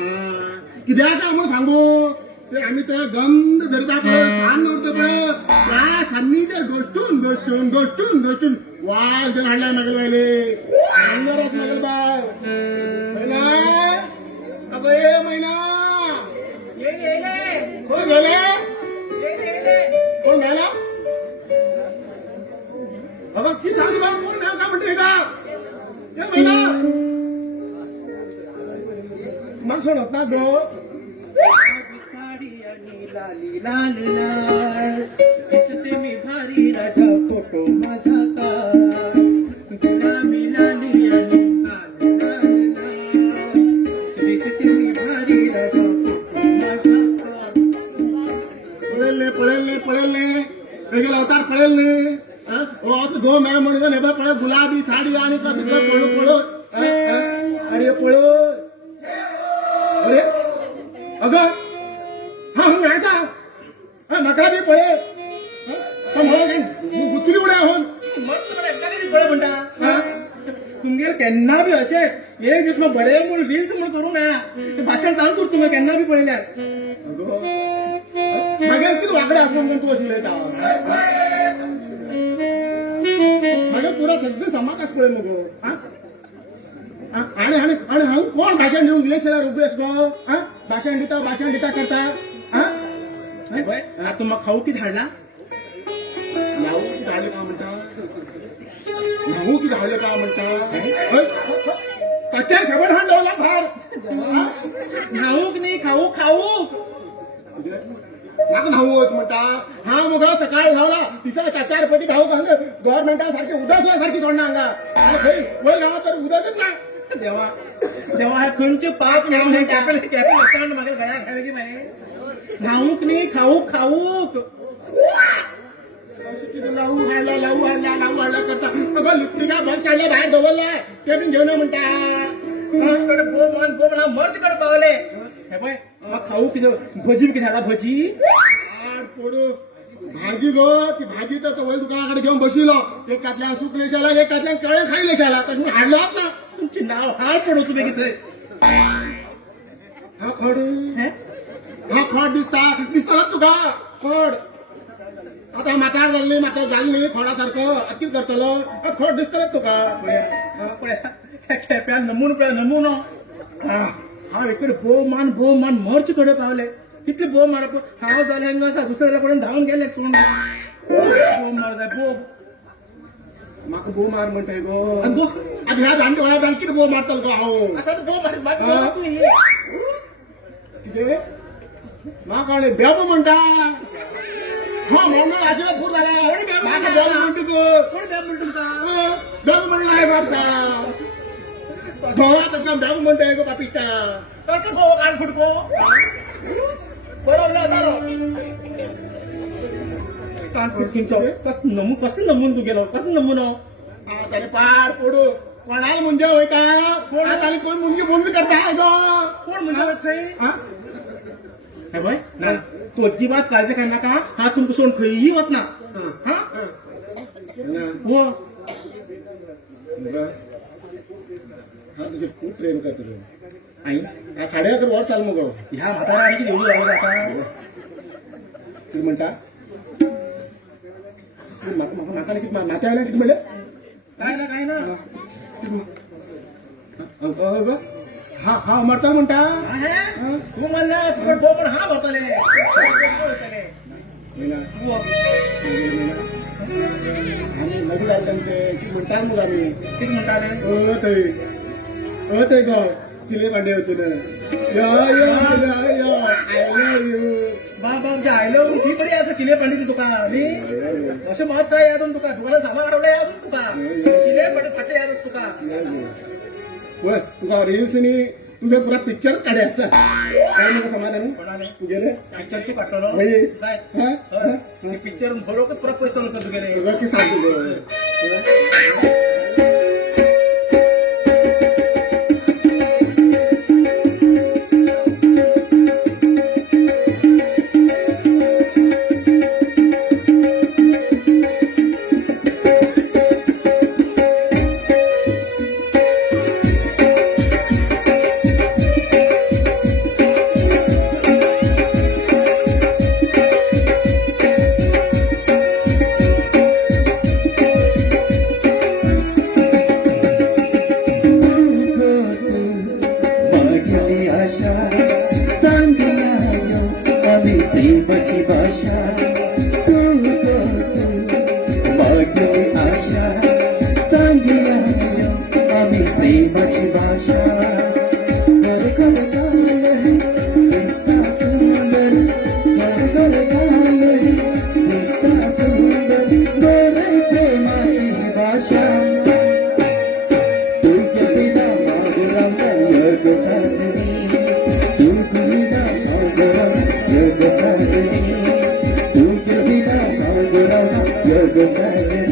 कित्याक काय म्हणून सांगू ते आम्ही तर गंध धरता सान नव्हतं पण त्या सान्नीच्या गोष्टून वाज जण हाडला नगल बायले सुंदरच नगल बाय महिना अबे महिना कोण गेले कोण गेला अगं की सांग बा कोण नाव का म्हणते का हे महिना मग सोड असतात ब्रो साडी आणि लाली लाल लाल दिसते मी भारी राजा फोटो माझा का गुलाबी लाली आणि लाल लाल लाल दिसते मी भारी राजा फोटो माझा का पळेल वेगळा अवतार पळेल असं गो मॅ म्हणून हे बघ पळ गुलाबी साडी आणि कसं पळू अरे पळू अरे अगं हा हो घ्यायचा मका बी पळे गुचली उड्या होऊन मग तुम्हाला एकदा कधी बरं म्हणता तुमगे केन्ना बी असे एक दिवस मग बरे म्हणून रील्स म्हणून करू नये भाषण चालू करतो तुम्ही केन्ना बी पळयल्या मागे किती वाकडे असलो म्हणून तू अशी मागे पुरा सगळं समाज असतो मग आणि आणि आणि हांव कोण भाषण दिवंक इलेक्शनार उबे असलो भाषण दिता करता तू मग खाऊ किती हाडला लावू की धावले का म्हणता लावू की धावले का म्हणता कच्च्या सबड हाण लावला भार खाऊक नाही खाऊ म्हाका न्हावूच म्हणता हा मग सकाळी धावला दिसा 4 घाऊ घालले गव्हर्नमेंटा सारखे उदक सारखी सोडना हांगा खंय वयर गावात तर उदकच ना देवा हा खंयचे पाप नाही कॅपल म्हाका गळ्या घाले की नाही न्हाऊक नाही खाऊक अशी किती लावू हाडला करता अगं लिफ्टिका बस काढल्या बाहेर दवरला ते पण घेऊन म्हणता बो मर्च कडे पावले हे पळय मग खाऊ किती भजी किती झाला भजी पोडू भाजी गो ती भाजी तर तो वैल दुकानाकडे घेऊन बसिलो एक कातल्या सुकले शाला एक कातल्या कळे खाईले शाला तशी हाडलो ना तुमची नाव हाड पडू तुम्ही किती हा खड हा खड दिसता तुका खड आता माताड जाल्ली खोडासारखं आता किती करतलो आता खोड दिसतलेच तुका खेप्या नमुनो हांव इकडे भोव मान मर्च कडे पावले कितले भोव मारप हांव जाले हांगा असा दुसऱ्या कडेन धांवन गेले सोड भोव मार जाय भोव म्हाका भोव मार म्हणटाय गो भोव आता ह्या जाणटे वया जाण कितें भोव मारतलो गो हांव असा भोव मार तूं कितें म्हाका बेबो म्हणटा हा म्हणून आशिल्लो पूर जाला म्हाका बेबो म्हणटा गो कोण बेब म्हणटा तुमकां बेबो म्हणून हांवें मारता गोवात असं बेबो म्हणटाय गो पापिस्ता कसं गो कान फुटको बरोबर दारो कान फुटकिंचो कसं नमून तू गेलो कसं नमुनो ताणे पार पडू कोणाला म्हणजे वयता कोण ताणे कोण मुंजी करता गो कोण म्हणजे खंय हे पळय ना तू अजिबात काळजी काय नाका हा तुमकां सोडून खंयही वचना हा हो हा तुझे खूप प्रेम करतो रे आई हा 11.5 वर्ष चाल मग ह्या म्हातारा आनी कितें एवढी जावं आता कितें म्हणटा म्हाका कितें नात्या वयल्यान कितें म्हणलें काय ना हा मरता म्हणटा तू म्हणला तुका भोव पण हा भरतले आमी लग्न जालें ते कितें म्हणटा मग आमी कितें म्हणटाले थंय गो चिले पांडे वचून यो आय लव यू बाब आयलो ही बरी आसा चिले पांडी तुका न्ही अशें मत काय याद तुका दुकानात सामान हाडवलें याद तुका चिले पांडी फाटले याद तुका होय तुका रील्स नी तुझे पुरा पिक्चर काढायचा काय नको समाधान तुझे पिक्चर की काडटलो होय काय पिक्चर बरोबर पुरा पयसो नको तुगेले की सांगतो माझी आशा सांगला आम्ही प्रेमाची भाषा तू माझी आशा सांगला आम्ही प्रेमाची भाषा कर कर गाय दिसता सुंदर कर कर गाय दिसता सुंदर गोरे प्रेमाची भाषा तुझ्या बिना मागुराम योग साजनी तुझ्या बिना मागुराम योग साजनी तुझ्या बिना मागुराम योग साजनी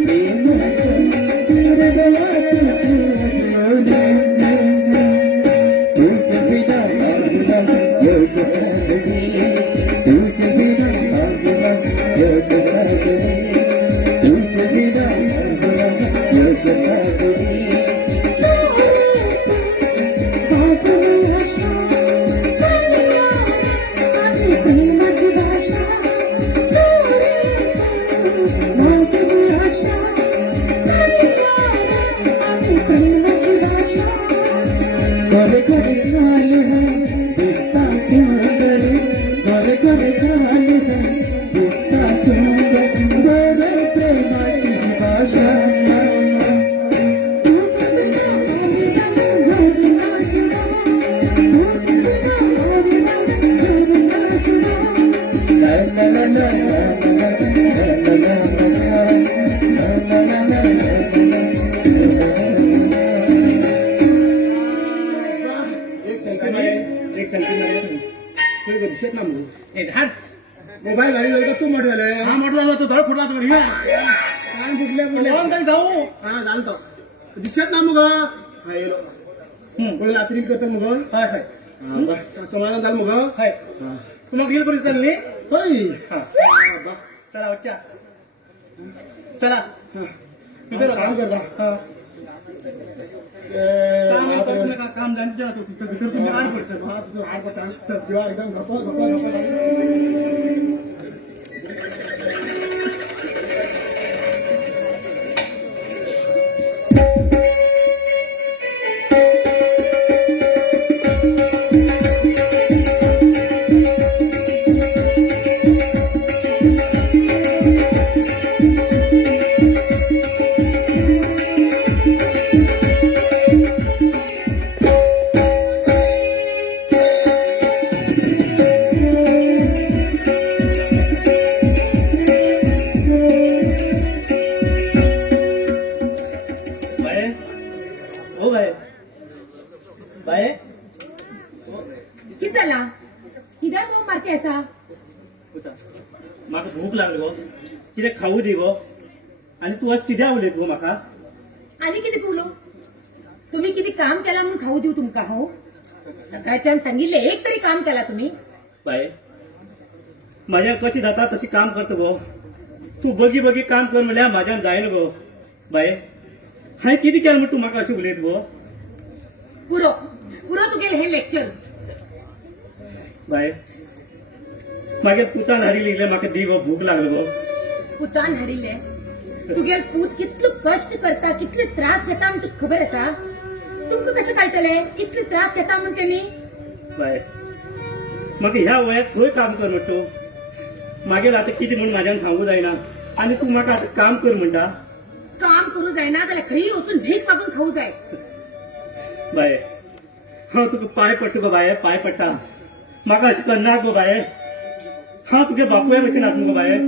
प्रेम धड फुटला तुला काय फुटले जाऊ हा घालतो दिसत ना मग हा येलो पहिले रात्री करतो मग हाय हाय समाधान झालं मग हाय तुला गेल करू चालली होय चला बच्चा चला काम करता काम जाणतो भीतर तुम्ही आड पडतं एकदम गप्पा बाय ओ बाय बाय किती झाला कित्याक भाऊ मारते असा म्हाका भूक लागली गो कितें खाऊ दी गो आणि तू आज कित्याक उलयत गो म्हाका आणि किती बोलू तुम्ही किती काम केला म्हणून खाऊ देऊ तुमका हो सकाळच्यान सांगितले एक तरी काम केला तुम्ही बाय माझ्या कशी जाता तशी काम करतो गो तू बगी बगी काम कर म्हणल्यार म्हाज्यान जायना गो बाय हांवें कितें केलें म्हण तूं म्हाका अशें उलयत गो पुरो पुरो तुगेले हे लेक्चर बाय मागे पुतान हाडी लिहिले म्हाका दी गो भूक लागलो गो पुतान हाडिल्ले तुगेल पूत कितलो कष्ट करता कितले त्रास घेता म्हण तुका खबर आसा तुमकां कशें कळटले कितले त्रास घेता म्हण तेमी बाय म्हाका ह्या वयात खंय काम कर म्हणटा तूं मागीर आतां कितें म्हूण म्हाज्यान सांगू जायना आनी तूं म्हाका आतां काम कर म्हणटा काम करू जायना जाल्यार खंयी वचून भीक मागून खाऊ जाय बाय हांव तुका पांय पडटा गो बाये पांय पडटा म्हाका अशें करना गो बाये हांव तुगे बापूय भशेन आसा गो बाये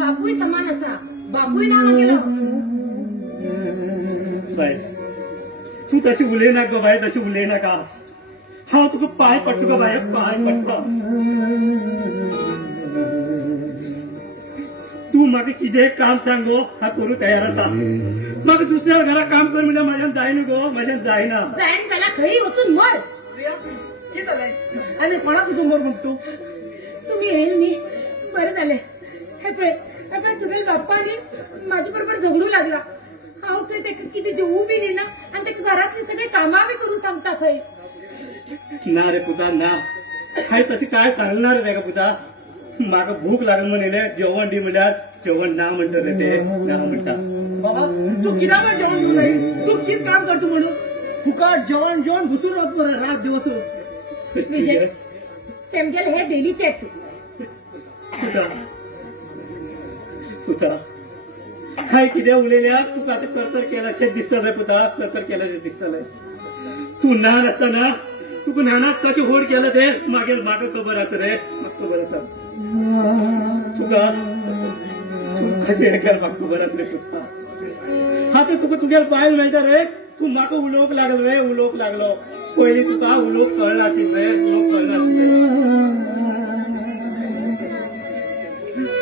बापूय समान आसा बापूय ना मागेलो बाय तूं तशी उलयनाका गो बाय तशी उलयनाका हांव तुका पांय पडटा गो बाये पांय पडटा तूं म्हाका कितेंय काम सांग गो हांव करूं तयार आसा म्हाका दुसऱ्या घरा काम कर म्हणल्यार म्हाज्यान जायना गो म्हाज्यान जायना जायन जाल्यार खंयी वचून मर किती झालंय आणि कोणाक तुझं मोर म्हणतो तुम्ही येईल न्ही बरं झाले हे पळय तुगेल बाप्पानी माझ्या बरोबर झगडू लागला हांव खंय तेका कितें जेवू बी दिना आनी तेका घरातली सगळी कामां बी करूं सांगता खंय ना रे पुता ना हांवें तशी काय सांगणार रे तेका पुता म्हाका भूक लागली म्हणले जेवण दी म्हणल्यार जेवण ना म्हणटा रे ते ना म्हणटा बाबा तू कित्याक जेवण घेऊन जाईल तू किती काम करतो म्हणून फुकट जेवण जेवण घुसून राहत बरं रात दिवस विजय तेमगेल हे डेली चॅक पुता हाय कितें उलयल्या तुका आतां करकर केल्याशें दिसतलें पुता करकर केल्याशें दिसतलें तूं ल्हान आसतना तुका ल्हानाक कशें व्हड केलें तें मागीर म्हाका खबर आसा रे म्हाका खबर आसा तुका तूं कशें केलें म्हाका खबर आसा रे पुता आतां तुका तुगेल बायल मेळटा रे तूं म्हाका उलोवंक लागलो रे उलोवंक लागलो पयलीं तुका उलोवंक कळनाशिल्लें रे उलोवंक कळनाशिल्लें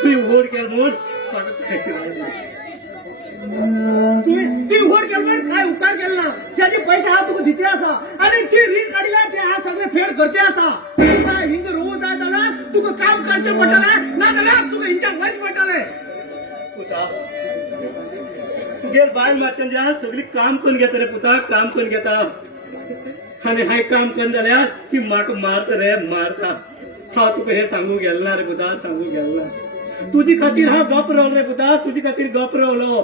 तुवें व्हड केलें म्हूण म्हाका कशें ती व्हड केलं काय उपकार केला त्याचे पैसे हा तुका दिते असा आणि ती रीण काढला ते हा सगळे फेड करते असा तुका हिंग रोज जाय जाल्यार तुका काम करचे पडटले ना जाल्यार तुका हिंच्या वयच पडटले पुता तुगेर बायल मारतना सगळी काम करून घेता रे पुता काम करून घेता आनी हांवें काम करून जाल्यार ती म्हाका मारता रे मारता हांव तुका हे सांगू गेलो ना रे पुता सांगू गेलो ना तुजी खातीर हांव गप रावलो रे पुता तुजी खातीर गप रावलो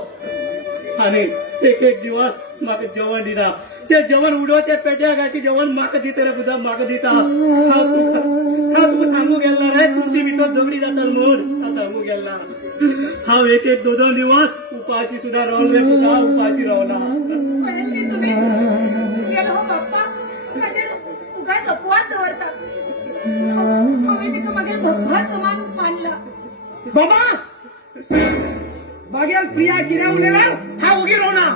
आनी एक एक दिवस म्हाका जेवण दिना ते जेवण उडोवचे पेट्या घालचे जेवण म्हाका दिता रे पुता म्हाका दिता हांव तुका सांगू गेलो ना रे तुमची भितर झगडी जाता म्हूण हांव सांगू गेलो ना हांव एक एक दोन दिवस उपाशी सुद्धा रावलो रे पुता उपाशी रावला कळले तुम्ही गेलो हो बाप्पा माझे उगाच अपवाद दवरता हांवें तेका मागीर भगवा समान मानला बाबा मागेल प्रिया कित्याक उलयला हा उगी रोवना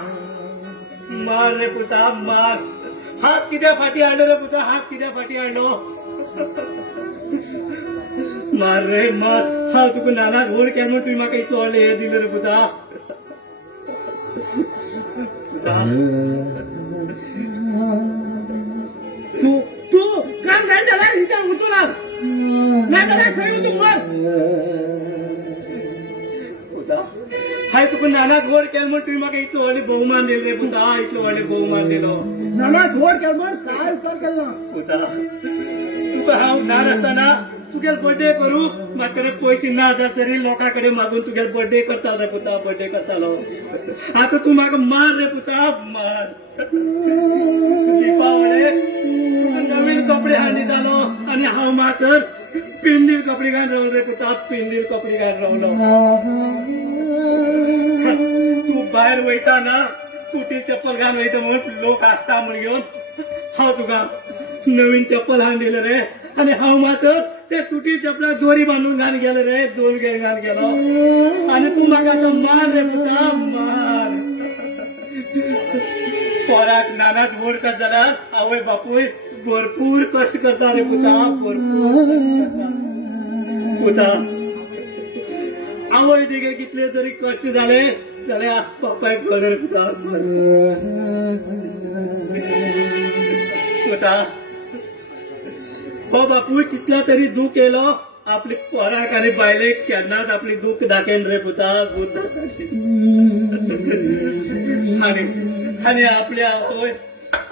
मार रे पुता मार हात कित्या फाटी हाडलो रे पुता हात कित्या फाटी हाडलो मार रे मार हांव तुका नाना व्हड केलो म्हूण तुवें म्हाका इतलो व्हडलें हें दिलें रे पुता तू तू काम नाही झाला हिच्या उचला नाही तर काय खरी तू मर पुता हाय तुका नानाक व्हड केलो म्हूण तुवें म्हाका इतलो व्हडलें भोवमान दिलो रे पुता इतलो व्हडलें भोवमान दिलो नाना जोड केल मर काय उपकार केला पुता तुका हांव ल्हान आसतना तुगेलो बर्थडे करू म्हाजे कडेन पयशे ना जाल्यार तरी लोकां कडेन मागून तुगेलो बर्थडे करतालो रे पुता बर्थडे करतालो आतां तूं म्हाका मार रे पुता मार दीपावळे तुका नवीन कपडे हाडून दितालो आनी हांव मातर पिंडील कपडे घालून रावलो रे पुता पिंडील कपडे घालून रावलो तूं भायर वयता ना तुटी चप्पल घालून वयता म्हणून लोक आसता म्हूण घेवन हांव तुका नवीन चप्पल हाडून दिलें रे आनी हांव मात्र ते तुटी चपलाक दोरी बांदून घालून गेलो रे दोन घालून गेलो आनी तूं म्हाका आतां मार रे पुता मार पोराक नानाक व्हड कर जाल्यार आवय बापूय भरपूर कश्ट करता रे पुता भरपूर पुता आवय तिगे कितले तरी कश्ट जाले जाल्यार बापायक कर रे पुता पुता हो बापूय कितला तरी दूख येलो आपले पोराक आनी बायलेक केन्नाच आपली दूख दाखयन रे पुता आनी आपल्या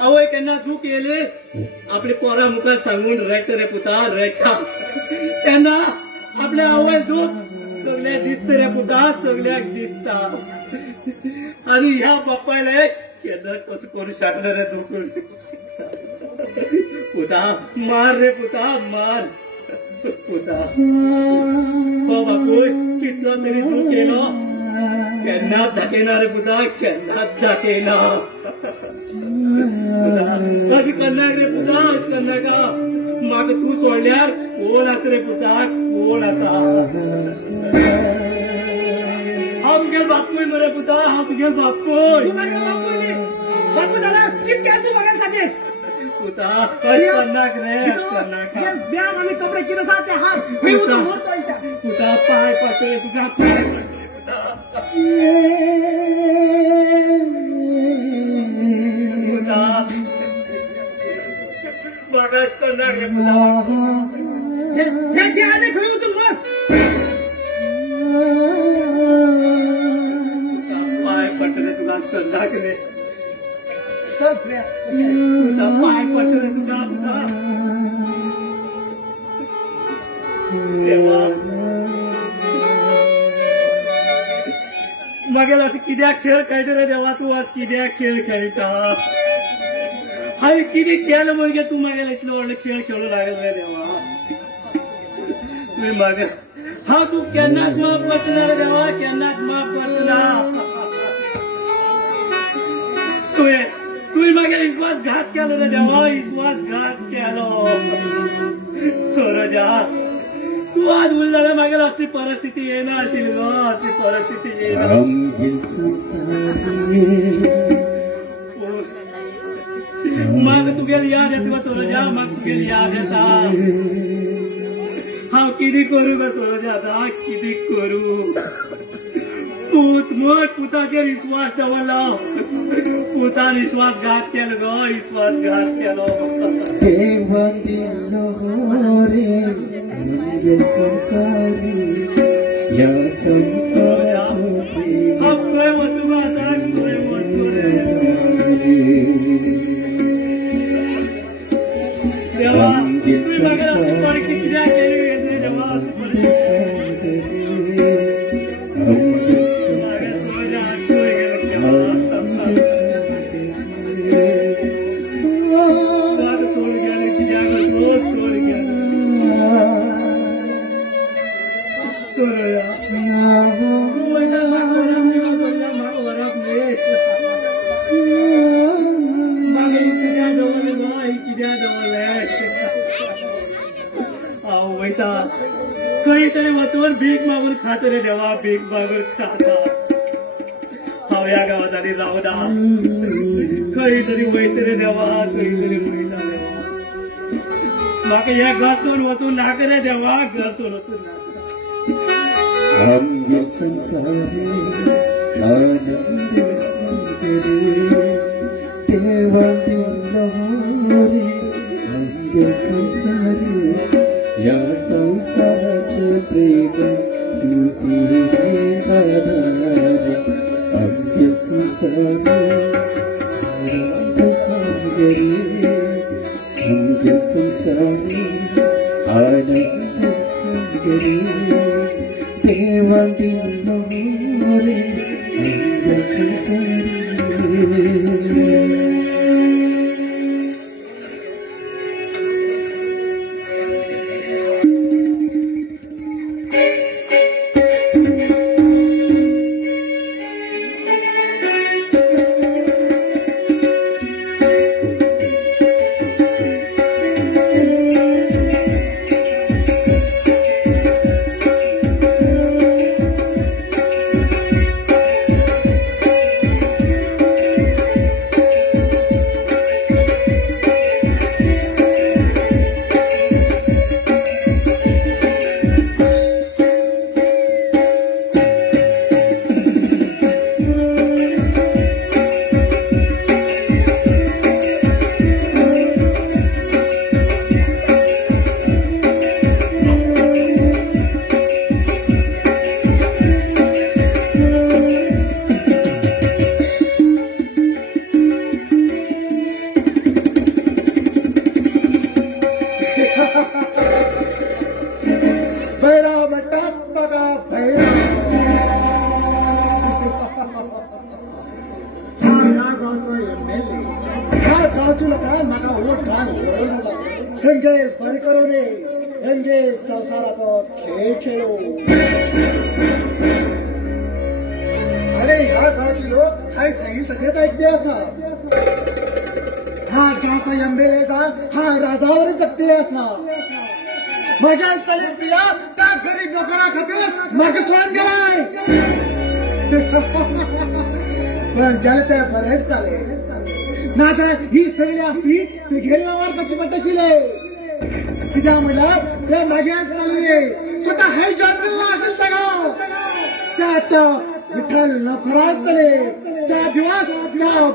आवय केन्ना दूख येले आपले पोरा मुखार सांगून रडटा रे पुता रडटा तेन्ना आपल्या आवय दूख सगळ्याक दिसता रे पुता सगळ्याक दिसता आनी ह्या बापायले केन्ना कसं करू शकना रे दूख पुता मार रे पुता मार पुता हो बापूय कितलो तरी दूख केलो केन्नाच दाखयना रे पुता केन्नाच दाखयना अशें करनाक रे पुता अशें करनाका म्हाका तूं सोडल्यार कोण आसा रे पुता कोण आसा हांव तुगेलो बापूय मरे पुता हांव तुगेलो बापूय बापू झाला कितक्या तू म्हाका खातीर पुता अशें करनाक रे अशें करनाका बॅग आनी कपडे कितें आसा ते हाड खंय वचून मोर पळयता पुता पाय पडटले तुका पाय पडटले पुता पुता म्हाका अशें करनाक रे पुता हे आनी खंय वचून मोर पाय पडटले तुका अशें करनाक रे चल प्रिया पुता पाय पडटले तुका पुता देवा मागेल असं कित्याक खेळ खेळटा रे देवा तू आज कित्याक खेळ खेळटा हांवें कितें केलें म्हणजे तूं मागेल इतलो व्हडलो खेळ खेळूं लागलो रे देवा तुवें मागेल हांव तूं केन्नाच माफ करचना रे देवा केन्नाच माफ करचना तुवें मागेल विश्वासघात केलो रे देवा विश्वासघात केलो सोरोजा तू आज उरलेलं मागेल असली परिस्थिती येणं आशिल्ली गो असली परिस्थिती येणं आमगे संसारी म्हाका तुगेली याद येता गो सोरोजा म्हाका तुगेली याद येता हांव कितें करूं गो सोरोजा आतां कितें करूं पूत मोठ पुताचेर विश्वास दवरलो पुतान विश्वासघात केलो गो विश्वासघात केलो देवान दिलो रे आमगे संसारी या संसाराचो हांव खंय वचूं गो आतां खंय वचूं रे देवा तुवें म्हाका असली परिस्थिती कित्याक केली रे देवा खंय तरी वचून भीक मागून खाता रे देवा भीक मागून खाता हांव ह्या गांवांत आनी रावना खंय तरी वयता रे देवा खंय तरी वयता देवा म्हाका हे घर सोडून वचून नाका रे देवा घर सोडून वचून नाका आमगे संसारी आनंद संकरी देवा दिलो रे आमगे संसारी या संसाराचे प्रेम तू आधार आमगे संसारी आनंद संकरी आमगे संसारी आनंद संकरी देवा दिलो रे आमगे संसारी भैरा म्हणतात बघा भैरा हा गावचा एमएलए ह्या गावची लोकां म्हाका वोट घाल हेंगे बरें करो रे हेंगे संसाराचो खेळ खेळो अरे ह्या गावची लोक हाय सांगितले तशेंच ऐकते आसा हा गावचा एमएलए हा राजावर जगते आसा माझ्या चले प्रिया त्या गरीब लोकांना खातीर म्हाका सोडून गेलाय पण गेले ते बरेच झाले नाजाल्यार ही सगळी आसती ती गेल्ल्या वर कशी पडटशिले कित्याक म्हणल्यार ते मागेच चालले स्वता हाय जॉब असेल त्या विठ्ठल नोकराच चले त्या दिवस त्या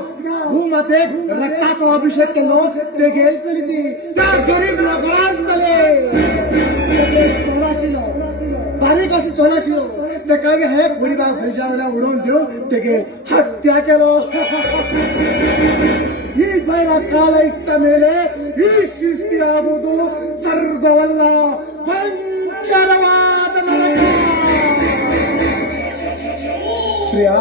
भूमातेक रक्ताचो अभिषेक केलो ते गेली चली ती त्या गरीब नोकराच चले चोर आशिल्लो बारीक असो चोर आशिल्लो तेका बी हे गोळीबार खंयच्या वेळार उडोवन दिवन तेगे हत्या केलो ही बैरा काल इट्ट मेले ही सृष्टी आबोदु सर्गवल्ल पंचरवाद प्रिया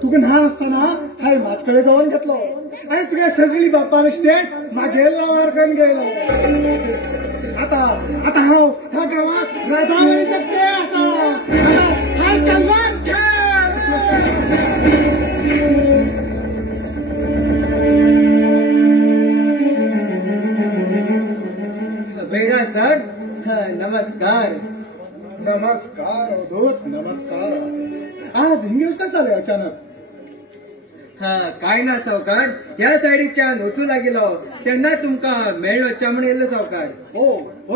तुका ल्हान आसतना हाय म्हाज कडेन दवरून घेतलो आनी तुगे सगळी बापान स्टेट मागेर वारकन गेलो आता हांव ह्या गांवांत राजावरी जगते आसा हाय तलवार बेरा सर नमस्कार नमस्कार अवधूत नमस्कार आज हिंगेल कसं आले अचानक काय ना सावकार ह्या सायडीच्यान वचू लागिलो तेन्ना तुमका मेळ वच्चा म्हण येयल्लो सावकार हो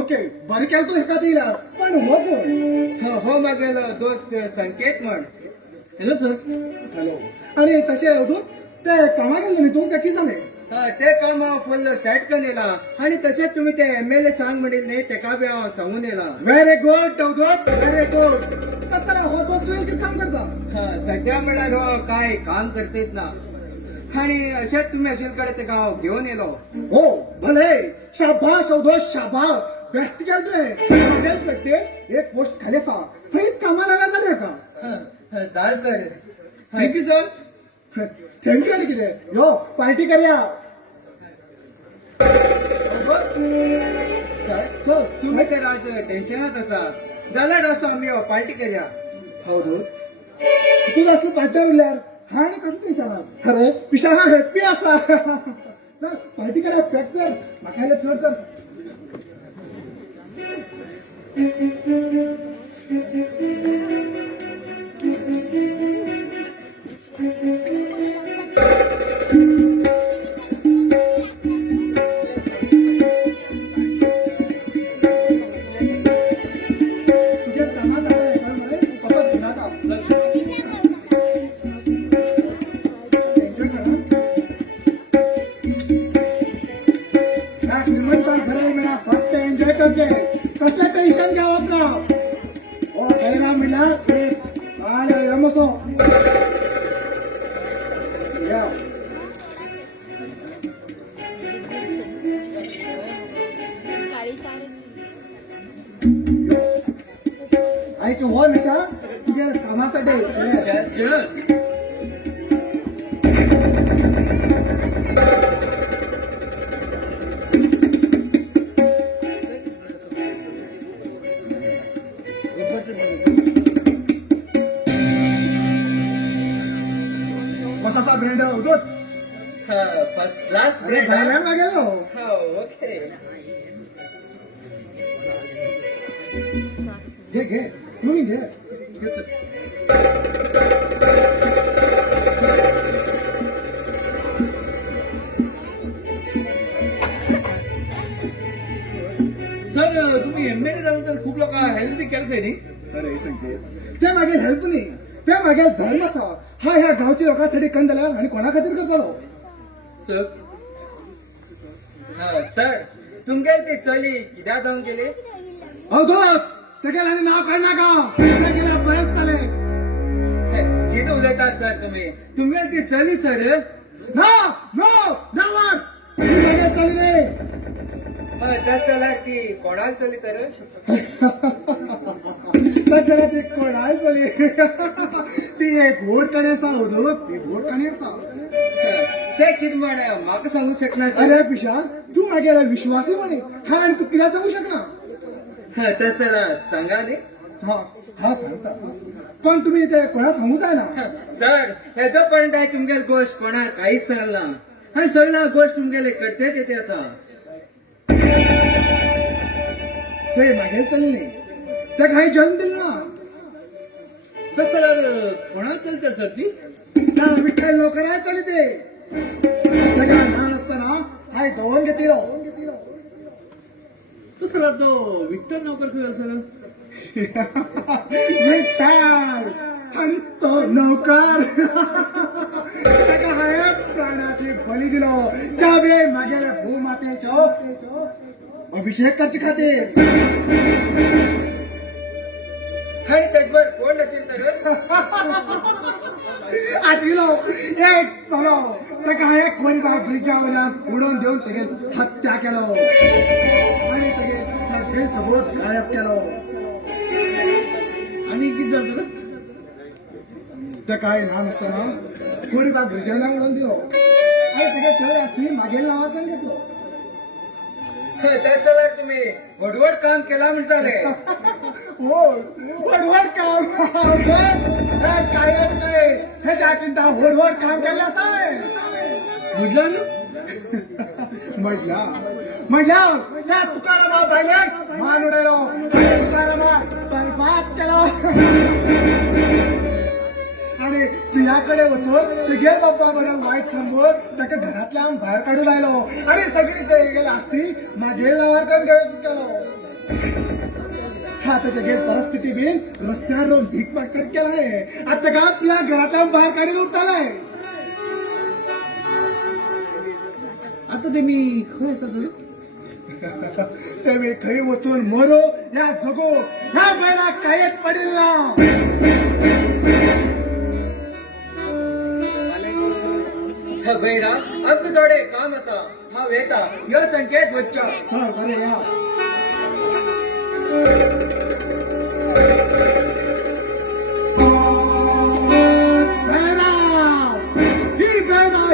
ओके बरें केलें तूं हेका दिला पण हो कोण हो मागेलो दोस्त संकेत म्हण हॅलो सर हॅलो आणि तशें अवधूत ते कामाक गेल्लो न्ही तूं तें कितें जालें ते काम हांव फुल सेट करून येला आणि तशेंच तुमी ते एमएलए सांग म्हणिल्ले न्ही तेका बी हांव सांगून येला very good Avdhoot very good कसं हो तो तुवें कितें काम करता सध्या म्हणल्यार हो काय काम करतेत ना आणि अशेंच तुमी आशिल्ले कडेन तेका हांव घेवन येलो हो भले शाबास अवधूत शाबास बेस्ट केलें तुवें मागेल व्यक्ती एक पोस्ट खाली आसा थंयच कामाक लागला जालें हेका चाल सर थँक्यू सर थँक्यू आनी कितें यो पार्टी करया सर तुम्ही तर आज टेन्शनात असा जाल्यार असो आमी पार्टी करया हौದು तू असलो पार्ट्यार उरल्यार हांणी कसं टेन्शनात खरें पिशा हा हॅप्पी आसा चल पार्टी करया पॅक कर म्हाका आयले चड कर बसो या आयचं हो निशा तुझ्या कामासाठी जस्ट कसा ब्रेंड होतो फर्स्ट क्लास भायल्यान गेलो ओके घे तुम्ही घे सर तुम्ही एम ए झाल्यानंतर खूप लोक हेल्प बी केलं न्ही अरे संकेत त्या मागील हेल्प न्ही त्या मागील धर्म आसा हा ह्या गावच्या लोकांसाठी कण जाल्यार आनी कोणा खातीर करतलो सर सर तुमगे ते चली कित्याक जावन गेले अवधूत तेगेल आनी नाव काडनाका गेल्या बरेच जाले कितें उलयतात सर तुमी तुमगे ती चली सर नो नो नेवर मागे चलले तस जाल्यार ती कोणाक चली तर तसले ती कोणाय चली ती एक घोडकणे आसा अवधूत ती घोडकणे आसा ते कितें म्हण म्हाका सांगू शकना सर अरे पिशा तू मागे विश्वासी म्हणे हा आणि तू कित्याक सांगू शकना तस जाल्यार सांगा न्ही हा हा सांगता पण तुम्ही ते कोणाक सांगू जायना सर येदो पर्यंत हांवें तुमगेली गोश्ट कोणाक कांयच सांगला आनी सगळ्या गोश्ट तुमगेले करतेच येते आसा ते मागे चलले ते काही जन्म दिला ना तस जाल्यार कोणाक चलता सर ती त्या विठ्ठल नोकराय चली ते तेका ल्हान आसतना हाय दोन घेतिलो तस जाल्यार तो विठ्ठल नोकर खंय सर विठ्ठल आणि तो नौकर तेका हाय प्राणाची बळी दिलो त्या वेळी मागेले भूमातेचो अभिषेक करचे खातीर आणि तेजवर कोण नसेल तर आशिलो एक चलो तेका हाय कोणीबाय ब्रिजा वयल्यान उडोवन दिवन तेगे हत्या केलो आणि तेगे सगळे सबूत गायब केलो आणि कितें जालें तर ते काय ल्हान आसतना कोणीबाय ब्रिजाला उडोवन दिलो आणि तेगे चड आसली मागेल नांवांतल्यान घेतलो तस जाल्यार तुमी व्हडवड काम केला म्हण जाले हो वडवड काम काय नाही हे जाकीन ता वडवड काम केले आसाय बुजला म्हटल्या त्या तुकारामा भायल्यान मान उडयलो तुकारामा बरबाद केलो आणि तुझ्याकडे वचून तुगे बाप्पा बद्दल वाईट सांगून ताका घरातल्यान भायर काढून लायलो आणि सगळी सगळी आसती मागेर नावार्थान केलो आता तेगे परिस्थिती बीन रस्त्यार रोवन भीक मागसार केलाय आता ताका तुझ्या घरातल्यान भायर काढून उरताले आता तेमी खंय आसा तर ते वेळी खंय वचून मरो या जगो ह्या बैराक कांयच पडिल ना भैरा आमकां थोडे काम आसा हांव येता ह्यो संकेत वच्चो हय बरें या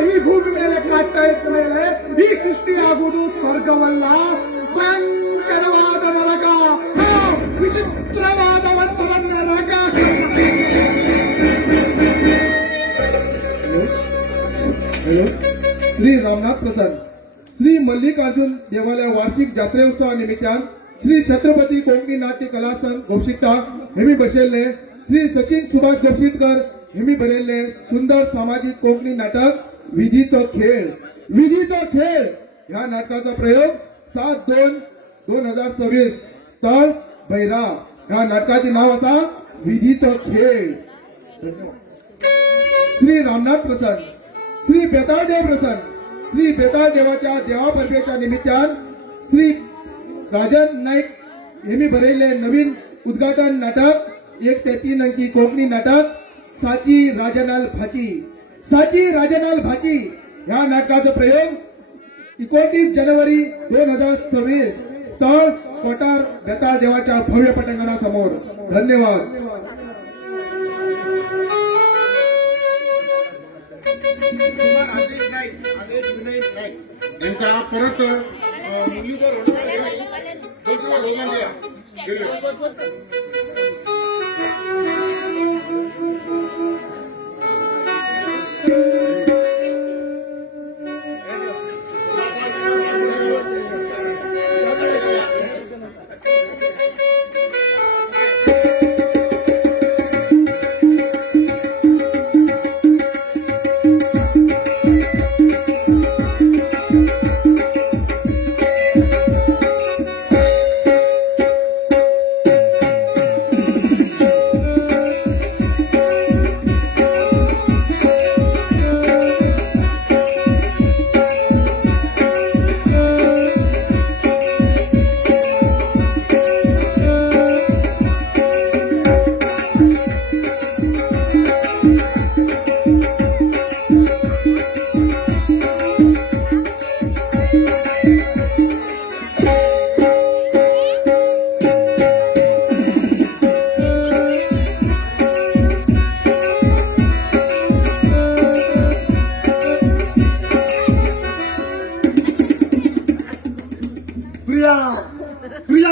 ಈ ಭೂಮಿ ಮೇಲೆ ಕಾಡ್ತಾ ಇದ್ದ ಮೇಲೆ ಈ ಸೃಷ್ಟಿ ಆಗುವುದು ಸ್ವರ್ಗವಲ್ಲ ಭಯಂಕರವಾದ ನರಕ ವಿಚಿತ್ರವಾದ ಒಂಥರ ನರಕ हॅलो श्री रामनाथ प्रसाद श्री मल्लिकार्जुन देवालय वार्षिक जात्रोत्सवा निमित्तान श्री छत्रपती कोंकणी नाट्य कला संघ गोपशिट्टा हेमी बसयल्ले श्री सचिन सुभाष गोपशिटकर हेमी बरयल्ले सुंदर सामाजिक कोंकणी नाटक विधीचो खेळ ह्या नाटकाचा प्रयोग 7/2/2026 स्थळ भैरा ह्या नाटकाचे नाव असा विधीचो खेळ धन्यवाद श्री रामनाथ प्रसाद श्री बेताळदेव प्रसन्न श्री बेताळदेवाच्या देवापर्वेच्या निमित्तान श्री राजन नाईक यांनी बरयले नवीन उद्घाटन नाटक 1 ते 3 अंकी कोंकणी नाटक साची राजनाल भाची साची राजनाल भाची ह्या नाटकाचं प्रयोग 29 जानेवारी 2026 स्थळ कोटार बेताळ देवाच्या भव्य पटांगणासमोर. धन्यवाद. यांचा परत मुलीवर प्रिया प्रिया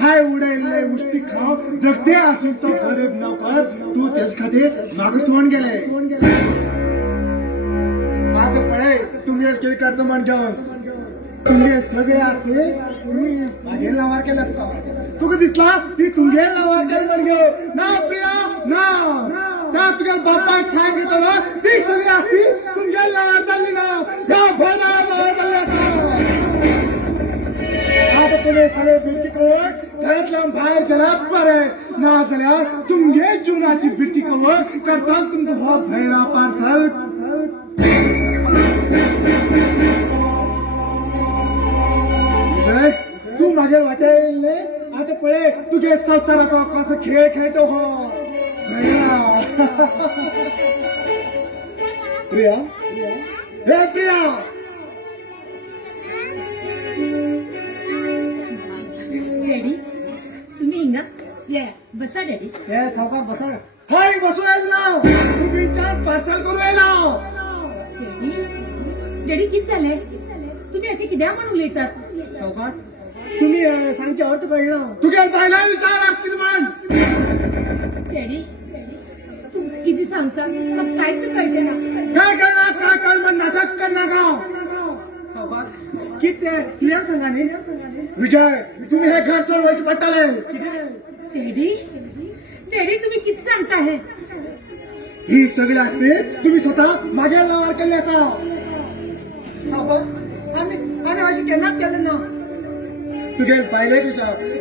हाय उडायले उष्टी खाव जगते असेल तो गरीब नौकर तू त्याच खातीर मागे सोडून गेले. माझं पळे तुम्ही किती करतो म्हणजे तुमगे सगळे असते तुम्ही मागे लावार केला असता तुका दिसला ती तुमगे लावार कर म्हणजे ना प्रिया ना त्या तुझ्या बापाक सांगितलं ना ती सगळी असती तुमगे लावार चालली ना या भोला लावार चालली असता. आता तुम्ही सगळे बिडकी करून घरातल्या बाहेर गेला बरे ना झाल्या तुमगे जीवनाची बिडकी करून करताल तुमचं भाव भैरा पार्सल. तू माझ्या वाटेल आता पळे तुझे संसारात कसं खेळ खेळतो हो प्रिया हे प्रिया डॅडी तुम्ही हिंगा या बसा डॅडी. हे सावकार बसा हाय बसू यायला तुम्ही पार्सल करू यायला. डॅडी डॅडी किती झालंय तुम्ही असे किद्या म्हणून लिहितात. सावकार तुम्ही सांगच्या अर्थ कळलं तुझ्या पाहिला विचार लागतील म्हण. डॅडी तू किती सांगता मग काहीच कळते ना. काय करणार काय कर मग नाटक करणार का सावकार किती क्लिअर सांगा नी. विजय तुम्ही हे घर सोडवायची पट्टाले. डॅडी डॅडी तुम्ही किती सांगता हे. ही सगळी असते तुम्ही स्वतः मागे लावार केले असा. सावकार आम्ही अशी केनाच केले ना. तुझे पाहिले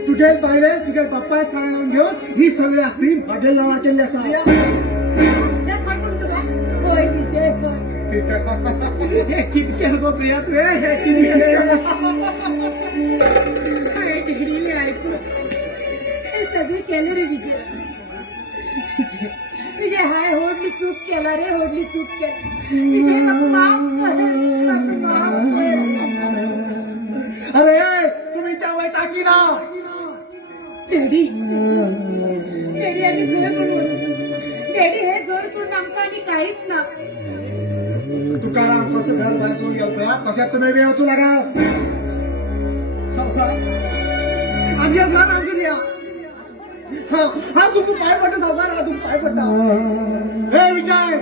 तुझे पप्पा सांगून घेऊन ही सगळी असती मागे लावार केली असा. होय विजय होय. हे किती केलं गो प्रिया तू हे किती केलं. काय डॅडीने ऐकू हे सगळे केलं रे विजय. विजय हाय होडली चूक केला रे होडली चूक केला. विजय मग माफ कर. अरे तुम्ही चावय टाकी ना. डॅडी डॅडी आम्ही घर सोडून डॅडी हे घर सोडून आमका आणि काहीच ना. तुकाराम कसं घर बाहेर सोडून गेलो कशात तुम्ही वेळ वाचू लागा. आम्ही घर आमची द्या. हा तुमचं पाय पडतं सावकार हा तुमचं पाय पडतं. हे विजय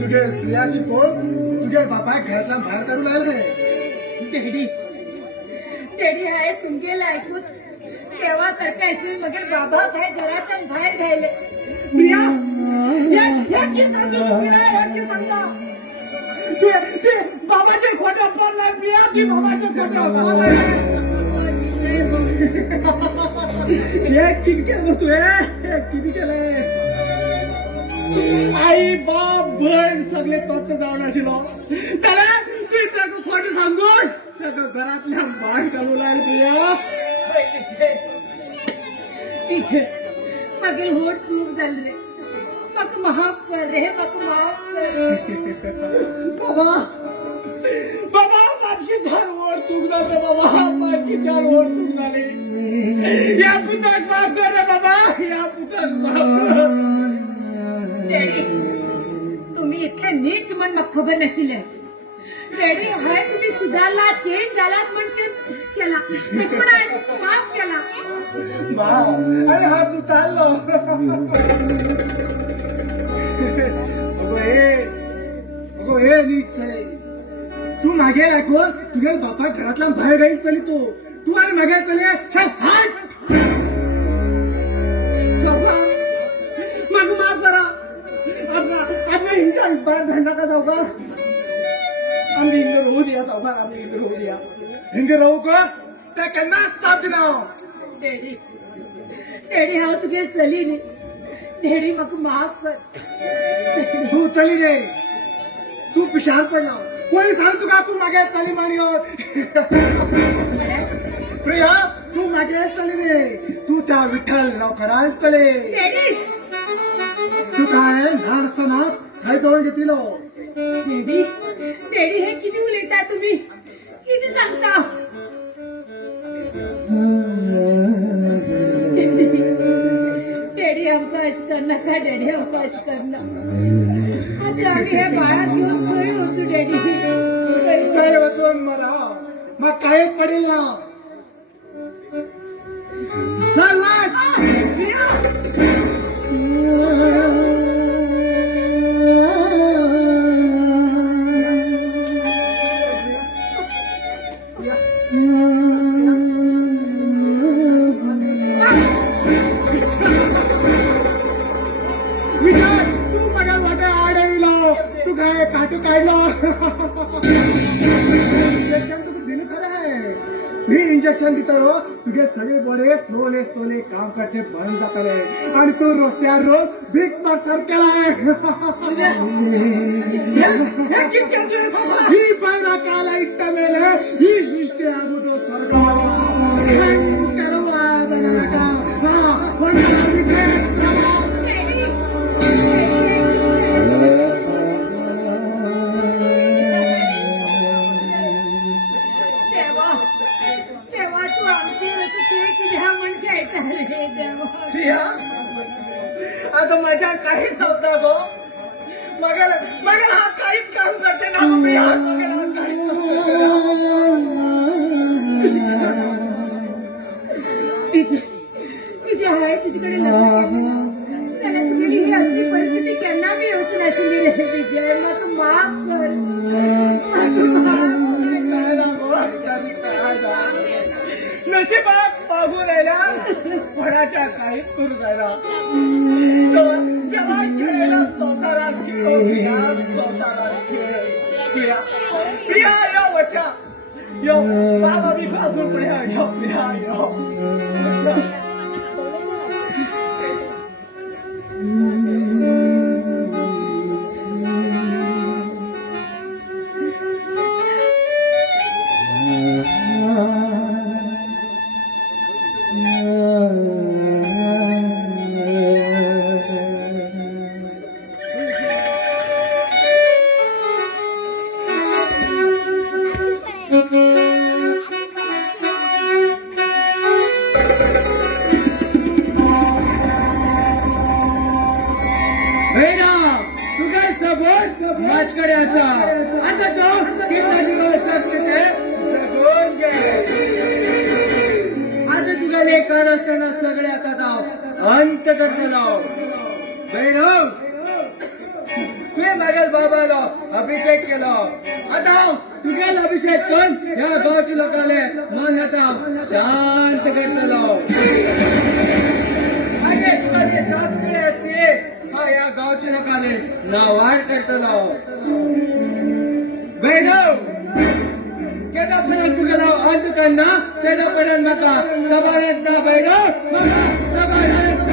तुझे प्रियाची पोळ तुझे बापा घरातला बाहेर काढून आला आहे. डॅडी डॅडी हाय तुमगे ऐकून तेव्हा सारखं असेल मगर बाबा काय घराच्या बाहेर घ्यायले. प्रिया की सांगतो ते बाबाचे खोटे पडलाय प्रिया की बाबाचे खोटे किती केलं तू किती केलंय. आई बाप बहीण सगळे तत्व जाऊन आशिलो त्याला तू खोटे सांगून घरातल्या बाहेर घालू लागली प्रिया. विजय मागील होड चूक झाली रे मग माफ कर रे मग माफ कर बाबा बाबा माझी चार ओढ चूक झाली बाबा माझी चार ओढ चूक झाली या पुताक माफ कर रे बाबा या पुताक माफ कर डॅडी तुम्ही इतले नीच म्हण मग खबर नशिले डॅडी हाय तुम्ही सुधारला चेंज झालात म्हणते केला पण माफ केला माव अरे हा सुतारलो अगो हे निश्चय तू मागे ऐकून तुझ्या बापा घरातला बाहेर जाईल चली तू आणि मागे चले चल हट मग माफ करा आपल्या हिंगा बरा धंदा का जाऊ का आम्ही हिंग राहू द्या सावकार आम्ही हिंग राहू द्या हिंग राहू का त्या केन्ना साथ दिना डॅडी डॅडी हांव तुगे चली न्ही डॅडी म्हाका माफ कर तू चली गे तू पिशार पडला कोणी सांग तुका तू मागे चली मानी प्रिया तू मागे चली रे तू त्या विठ्ठल नोकराल चले डॅडी तू काय ल्हान आसतना काय दोन घेतलो डॅडी डॅडी हे किती उलयता तुम्ही किती सांगता डॅडी आमकां अशें करनाका डॅडी आमकां अशें करना आतां आमी हे बाळाक घेवन खंय वचू डॅडी खंय वचू? काय वचून मरा मग काहीच पडेल ना चल वाट तू मगर वाटा आडविलो तू काय काटू काढलो इंजेक्शन तुका दिलं खरं आहे मी इंजेक्शन दितलो तुगे सगळे बडे स्लोले काम करचे बंद जातले आणि तू रस्त्यार रोज भीक मारसार केलाय ही पैरा काला इट्टा मेले ही सृष्टी आगुदो स्वर्ग देवा देवा तू आमची असं कित्याक म्हण खेळटा रे देवा प्रिया आता माझ्या काहीच नव्हता गो मगर हा काहीच काम करते ना गो प्रिया मगर हा काहीच विजय हाय तुझ्याकडे लक्ष त्याला तुझी ही असली परिस्थिती केन्ना बी येवच नाशिल्ली रे विजय मग तू माफ कर नशिबात पाहू राहिला फळाच्या काही दूर जायला तेव्हा खेळला संसारात खेळ संसारात खेळ प्रिया या वचा यो बाबा मी खासून प्रिया यो प्रिया यो माझकडे असा आता तो कितना दिवस आता तुला लेकर असताना सगळे आता जाव अंत करतलो बहिण तुझे मागेल बाबाला अभिषेक केलो आता तुगेल अभिषेक करून ह्या गावच्या लोकांले मन आता शांत करतलो अरे तुला जे सात पिढे असते हा या गावच्या लोकांले नावार करतलो बहिण केदापर्यंत तुझं नाव अंत करना तेदापर्यंत म्हाका सभानात ना बहिण म्हाका सभानात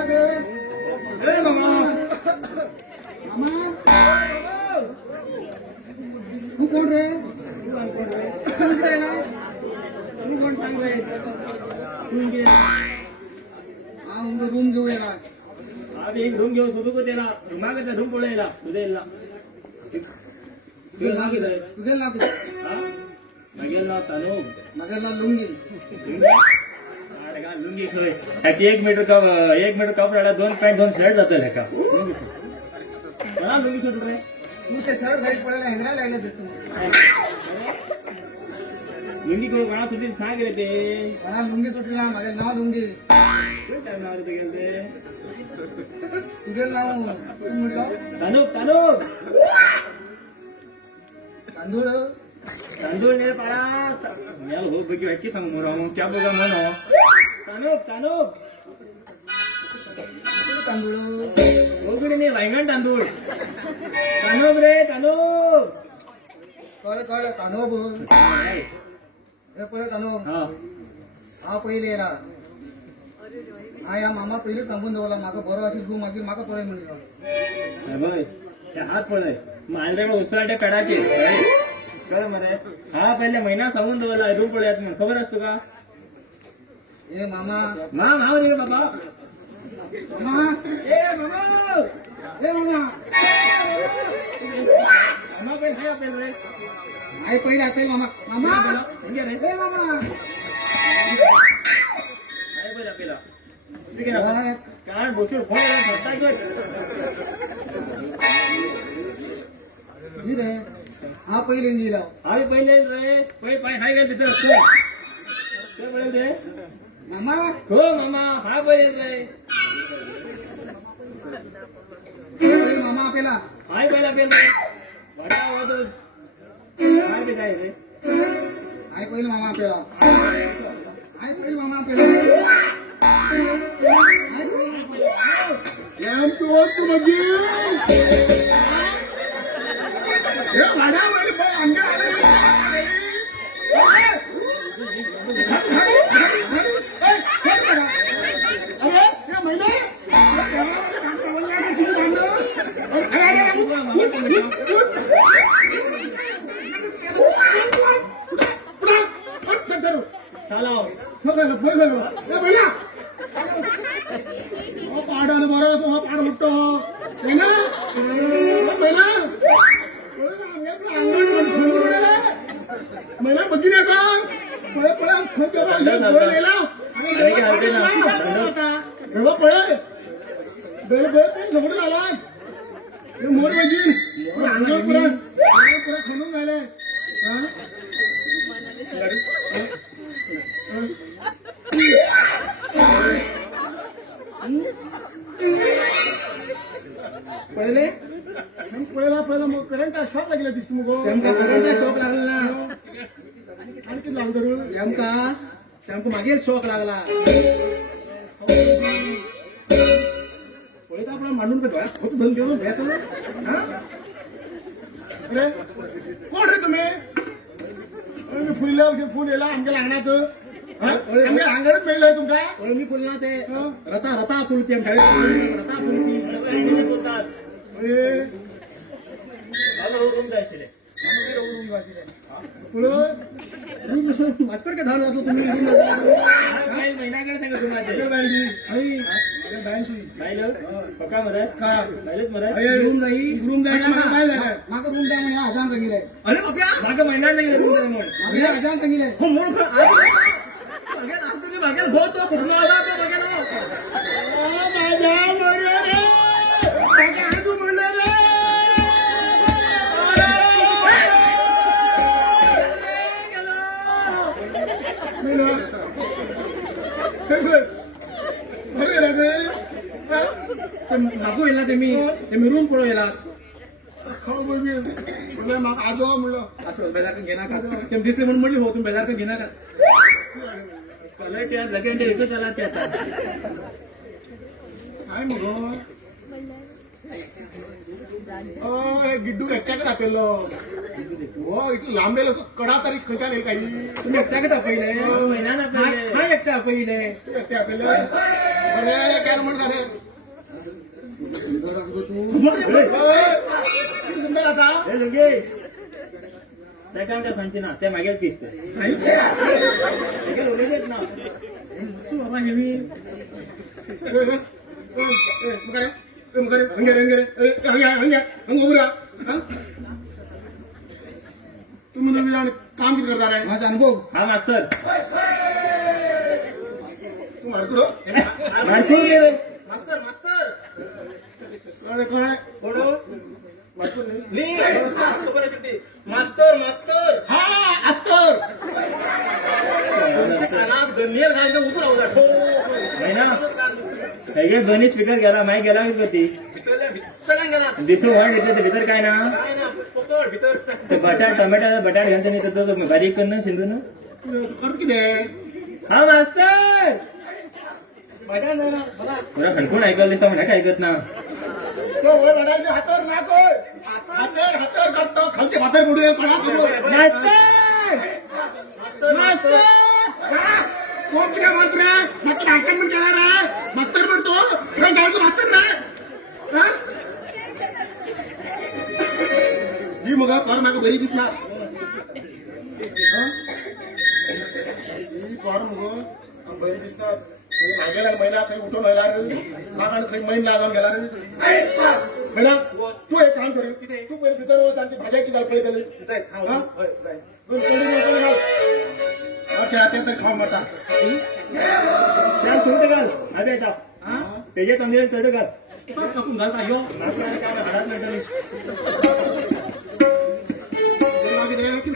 झालं ते ए मामा मामा तू कोण रे कोण रे ना तू कोण सांग रे तू घे हा उंग रूम घेऊ याला आम्ही एक रूम घेऊन सुरू करते ना मागायचा रूम पळायला तुझ्या येईल तुझे नाव किती मागेल ना तानू माझ्याला लुंगी अरे का लुंगी खय ह्याकी 1 मीटर कपड्याला 2 पॅन्ट 2 शर्ट जातं ह्याका मला लुंगी सुटू रे तू ते शर्ट घरी पडायला हेंगरा लागले दिसतो लुंगी कोण मला सुटी सांग रे ते मला लुंगी सुटला माझे नाव लुंगी काय नाव रे ते गेलते तुझे नाव तू म्हटलं तानू तानू तांदूळ तांदूळ ने पाडा याला हो बघी वाटकी सांग मोरा मग क्या बघा म्हणो तानू तानू तांदूळ ओगडी नाही वांगण तांदूळ तानूब रे तानूब कळ तांदूळ बोल हे पळे तांदूळ हा हा पहिले येला हा या मामा पहिले सांगून देवला माका बरो अशी तू मागील माका पळे म्हणतो बघ ते हात पडले माझ्याकडे उसळाट्या पेडाचे कळ मरे हा पहिले महिना सांगून देवला रूम पडल्यात म्हणून खबर असतो का ए मामा मा नाव दे बाबा मामा ए मामा ए मामा मामा पण हाय आपल्याला रे आई पहिले आता मामा मामा म्हणजे रे ए मामा हाय पण आपल्याला ठीक आहे ना काय बोचूर फोन नी रे हा पहिले नी लाव हाय पहिले रे पहिले पाय हाय गेल तिथं काय बोलले ते मामा हो मामा हा पहिले रे पहिले मामा आपल्याला हाय पहिला पेन रे वाटा वाटो काय ते काय रे आई पहिले मामा आपल्याला आई पहिले मामा आपल्याला एम तू मगी हे वाडा वाली बाय अंगा अरे हे महिला चालाव पाडाने बरं असो हा पाड मोठो महिना महिना बघी नाही का पळे पळे रेवा पळे बेल बेल पण झगडून आला मोर म्हणजे अंगावर पुरा खणून राहिले पहिले पहिला मग करंट शॉक लागला दिसतो मग तेमका करंटा शॉक लागला ना आणखी लागलं तेमका मागेल शॉक लागला पळत आपला मांडून खूप धन घेऊन भेटतो अरे कोण रे तुम्ही फुलला फुल येला आमच्या अंगणात आमच्या अंगणात मिळलंय तुमका मी बोलला ते रता फुलती रता फुलती बोलतात अरे रूम जायचे मात्र काय झालं असं तुम्ही काय महिन्याकडे सांगा तुम्हाला पाहिलं पक्का मध्ये काय पाहिलेच मध्ये रूम नाही रूम जायला बाहेर जायला माका रूम द्या म्हणे हजार सांगितलंय अरे बाप्या मागं महिना नाही गेला रूम म्हणून मागे हजार सांगितलंय हो म्हणून मागेल हो तो पूर्ण आला तो मागेल मागू येला ते रूम पळो येला खाऊ बघी म्हणलं मग आजो म्हणलं असं बेजार का घेणार का ते दिसले म्हणून म्हणली हो तुम्ही बेजार का घेणार का कलर त्या लगेच येतो त्याला त्याचा काय मग हे गिड्डू एकट्याकडे आपलो हो इथं लांबेल कडा तरी खंयच्या नाही काही तुम्ही एकट्या का पहिले महिना ना पहिले हा एकट्या पहिले एकट्या आपलं अरे काय म्हण झाले सुंदर आता हे लगे त्या काय त्या सांगते ना त्या मागेच दिसते उलटेच ना तू बाबा नेहमी तुम्ही काम किती करणार आहे माझा अनुभव हा मास्तर तू मारकुरो मास्तर गेले मास्तर मास्तर काय बरोबर मारकुर नाही खबर आहे ती. मास्तर मास्तर हा अस्तर तुमच्या कानात गणनीय झालं उतरू राहू द्या. ठो. नाही ना हे दोन्ही स्पीकर गेला माईक गेला होती भितरल्या गेला. दिसू वाढ घेतलं ते भीतर काय ना काय ना पकड भीतर ते बटाट टोमॅटो बटाट घालतो नाही तर तो बारीक करणं शिंदून करत किती हा मास्तर मजा नाही ना बघा. पुरा खणखून ऐकलं दिसता म्हणा काय ऐकत ना तो वय म्हणायचे हातावर नाकोय हातावर काढतो खालचे भातर बुडून कळा मास्तर मास्तर कोण किती मात्र मात्र ऐकत पण केला रे मास्तर म्हणतो खरं जायचं भातर ना ही मग फार माग बरी दिसणार ही फार मग बरी दिसणार मागेला महिना काही उठून राहिला रे मागाने काही महिन लागून गेला रे महिना तू एक काम कर तू पहिले भीतर होत आणि भाज्याची दाल पहिले त्याला जाय. हा, होय, होय, जाय. अच्छा ते तर खाऊ मोठा त्या सोडत घाल अरे येतात त्याच्या तंदे चढ घाल टाकून घाल ना, यो. हाडात नंतर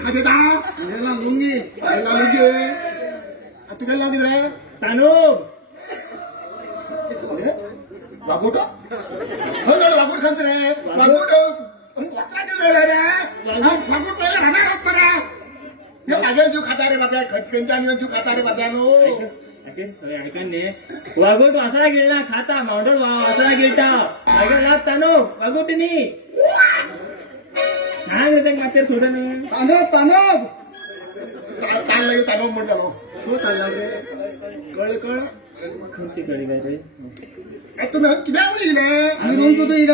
खाते लुंगी लुंगी तू काय लावली रे तानू वागोट हो ना वागोट खात रे वागोट वागोट पहिला राहणार होत बरा हे लागेल जीव खाता रे बाबा खतखंचा आणि जीव खाता रे बाब्यानो ऐकन वागोट वासळा गिळला खाता मावडर वासळा गिळता मागे लाभ तानू वागोटनी काय होते मात्र सोडून तानव ताण लगे तानव म्हणतो तो चालला रे कळ कळ तुमची कडी काय रे तुम्ही किती येईल आम्ही रूम सुद्धा येईल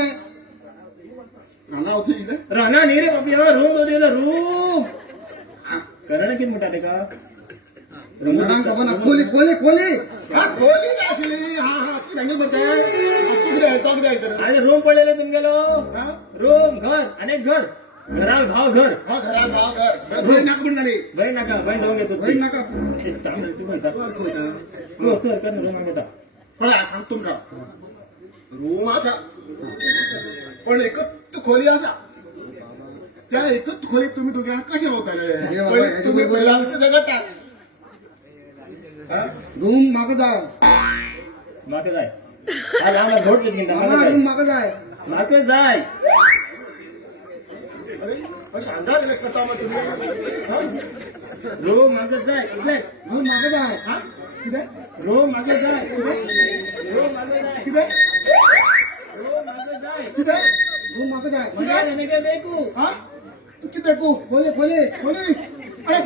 राणा होते येईल राणा नाही रे बापया रूम तो दिला रूम करण किती मोठा ते का खोली खोली खोली हा खोली असली हा हा ती सांगितलं म्हणते चौक द्यायचं अरे रूम पडलेले तुम्ही गेलो रूम घर अनेक घर घराल भाव घर हा घरात भाव घर बहीण नाका पण झाली बहीण नका बहीण जाऊन घेतो बहीण नाका तू म्हणता तू चल कर रूम आणता पण सांगतो का रूम असा पण एकच खोली असा त्या एकच खोलीत तुम्ही दोघे कसे होताले तुम्ही पहिला जगत रूम माग जा मागे जाय आज आम्हाला झोड घेतली रूम माग जाय मागे जाय अरे अंदाज करता मग तुम्ही रूम मागे जाय इकडे रूम माग जाय हा किती रूम मागे जाय रूम मागे जाय किती रूम मागे जाय किती रूम माग जाय मजा ನನಗೆ ಬೇಕು हा तू किती को खोले खोले खोले अरे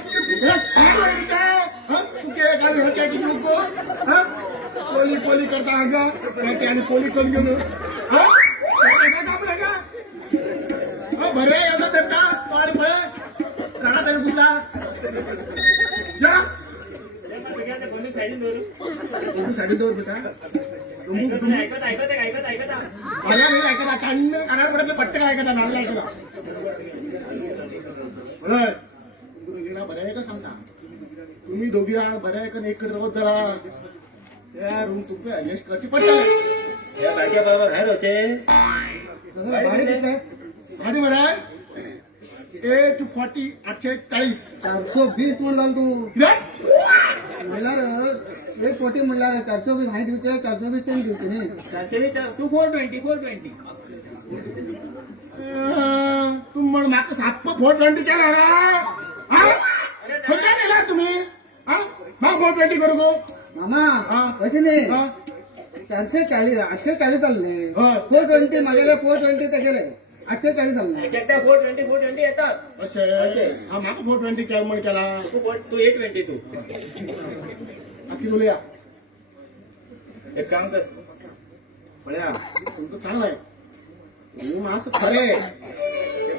तुझे गाडी होत्या किती लोक हा कोली कोली करता आगा आणि कोली कोली घेऊन हा बरे यांना त्यांना पाड पळे करा तरी गुंडा या साडी दोन बेटा ऐकत ऐकत ऐकत ऐकत मला नाही ऐकता काढणं कानावर पडत पट्ट काय ऐकता नाला ऐकता बरं आहे का सांगता तुम्ही दोघी बरं आहे का एकत्र राहत जरा त्या रूम तुमचं ऍडजस्ट करते पडता या बाकी बरोबर आहे रोचे भाडी बरं आहे 840 840 420 म्हणला तू म्हणणार 840 म्हणणार 420 नाही देऊ 420 त्यांनी देऊ तुम्ही 420 तुम्ही म्हण माका 420 केला रा नेला तुम्ही हा मग 420 करू गो मामा कसे नाही 440 840 चालले 420 माझ्याकडे 420 ते गेले 840 चालले 420 येतात असे हा माका 420 केला म्हण केला तू 820 तू अख्खी बोलूया एक काम कर बळ्या तुमचं चांगलंय तू असं खरे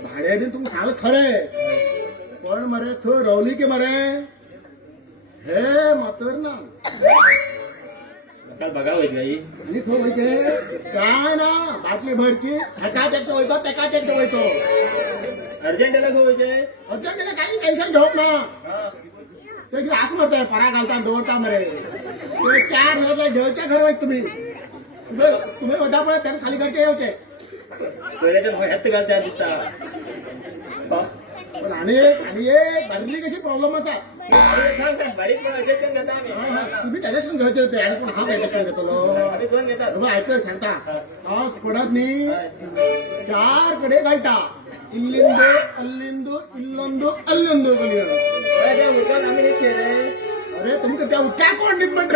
भाड्याने तुम्ही सांगलं खरे पण मरे थं रवली की मरे हे मातर ना काल बघा व्हायची आई आणि तो म्हणजे काय ना बाटली भरची ठेका टेकतो व्हायचो टेका टेकतो व्हायचो अर्जंटला व्हायचे अर्जंटीला काही टेन्शन घेऊत ना ते किती असं म्हणतोय परा घालता दौडता मरे ते 4 हजार देवच्या घर वाईट तुम्ही तुम्ही वधा पडत त्यांना खाली घरचे येऊचे ह्यात घालत्या दिसता पण आणि एक भरली कशी प्रॉब्लेम असा बारीक पण ऍडजस्ट करून घेता आम्ही तुम्ही त्याच्याकडून घ्यायचे होते आणि पण हा ऍडजस्ट घेतलो आम्ही दोन घेतात ऐकतोय सांगता पाऊस पडत नाही 4 कडे घालता इल्लिंदू अल्लिंदू इल्लंदू अल्लिंदू त्या उरकात आम्ही हे केले अरे तुमचं त्या त्या कोण निघमंत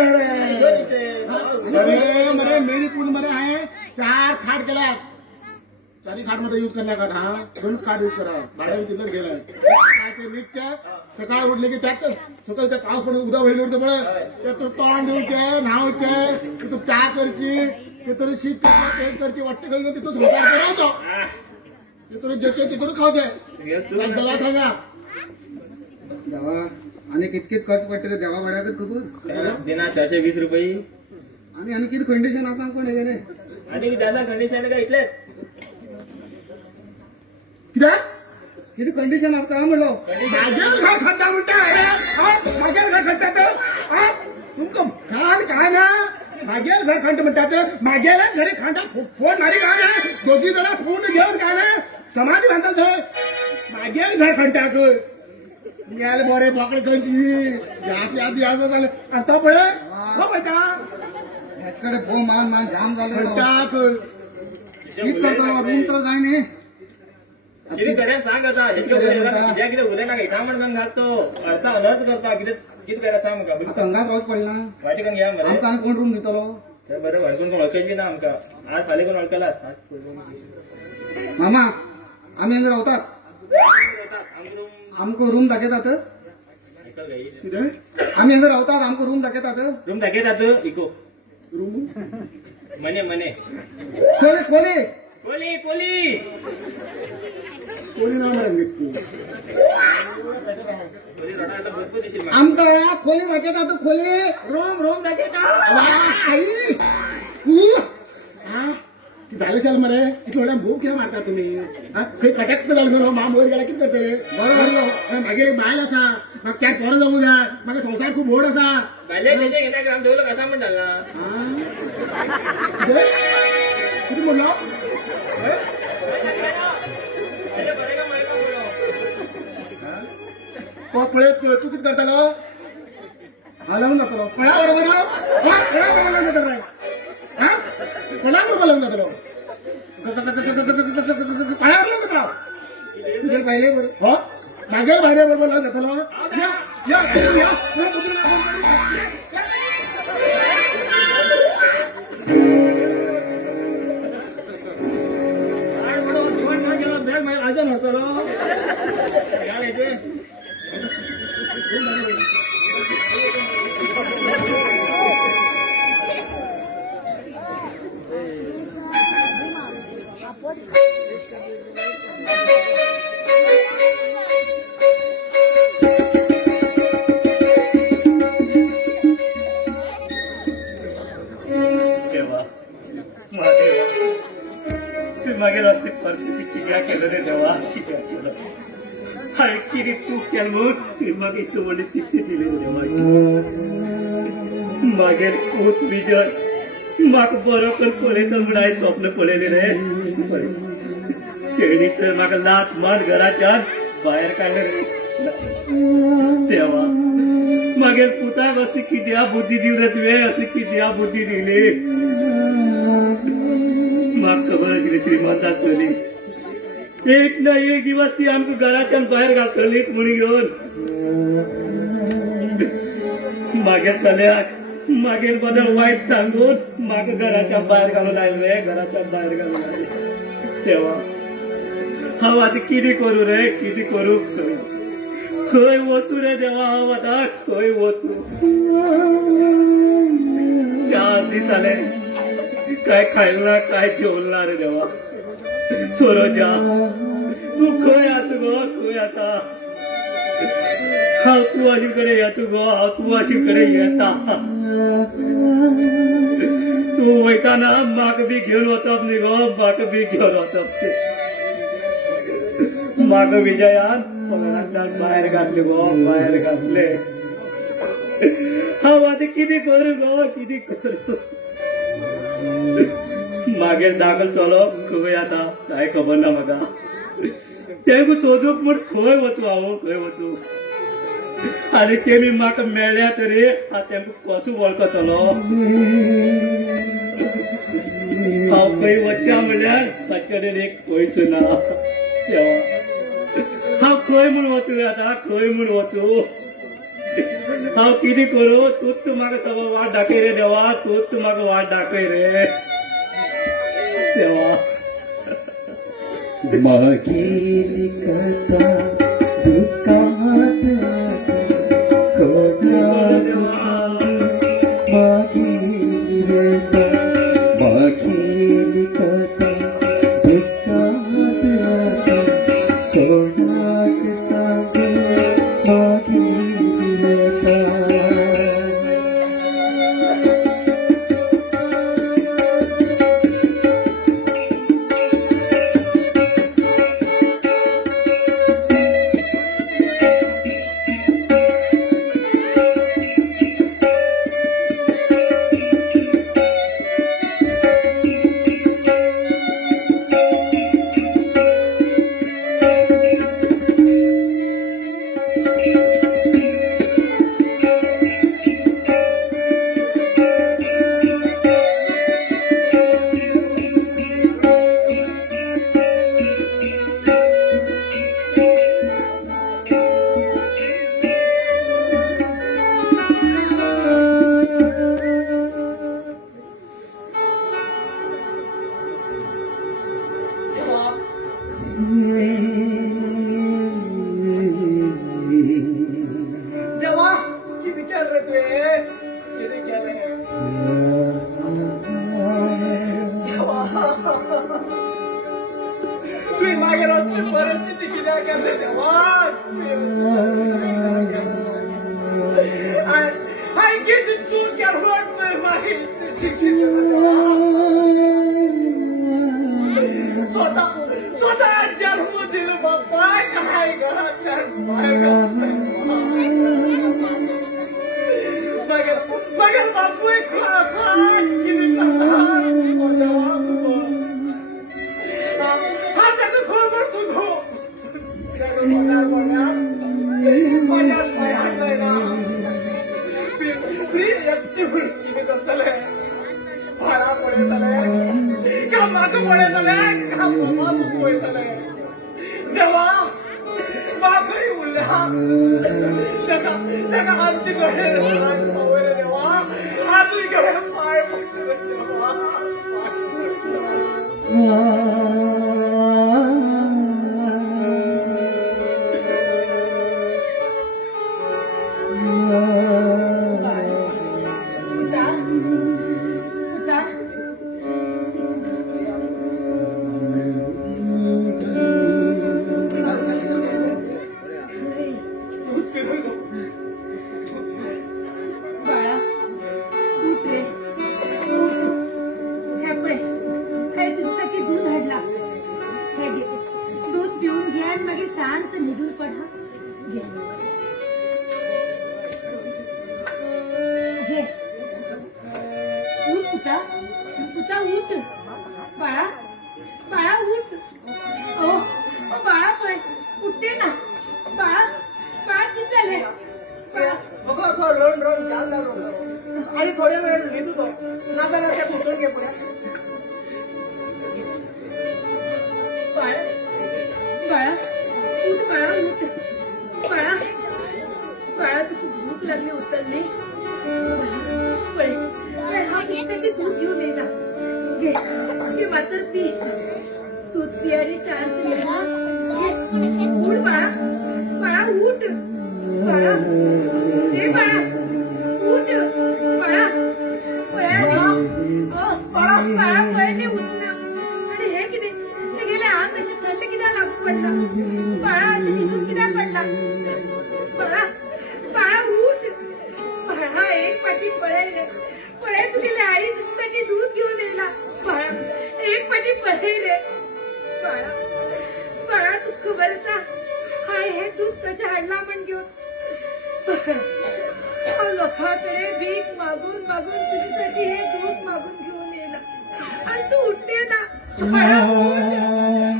अरे मरे मेरी पूल मरे आहे 4 खाट केला 4 खाट मध्ये युज करण्या का हा 2 खाट युज करा भाड्याने तिथं गेलाय मीठच्या सकाळ उठले की त्यात सकाळी त्या पाऊस पडून उद्या व्हायला उठतं बरं त्यात तोंड देऊचे न्हावचे तू चहा करची तिथून शीत करची वाटतं करून तिथून संसार करायचो तिथून जेचे तिथून खावचे त्याला सांगा देवा आणि कितकेत खर्च पडते देवा भाड्याकच खबर दिना 420 रुपये आणि किती कंडिशन असा कोण गेले आणि त्याला कंडिशन काय इथले कित्याक किती कंडिशन असं काय म्हणलो माझ्या घर खड्डा म्हणता माझ्या घर खड्डा तर तुमचं काय ना माझ्या घर खंड म्हणतात माझ्या घरी खंडा फोन मारी का ना दोघी जरा फोन घेऊन का ना समाधी म्हणतात माझ्या घर खंडाक यायला बरे बोकडे खंची जास्त आधी असं झालं आता पळे हो माहिती याचकडे भो मान मान जाम झालं खंडाक कित करतो रूम तर जाय नाही किती कड्या सांग आता किती किती उद्या ना इथं म्हणून घालतो अर्था अनर्थ करता किती कड्या सांग का संघात पाऊस पडला वाटेकन घ्या मध्ये आमका कोण रूम दितलो बरं वळकून कोण ओळखायची ना आमका आज खाली कोण ओळखला मामा आम्ही हांगा रावतात आमको रूम दाखयतात आम्ही हांगा रावतात आमको रूम दाखयतात रूम दाखयतात इको रूम मने मने कोणी कोणी कोली कोली कोणी नाव मरे आमका खोली दाखयतात खोली रूम रूम दाखयतात आई झालं चाल मरे इथं एवढ्या भूक घ्या मारता तुम्ही काही कटक झालं माम वर गेला किती करते बरोबर मागे बायल असा मग त्यात पोरं जाऊ द्या मग संसार खूप ओढ असा पहिले त्याच्या घेता ग्राम देवलं कसा पण झाला किती बोललो तू किती करता हा लावून जातो कोणाबरोबर लग्न केलं पहिले बरं हो मागे बाहेर बरोबर लग्न केलं आज म्हणतो मागेल असते परिस्थिती किती केलं रे देवा किती केलं हाय किती तू केलं मग ती मग इतकं मोठी शिक्षा दिली देवा मागेल खूप विजय म्हाका बरोबर पळयता म्हण हांवें स्वप्न पळयलें रे तेणी तर म्हाका लात मार घराच्यान भायर काडलें रे देवा मागेल पुताक अशी कित्या बुद्धी दिली रे तुवें अशी कित्या बुद्धी दिली म्हाका खबर आशिल्ली श्रीमंता चली एक ना एक दिवस ती आमकां घराच्यान भायर घालतली म्हणी घेवन मागे चल्याक मागेर बदल वाईट सांगून म्हाका घराच्या भायर घालून आयले घराच्या भायर घालून आयले तेव्हा हांव आतां कितें करूं रे कितें करूं खंय वचूं रे देवा हांव आतां खंय वचूं 4 दिवस झाले काय खायला काय जेवला रे देवा. सरोजा तू खंय आस गो, खंय आता हांव तू अशी कडे येता गो, हांव तू अशी कडे येता. तू वयताना म्हाका बी घेवन वचप न्ही गो, म्हाका बी घेवन वचप ते. म्हाका विजयान पगडांतल्यान भायर घातले गो, भायर घातले. हांव आतां कितें करूं गो, कितें करूं. मागीर दाखल चलो खंय आसा कांय खबर ना म्हाका. तेंकू सोदूंक म्हूण खंय वचूं हांव, खंय वचूं. आनी तेमी म्हाका मेळ्ळ्या तरी हांव तेंका कसो वळखतलो. हांव खंय वचचें म्हणल्यार ताचे कडेन एक पयसो ना देवा. हांव खंय म्हूण वचूं आतां, खंय म्हूण वचूं. हांव कितें करूं. तूच म्हाका सगळो वाट दाखय रे देवा, तूच म्हाका वाट दाखय रे देवा. मागील कथा दुःखात कोणाक सांगू, मागील व्यथा, मागील कथा दुःखात कोणाक सांगू, मागील व्यथा. देवा किती केलं रे तुये, किती केलं तुझी मागे राहून परिस्थिती किती केली देवा. हाय किती चूक केलं वाटतंय मागे स्वतः जन्म दिलं बाप्पा काय घरात मगर बापू एक असा किती हा त्याचं खोबर तुझो माझ्या पायात ना मी एकटी किती करतले भाडा पडे का मागं पडे का मागं पडे देवा. बापही उरल्या त्याला आमच्याकडे देवा. आजूकडे पाय पडतो देवा. शांत निधून पडा. घे उठ पुता, पुता उठ. बाळा बाळा उठ. ओ बाळा पण उठते ना. बाळा बाळा किती झाले. बाळा रोड आणि थोड्या वेळ निघतो नाता त्या फुटून घे पुढे. बाळा बाळा उठ. बाळा उठ. बाळा बाळा तुझी भूक लागली उतरली. हा तुझ्यासाठी दूध घेऊन ये ना. घे घे मात्र पी. दूध पी आणि शांत घे. उठ बाळा. बाळा उठ. बाळा हे बाळा उठ. बाळा बाळा पडला बाळा अशी निघून किती पडला बाळा बाळा उठ बाळा एक पाठी पळे रे पळे तुझ्या आई तुझ्यासाठी दूध घेऊन येला बाळा एक पाठी पळे रे बाळा बाळा तू खबर सा हाय हे दूध कशा हाडला म्हण घेऊन लोकांकडे भीक मागून मागून तुझ्यासाठी हे दूध मागून घेऊन येला आणि तू उठते ना बाळा, उठ,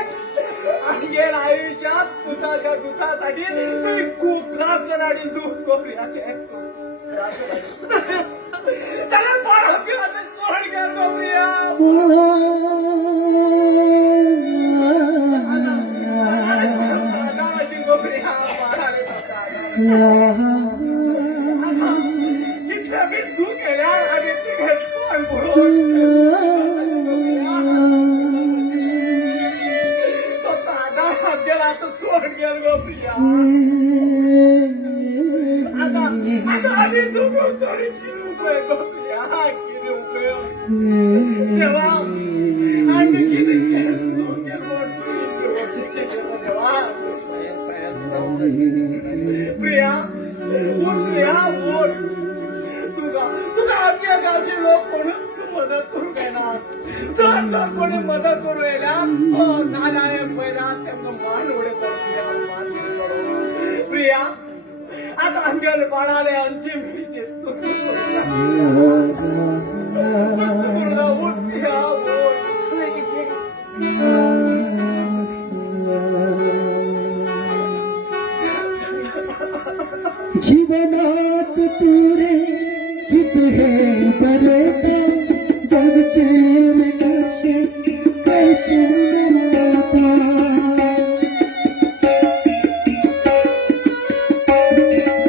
अंगेल आयुष्यात दुधाच्या दुधासाठी तुम्ही खूप त्रास करणारी दूध कोपऱ्याचे त्याला पाडा पिला तर कोण घ्या कोपऱ्या कोपऱ्या पाडाले तिथल्या मी दूध केल्या आणि तिथे कोण तो दादा गेला तर सोड गेल गोप्रिया आता आम्ही दुखून तरी किती रुपये गोप्रिया किती रुपये देवा आम्ही किती प्रिया उठ प्रिया उठ तुला आमच्या गावचे लोक म्हणून तू मदत करू येणार जर कोणी मदत करू येल्या तो नालायक पहिला त्यांना मान उडे करून प्रिया आता आमच्या बाळाले अंतिम उठ प्रिया जीवनात तुरे हित हे बरता जगचे विकसे कैचे मिळता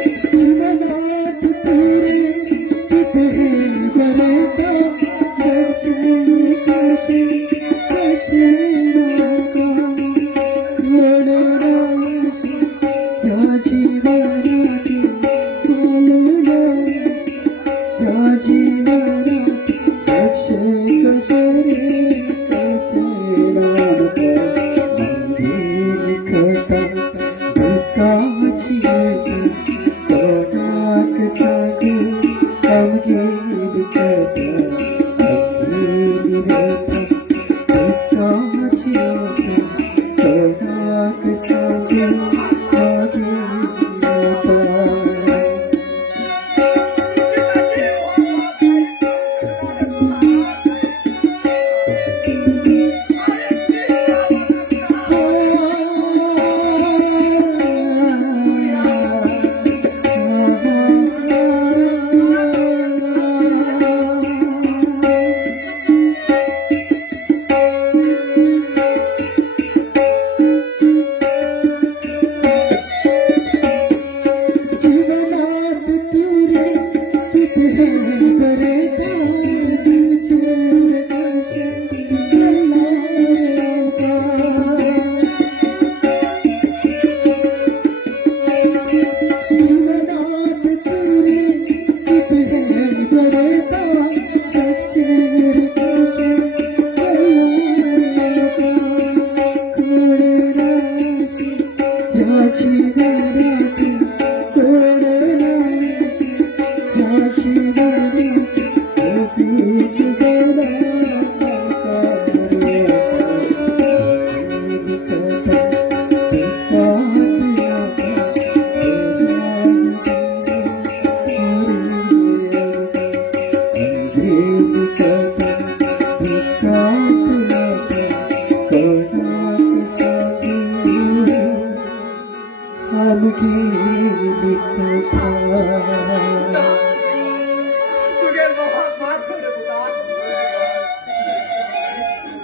जीवनात तुरे हित हे बरता जगचे विकसे कैचे मिळता या जीवनात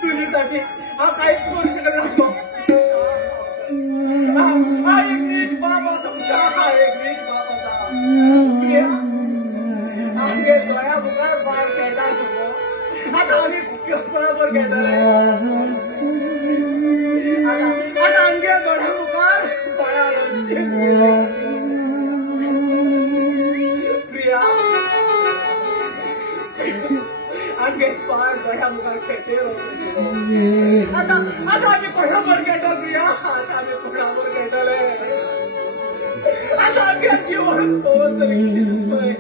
तुझ्यासाठी हा काहीच करू शकत नसतो हा एक नीट बाबा समजा हा एक नीट बाबाचा आमगे दोया बुकार बाळ केला तुझं आता आम्ही बरोबर केलं आता आमगे दोया बुकार बाळा आम्ही कोणावर गेलो प्रिया आम्ही कोणावर गेलोले आता आमच्या जीवन तोच विषय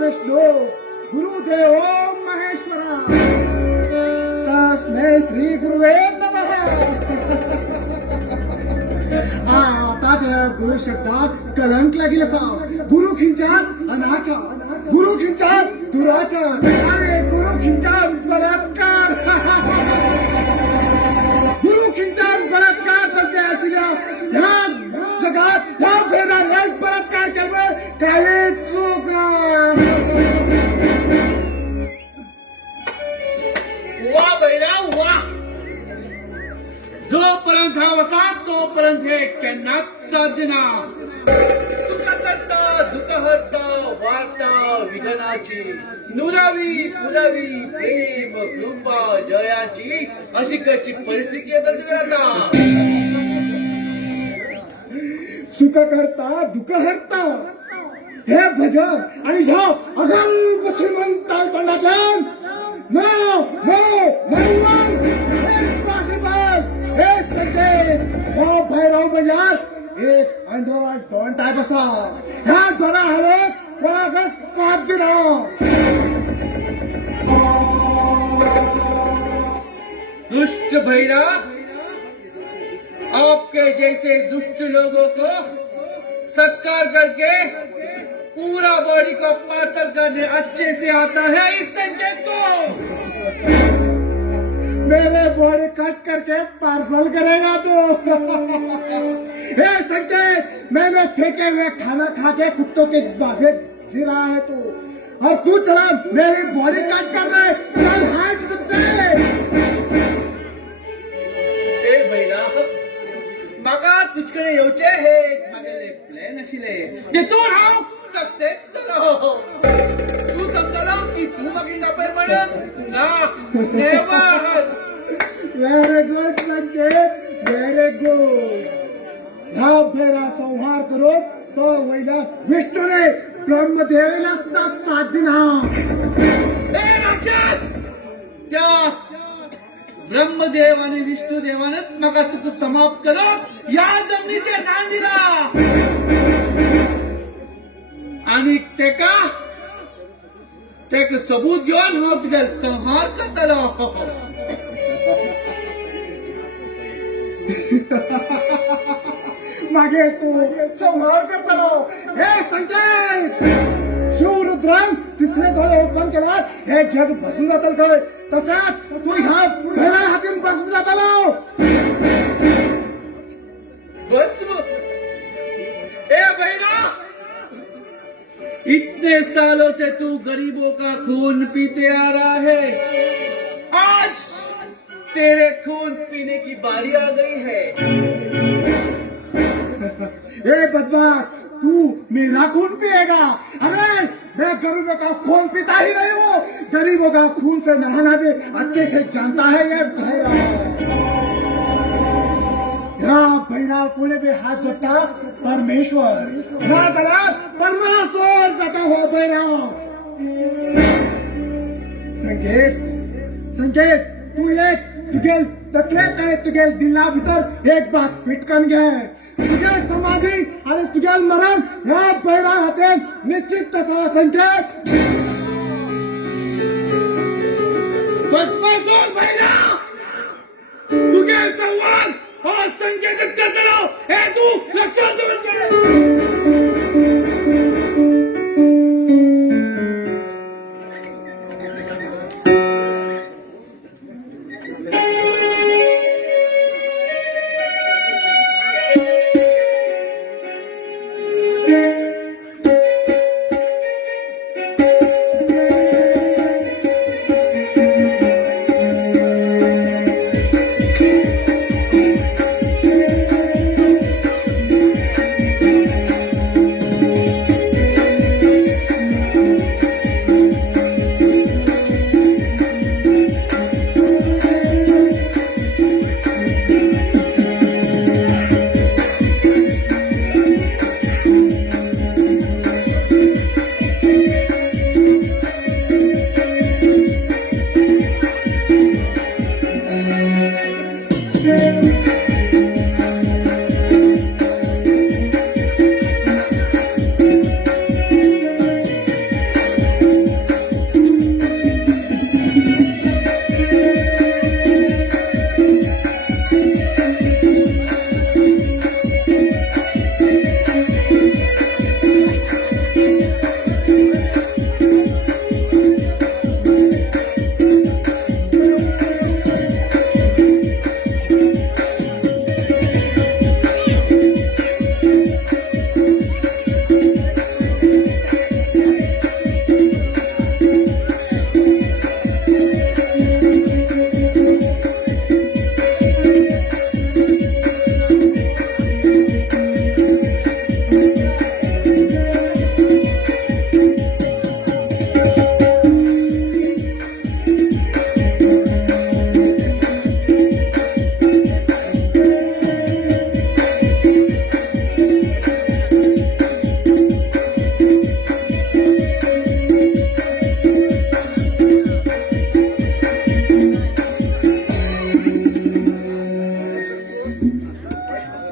विष्णु गुरुदेव महेश्वरा तस्मै श्री गुरुवे नमः आताच्या गुरु शब्दात कलंक लागील असा गुरु खिंचान अनाचार गुरु खिंचान दुराचार अरे गुरु खिंचान बलात्कार गुरु खिंचान बलात्कार करते असल्या ह्या जगात ह्या भेदाला बलात्कार केल्यावर काही चूक वा बैरा वा जोपर्यंत हा वसा तोपर्यंत हे केन्नाच साध्य ना सुख करता दुःख हरता वार्ता विघनाची नुरावी पुरावी प्रेम कृपा जयाची अशी कशी परिस्थिती येत आता सुख करता दुःख हरता हे भजन आणि ह्या अगल्प श्रीमंत तोंडातल्या No! Impossible! हे संकेत हो भैरव बजार एक अंडरवर्ल्ड डॉन टाइप असा ह्या दोना हाले कोणाक साथ दिना दुष्ट भैरा आपके जैसे दुष्ट लोगों को सत्कार करके पूरा बॉडी को पार्सल करने अच्छे से आता है इस संजय को मेरे बॉडी कट करके पार्सल करेगा तू हे संजय मैंने फेंके हुए खाना खा के कुत्तों के बागे जी रहा है तू और तू चला मेरी बॉडी कट कर रहे चल हाथ कुत्ते ए भैरा मगा तुझकडे येऊचे हे मागेले प्लॅन आशिले ते तू राव सक्सेस झालो तू समजला की तू मागे अपेर म्हणून ना never very good Sanjay very good ह्या भैरा संहार करून तो वैला विष्णूने ब्रह्मदेवीला सुद्धा साथ दिला. ए राक्षस, त्या ब्रह्मदेव आणि विष्णुदेवानं मका तुका समाप्त करत या जमनीचे दान दिला आणि तेका सबूत घेऊन हो तुझ्या संहार करतलो. मागे तू संहार करतलो. हे संजय, शिवरुद्रान तिसरे थोडे ओपन केला हे जग बसून जातल काय, तसाच तू ह्या भैरा हातीन बसून जातलो. भस्म. ए भैरा, इतने सालों से तू गरीबों का खून पीते आ रहा है, आज तेरे खून पीने की बारी आ गई है. ए बदमाश, तू मेरा खून पिएगा? अरे मैं गरीबों का खून पीता ही नहीं हूँ. गरीबों का खून से नहाना भी अच्छे से जानता है ये भैरा. या भैरा पुढे भी हात जोडता परमेश्वर, या त्याला परमेश्वर जाता हो भैरा. संकेत, संकेत, तू एक तुगेल तकलेत आहे, तुगेल दिला भितर एक बात फिटकन घे. तुगेल समाधी आणि तुगेल मरण ह्या भैरा हातेन निश्चित तसा. संकेत, भस्मासुर भैरा, तुझे संवाद और संकेत करते रहो. हे तू लक्षात ठेवून घे.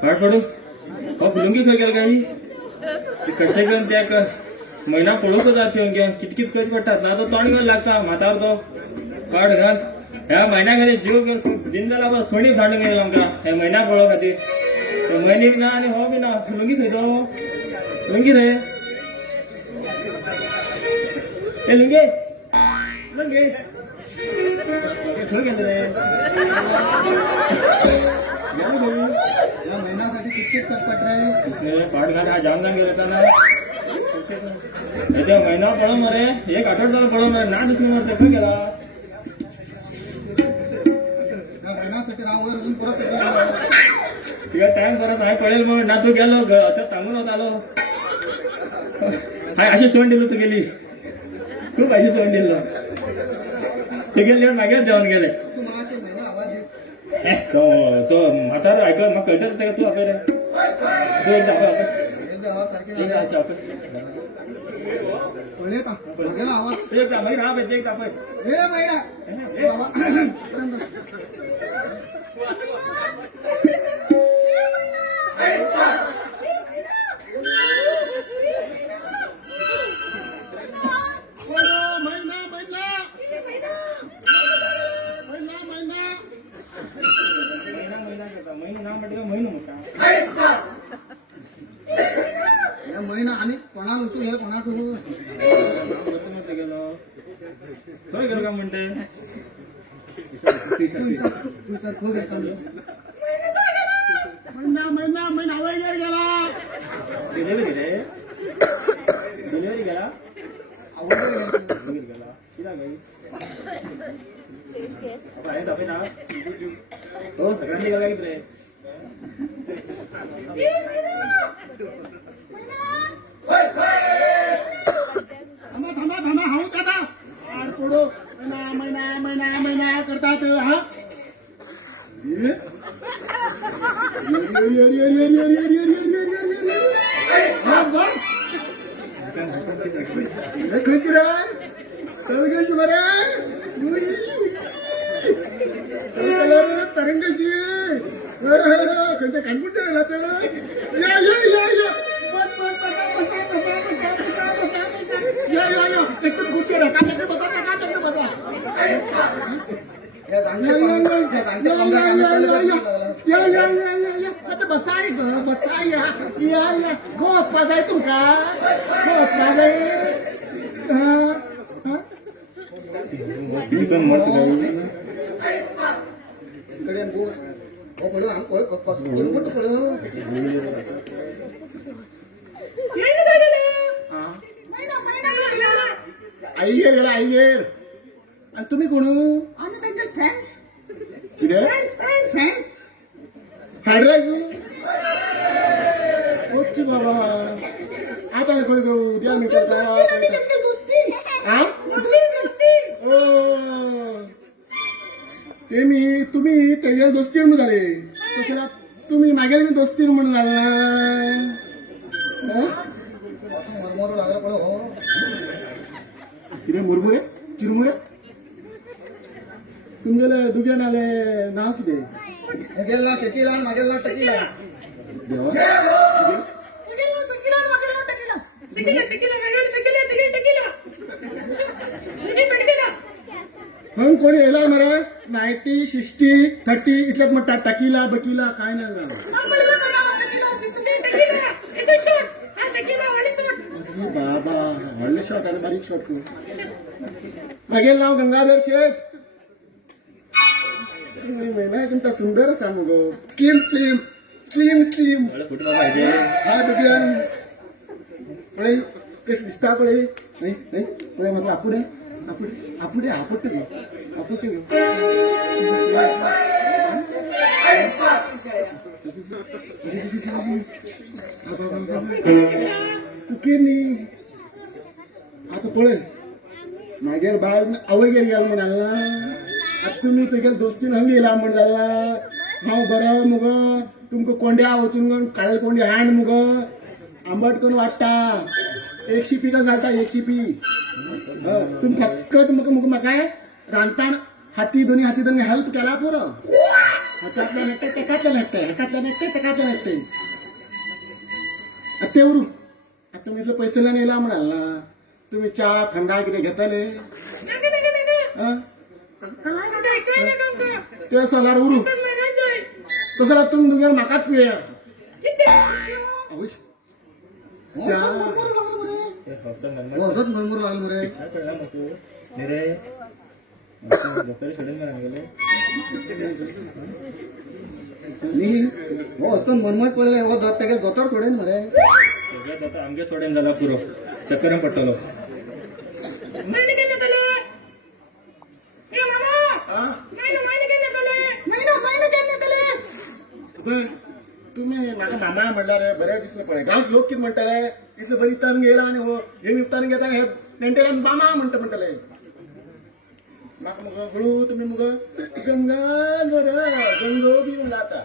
पाठ पडू हो लुंगी खंय गेल काय कशें घेवन त्या महिना पळोवंक जाता घेवन कितकीत खंय पडटात ना तो तोंड घेवन लागता माथार तो काड घाल. ह्या महिन्या खाली जीव दिन जाला बा सोणी थांड गेलो आमकां ह्या महिन्या पळोवं खातीर. म्हयनीक ना आनी हो बी ना. लुंगी खंय तो लुंगी रे ए लुंगी लुंगी खंय गेले रे या महिन्यासाठी किती तत्पट रे. पाठ घाल हा जाम जाम गेला ना याच्या महिना पळो मरे एक आठवड झाला पळो मरे ना दुसरी मरे खंय गेला. या महिन्यासाठी रावर अजून परत तुका टाइम परत हांवें पळयलो म्हणून ना तू गेलो असं सांगून होत आलो. हांवें अशें सोंड दिलो तुगेली खूप अशी सोंड दिलो तुगेली मागीर जेवण गेले. तू मातशें महिना आवाज दे. तो म्हातारो आयकत म्हाका कळटा तेका तूं आपय रे कळले का गेला आवाज एक दाबय राहा एक दाबय हे मैना महिना आणि कोणा उठू हे कोणा करू खंय गेलो का म्हणते विचार खोद महिना महिना महिना वर गेला डिलिव्हरी रे डिलिव्हरी गेला गेला किला गई बाहेर दाबे ना हो सगळ्यांनी गेला की रे थांबा थांबा थांबा हाऊ दादा आड पडो महिना महिना महिना महिना करतात हा खंची रे तरंगशी बरे तरंगशी खंचे कानपूर या या या या एकदम गुडचे रे काय बघा काय बघा बसाय ग बसाय या गो पाजाय तुमका गो पाजाय पडू आम पडू पडू आईयर गेला आईयर आणि तुम्ही कोण आम्ही त्यांचे फ्रेंड्स किती फ्रेंड्स फ्राईड राईस होची बाबा आता कोणी जाऊ उद्या मी ते मी तुम्ही त्याच्या दोस्ती म्हणून झाले कशाला तुम्ही मागेल मी दोस्ती म्हणून झाला मरमरू लागला पड हो किती मुरमुरे चिरमुरे तुमच्याला दुग्या नाले नाव किती गेला शेतीला मागेला टकीला मग कोणी येला मरे 90, 60, 30 इतल्यात म्हणतात टकीला बकीला काय नाही बाबा व्हडले शॉट आणि बारीक शॉट तू मागेल नाव गंगाधर शेठ तुमचा सुंदर सांगू गो स्लिम स्लिम स्लिम स्लिम हा दुसऱ्या पळे कशी दिसता पळे नाही नाही पळे म्हटलं आपुडे आपुडे आपुडे आपुटे गे आपुटे गे तुकेनी आता पळय मागेर बाळ आवय गेली गेलो म्हणाला आता तुम्ही तुगे दोस्तीन हंग येला म्हण जाल्या हांव बरो मुगो तुमकां कोंड्या वचून काळे कोंडे हाण मुगो आंबट करून वाडटा 1 शिपी का जाता 1 शिपी तुम फक्त म्हाका रांदतान दोन्ही हाती हेल्प केला पुरो हातातल्यान एकटे तेकातल्यान एकटे हातातल्यान एकटे तेकातल्यान एकटे ते उरू आता तुमी इतलो पयसल्यान येयला म्हणाला तुम्ही च्या थंडा कितें घेतले ते सोलार उरू तसो जाल्यार तुमी तुगेर म्हाकाच पिये वचत मरमूर लागलो मरे न्ही हो वचून मनमत पडले हो तेगे दोतोर सोडेन मरे आमगे सोडेन जाला पुरो चक्कर पडटलो तुम्ही म्हाका मामा म्हणल्यार बरें दिसलें पळय गांवचे लोक कितें म्हणटाले इतलें बरी तन घेयला आनी हो हे विपतान घेता हे तेंटेल्यान मामा म्हणटाले म्हाका मुगो हळू तुमी मुगो गंगाधर गंगोबी म्हणटा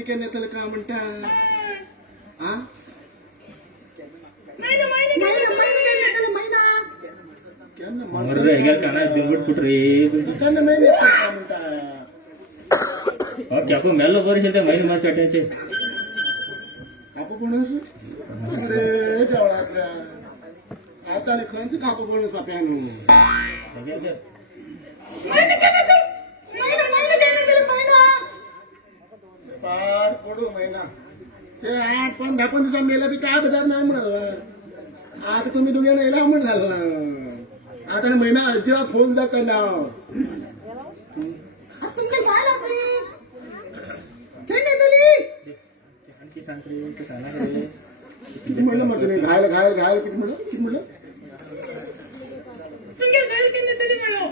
मैनी केन्ना येतले का म्हणटा आ महिना महिना काय येतले महिना केन्ना मर्रे हेगेल काना बिलगुट फुट रे केन्ना मैनी येतले का म्हणटा क्याको मेलो बरेशे ते महिना मार चट्याचे कापू पणस अरे देवळातल्या आता आनी खंयचे कापू पणस पाप्यान पार पडू महिना ते 8-10 दिवसां मेला बी काय बेजार नाही म्हणलं आता तुम्ही दोघे येला म्हण झालं ना आता आणि महिना अजिबात फोन दा करणार तुमच्या काय लागली काय नाही दिली आणखी सांग रे ते सांगा रे किती म्हणलं मग नाही घायल किती म्हणलं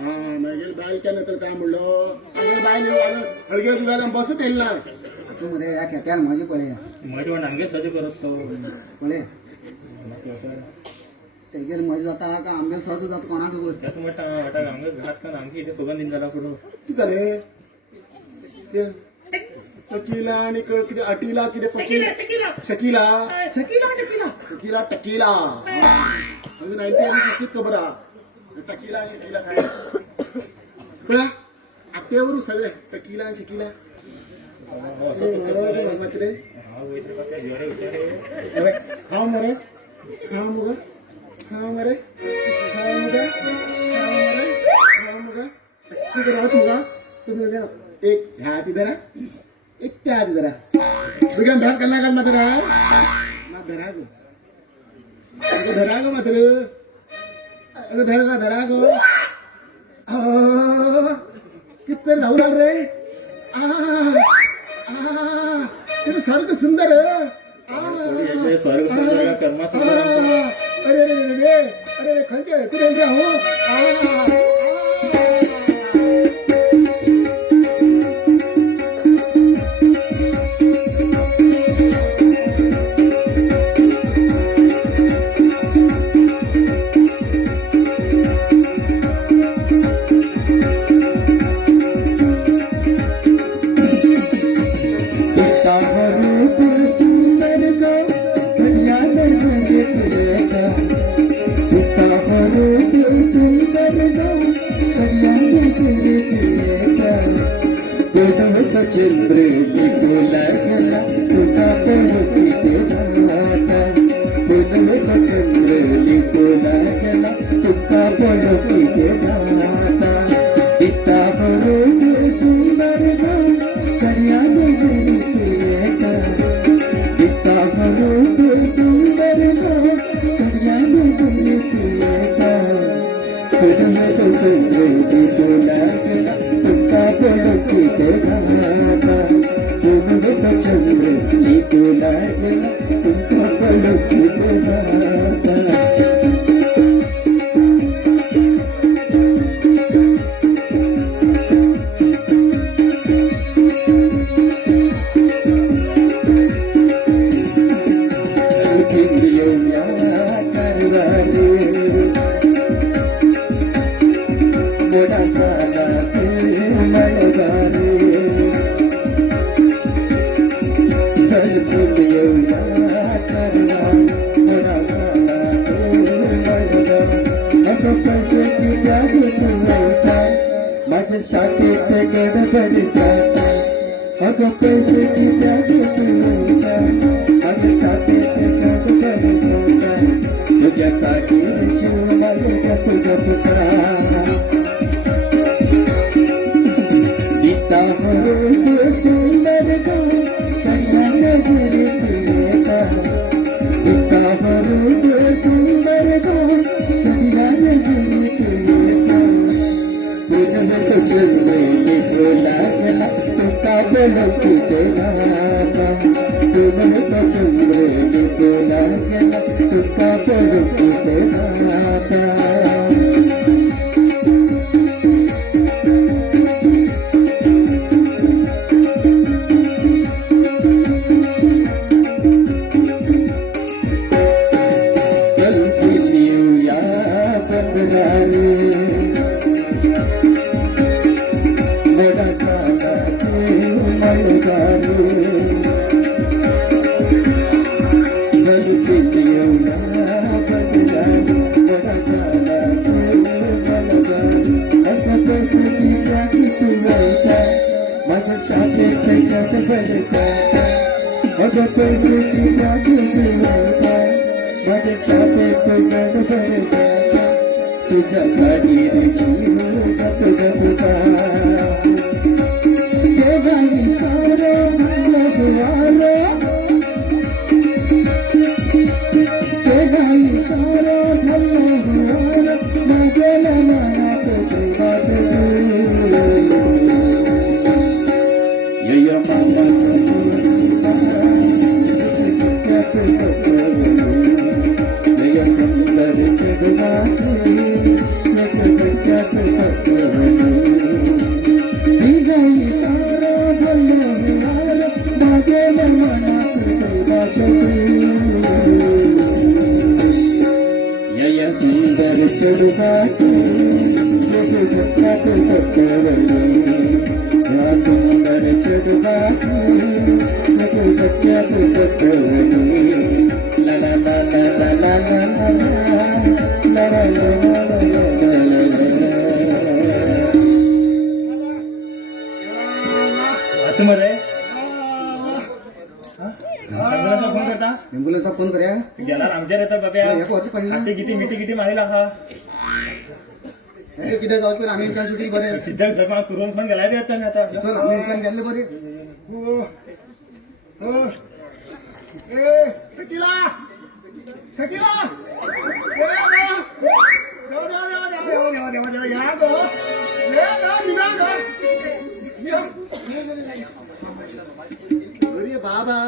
हा मागेल बाय केलं तर काय म्हणलं अगे बाय हळगे दुधाला बसत येईल ना रे या खेट्याला माझी पळे माझे वाट अंगे सजे करत तो पळे तेगेल माझी जाता का आमगे सहज जात कोणाक बोल त्यात मोठा वाटा अंगे घात का अंगी ते सुगंध झाला पुढं किती झाले ते टकीला आणि किती अटीला किती पकीला शकीला टकीला अजून 90 आणि शकीत खबर टकीला शकीला काय बघा आत्यावरून सगळे टकीला आणि शकीला रे हा मरे अशी करा तुझा तुम्ही एक ह्या हाती धरा एक त्या हाती धरा तुझ्या अभ्यास करणार का मात्र धरा गो मात्र धरा गो किती धावू लाग रे किती सारखं सुंदर स्वर्ग सुंदर कर्मा सुंदर अरे खंचे तुरे हो चंद्र निकोला गेला तुका पळकीते जाता पुनवेचा चंद्र निकोला गेला तुका पळकीते जाता दिसता बरोबर सुंदर गो कड्या गजरीते येता दिसता बरोबर सुंदर गो कड्या गजरीते येता पुनवेचा चंद्र निकोला गेला तुका पळकीते जाता पुनवेचा चंद्र निकोला गेला तुका पळकीते जाता माझ्या शाखेत गडबड जाता अगं पैसे किती माझ्या शाखेत गडबड जाता तुझ्यासाठी जीव माझे गप दिसता बरोबर सुंदर गो कड्या नजरेत येता दिसता बरोबर सुंदर गो कड्या नजरेत येता पुनवेचा चंद्र निकोला गेला तुका पळकीते जाता पुनवेचा चंद्र निकोला गेला तुका पळकीते जाता Garu माझ्या शापेत कट भरता अगं पैसे माझ्या शापेत कट भरता तुझ्या साडीची गप गपता ते गाई सारो लगवारो ते गाई सारो लगवारो माझ्या मनात प्रेमात यय सुंदर जगवाचे सुंदर चढवाटे सुंदर चढवाटे ला ला ला ला ला ला असं मरे फोन करता एम्ब्युलन्सचा फोन करूया गेला आमच्या येतात बाबा एक वर्ष पहिला ते किती मिठी किती मारिला हा किती जाऊ की आम्ही शूटिंग बरे किती जमा करून पण गेला आता मी आता चल आम्ही गेले बरे शकीला शकीला अरे बाबा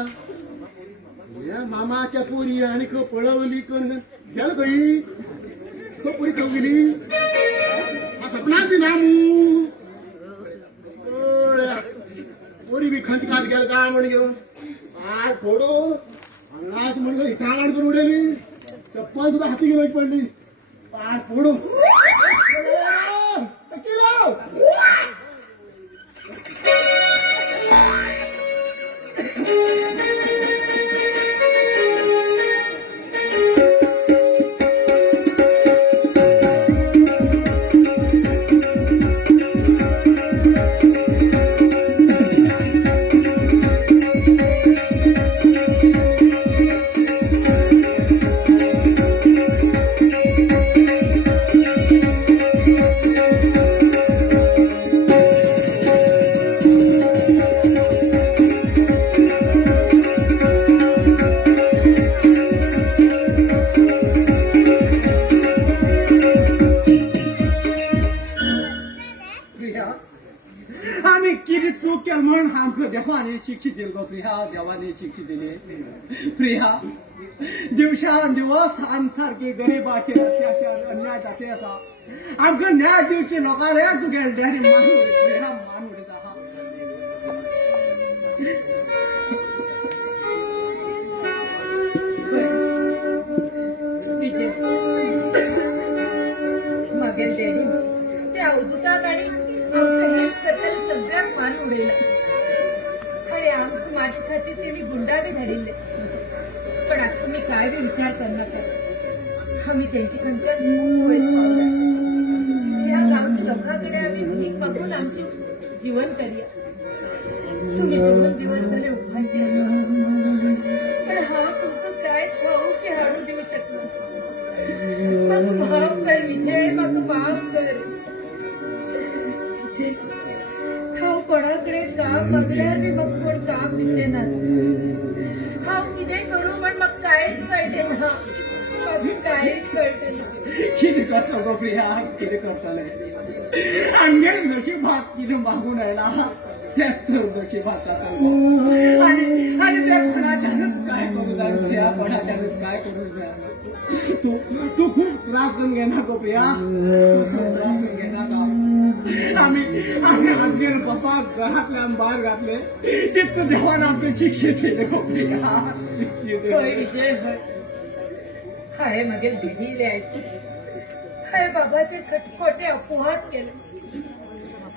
या मामाच्या पोरी आणि पळवली कोण गेलं काही तो पोरी खाऊ गेली हा सपना बी नामू पोरी बी खंचकात गेलं का म्हण घेऊन पाय फोडो अंगात म्हणून कागाड करून उडेली चप्पल सुद्धा हाती घेऊन पडली पाय फोडो आम्ही किती चूक केली म्हणून आमकां देवाने शिक्षा दिली गो प्रिया देवाने शिक्षा दिली प्रिया दिवसान दिवस आमसारखे गरीबाचे अत्याचार अन्याय जाते असा आमकां न्याय दिवचे लोकांले तुगे डॅडी मानून प्रिया मान उडयता मागेल डॅडी त्या अवधूता गाडी आमचं हेल्प करताना सगळ्यात मान उडयला आणि आमकां माझ्या खातीर तेमी गुंडा बी धाडिल्ले पण आता तुम्ही काय बी विचार करनाका आम्ही त्यांची खंयच्याच वयस पावला ह्या गावच्या लोकांकडे आम्ही भीक मागून आमचे जीवन करूया तुम्ही 2 दिवस झाले उपाशी पण हांव तुमकां काय खाऊ की हाडून दिवं शकना म्हाका माफ कर विजय म्हाका माफ कर विजय हांव कोणाकडे काम मागल्यार बी म्हाका कोण काम दिलें ना हांव कितें करूं म्हण म्हाका कांयच कळटें ना म्हाका कांयच कळटें ना कितें करतलो गो प्रिया कितें करतलें आमगे नशिबात कितें मागून येना तेच नशिबात आणि त्या कोणाच्यानच काय करू जाय प्रिया कोणाच्यानच काय करू जाय तू खूप त्रास घेऊन घेना गो प्रिया खूप त्रास घेऊन घेना का आम्ही आमगे बाबा घरातल्यान भायर घातले तितकं देवान आमचे शिक्षित केले गो प्रिया शिक्षित होय विजय होय हाळे मागेर भिडिले हाळे बाबाचे खटखोटे अपवाद केले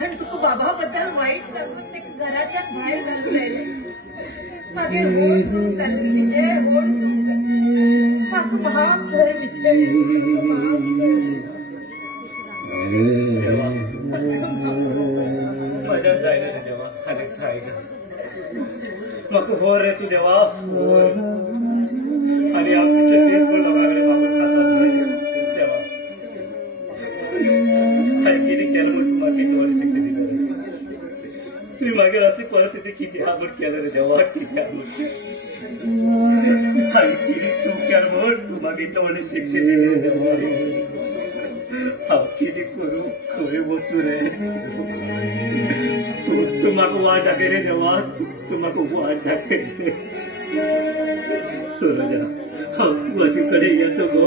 आणि तुका बाबा बद्दल वाईट सांगून ते घराच्या बाहेर घालून राहिले मागे होड चूक जाल्ली विजय होड चूक जाल्ली म्हाका माफ कर विजय मजाच जायना रे देवा आनी जायना म्हाका हो रे तू देवा आणि आमचे देश पण लोकांकडे मागून खातात देवा काय किती केलं म्हणून तू म्हाका किती व्हडली शिक्षा दिली रे तुम्ही मागीर अशी परिस्थिती किती आपण केलं रे देवा किती आपण किती चूक केलं म्हणून तू म्हाका इतली व्हडली शिक्षा दिली रे देवा हांव किती करू खंय वचू रे तू म्हाका वाट दाखय रे देवा तू म्हाका वाट दाखय रे सोनजा हांव तू अशी कडेन येतो गो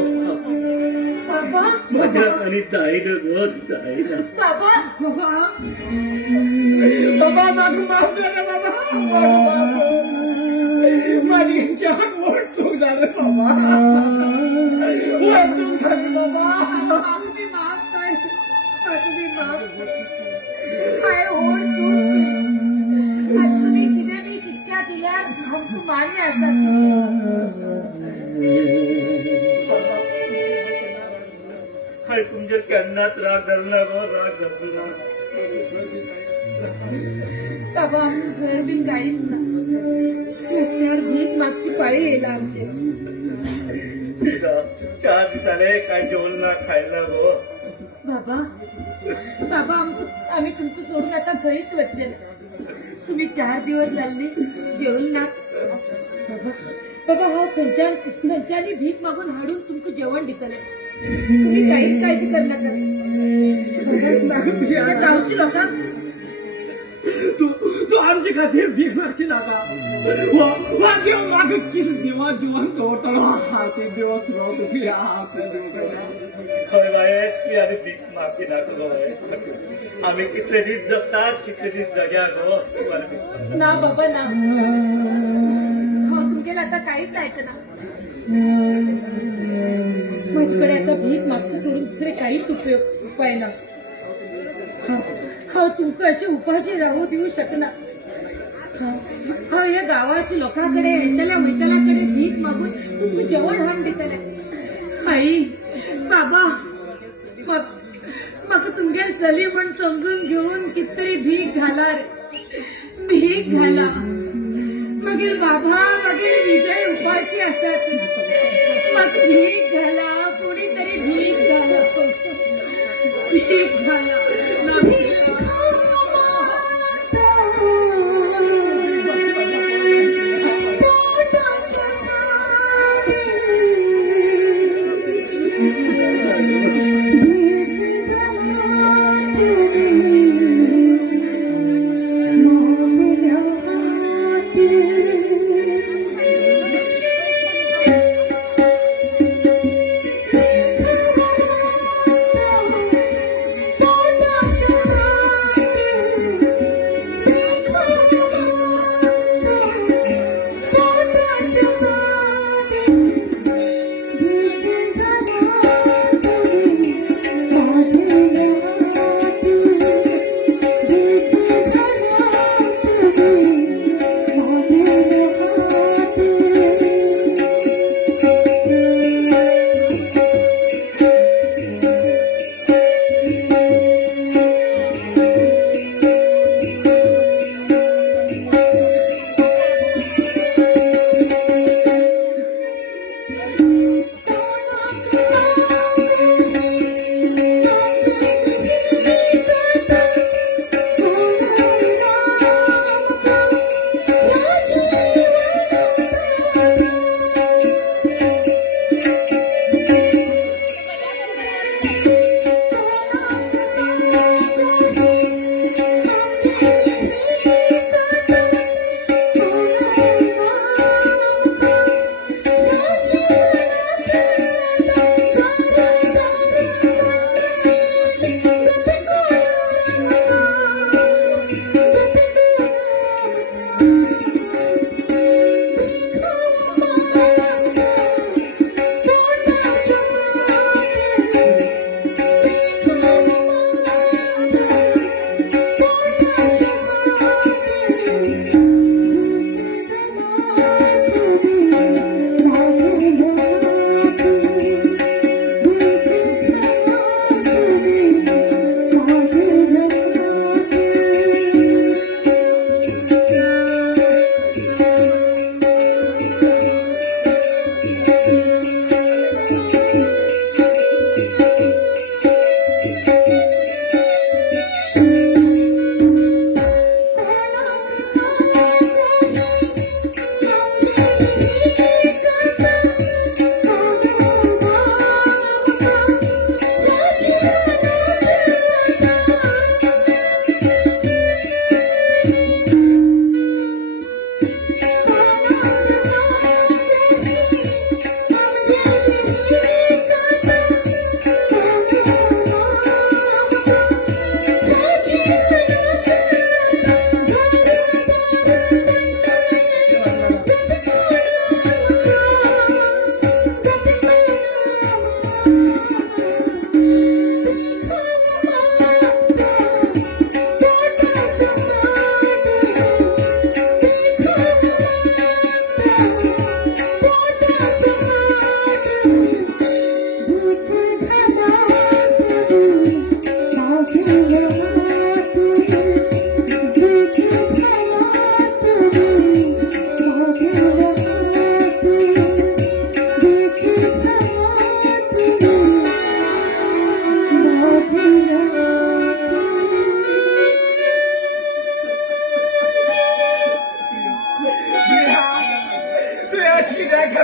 बाबा माझ्या आनी जायना गो जायना बाबा बाबा बाबा मागू माफ करा बाबा माझी जान मोठ चूक झालं बाबा चूक झाली बाबा मागू मी माफ कर मागू मी माफ कर काय होड चूक आज तुम्ही किती मी शिक्षा दिल्या आमचं मान्य असतात हाय तुमचेर केन्नाच राग धरला गो राग धरला बाबा आमचं घर बीन काहीच ना रस्त्यावर भीक मागची पाळी येईल आमचे 4 दिसाले काय जेवण ना खायला गो बाबा बाबा आम्ही तुमचं सोडून आता घरीच वचचे तुम्ही 4 दिवस झाले जेवण ना बाबा बाबा हा खंच्यानी भीक मागून हाडून तुमचं जेवण दितले तुम्ही काहीच काळजी कर नका त्या गावची लोकांक तू आमची खातीर भीक मागची नाका वा देव माग किस देवा जीवन दवरतलो ते देवा सुराव तुम्ही खंय बाये ती आनी भीक मागची नाका गो बाये आमी कितले दीस जगतात कितले दीस जग्या गो ना बाबा ना हो तुमच्याला आता काहीच ऐकना माझ्याकडे आता भीक मागचं सोडून दुसरे काहीच उपाय ना हा तुमका अशी उपाशी राहू देऊ शकना हा या गावाच्या लोकांकडे येतल्या मैतल्याकडे भीक मागून तुमचं जेवण हाण देतले आई बाबा मग तुमच्या चली म्हण समजून घेऊन कितीतरी भीक घाला रे भीक घाला मगीर बाबा मगीर विजय उपाशी असतात मग भीक घाला कोणीतरी भीक घाला भीक घाला Thank you.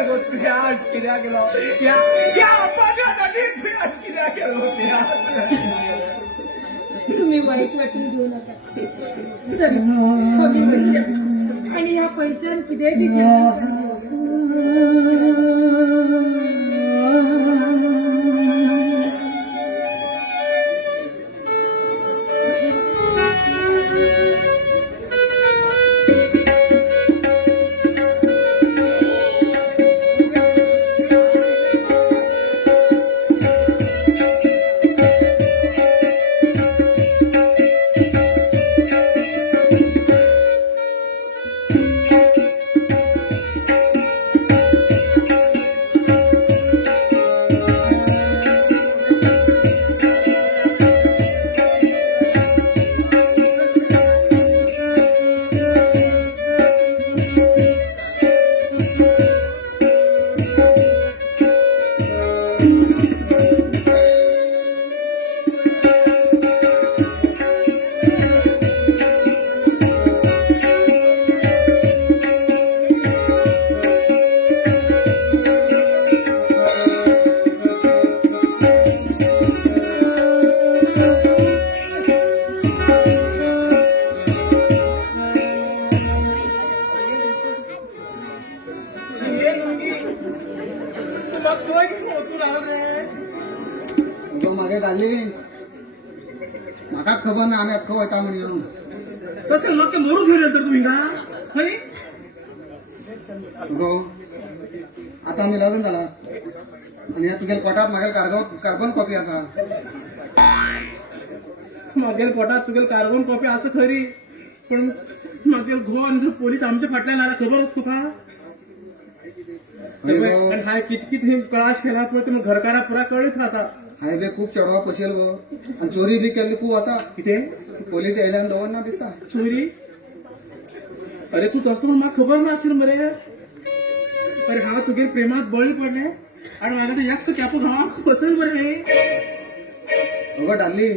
गो तुवें आज कित्याक केलो ह्या अपघाता खातीर तुवें आज कित्याक केलो तुम्ही वाईट वाटून घेऊ नका चल कमी पैसे आणि ह्या पैशान किती बी जेवण करून मागे घाली म्हाका खबर ना आम्ही अख्खो वयता म्हणून तसं लोक मरू घेऊन येतात तुम्ही का खंय गो आता आम्ही लग्न झाला आणि ह्या तुगेल पोटात मागे कार्बन कॉपी असा मागेल पोटात तुगेल कार्बन कॉपी असं खरी पण मागेल घो आणि जर पोलीस आमच्या फाटल्यान आला खबर असतो का आणि हाय किती प्रवास केला पण मग घरकारा पुरा कळत राहता हायवे खूप चढवा पशेल गो आणि चोरी बी केली खूप असा किती पोलीस यायला दवन ना दिसता चोरी अरे तू तसं पण म्हाका खबर नाशिल मरे अरे हांव तुगे प्रेमात बळी पडले आणि म्हाका ते यक्ष कॅपूक हांव पसंत मरे अगो डार्ली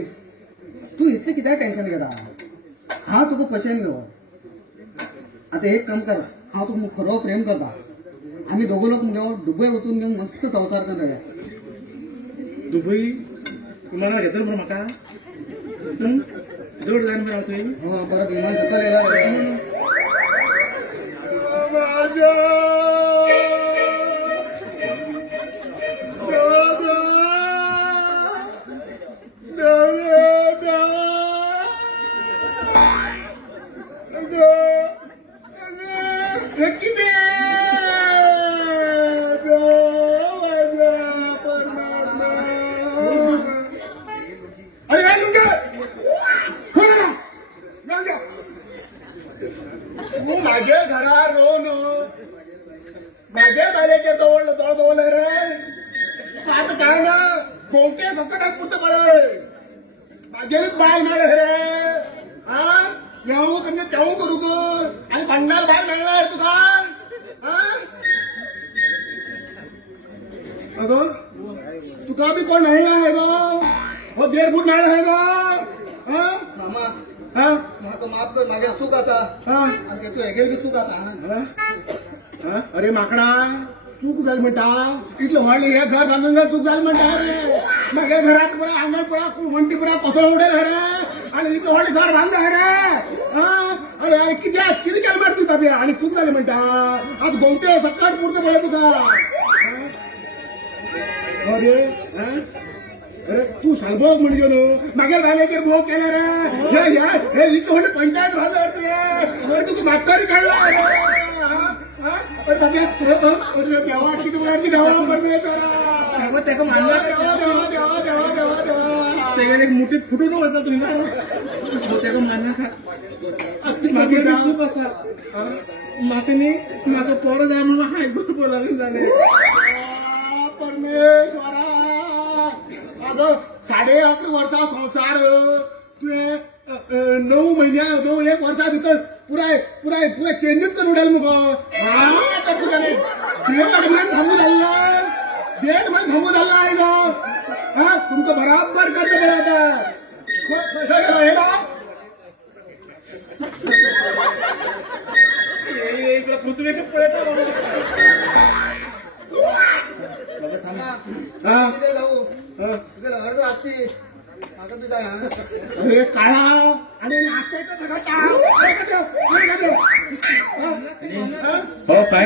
तू इतले कित्याक टेन्शन घेता हांव तुका पशेन घेव आता एक काम कर हांव तुका खरो प्रेम करता आम्ही दोघं लोक म्हणजे दुबई वचून घेऊन मस्त संसार करून राहूया दुबई तुम्हाला घेतलं मरे म्हाका जोड जायन मरे हांव थंय हो परत विमान सकल येयला तू माझ्या घरा रोन माझ्या बालेचे दौड रे आता काय ना कोणत्या संकटात पुरतं पडे माझ्याच बाय मिळेल रे हा येऊ म्हणजे तेऊ करू तू आणि भांडणार बाय मिळणार तुका अगं तुका बी कोण नाही आहे गो हो 1.5 फूट नाही आहे गो मामा हा म्हाका माफ कर मागे चूक असा हा आणि ते तू हेगेल बी चूक असा हा? अरे माकडा चूक जाल म्हणटा इतलं व्हडलं हे घर बांधून जाय चूक जाल म्हणटा रे माझ्या घरात पुरा अंगण पुरा म्हणटी पुरा कसं उडेल रे आणि इतलं व्हडलं घर बांधलं रे अरे अरे किती केलं मारतो ताबे आणि चूक झाली म्हणटा आज गोमटे सकाळ पुरतं बोला तुका अरे अरे तू सांग भोग म्हणजे न्हू मागे घाल्याचेर भोग केले रे हे इतलं व्हडलं पंचायत झालं रे अरे तुका म्हातारी काढला देवा किती वेळाची देवा परमेश्वरा त्याका मानला त्याला एक मुठीत फुटून वळता तुम्ही त्याका मान्य खा मागे चूक असा म्हाका न्ही म्हाका पोरं जाय म्हणून हाय बरोबर लागून जाले परमेश्वरा अगं 11.5 वर्षा संसार तुवें 9 महिन्या 1 वर्सा भितर पुराय चेंजीच करून उडेल मुगो देड थांबू झाला देड महिने थांबू झाला आहे गो हा तुमचं बराबर करतो बरं आता पृथ्वी पळत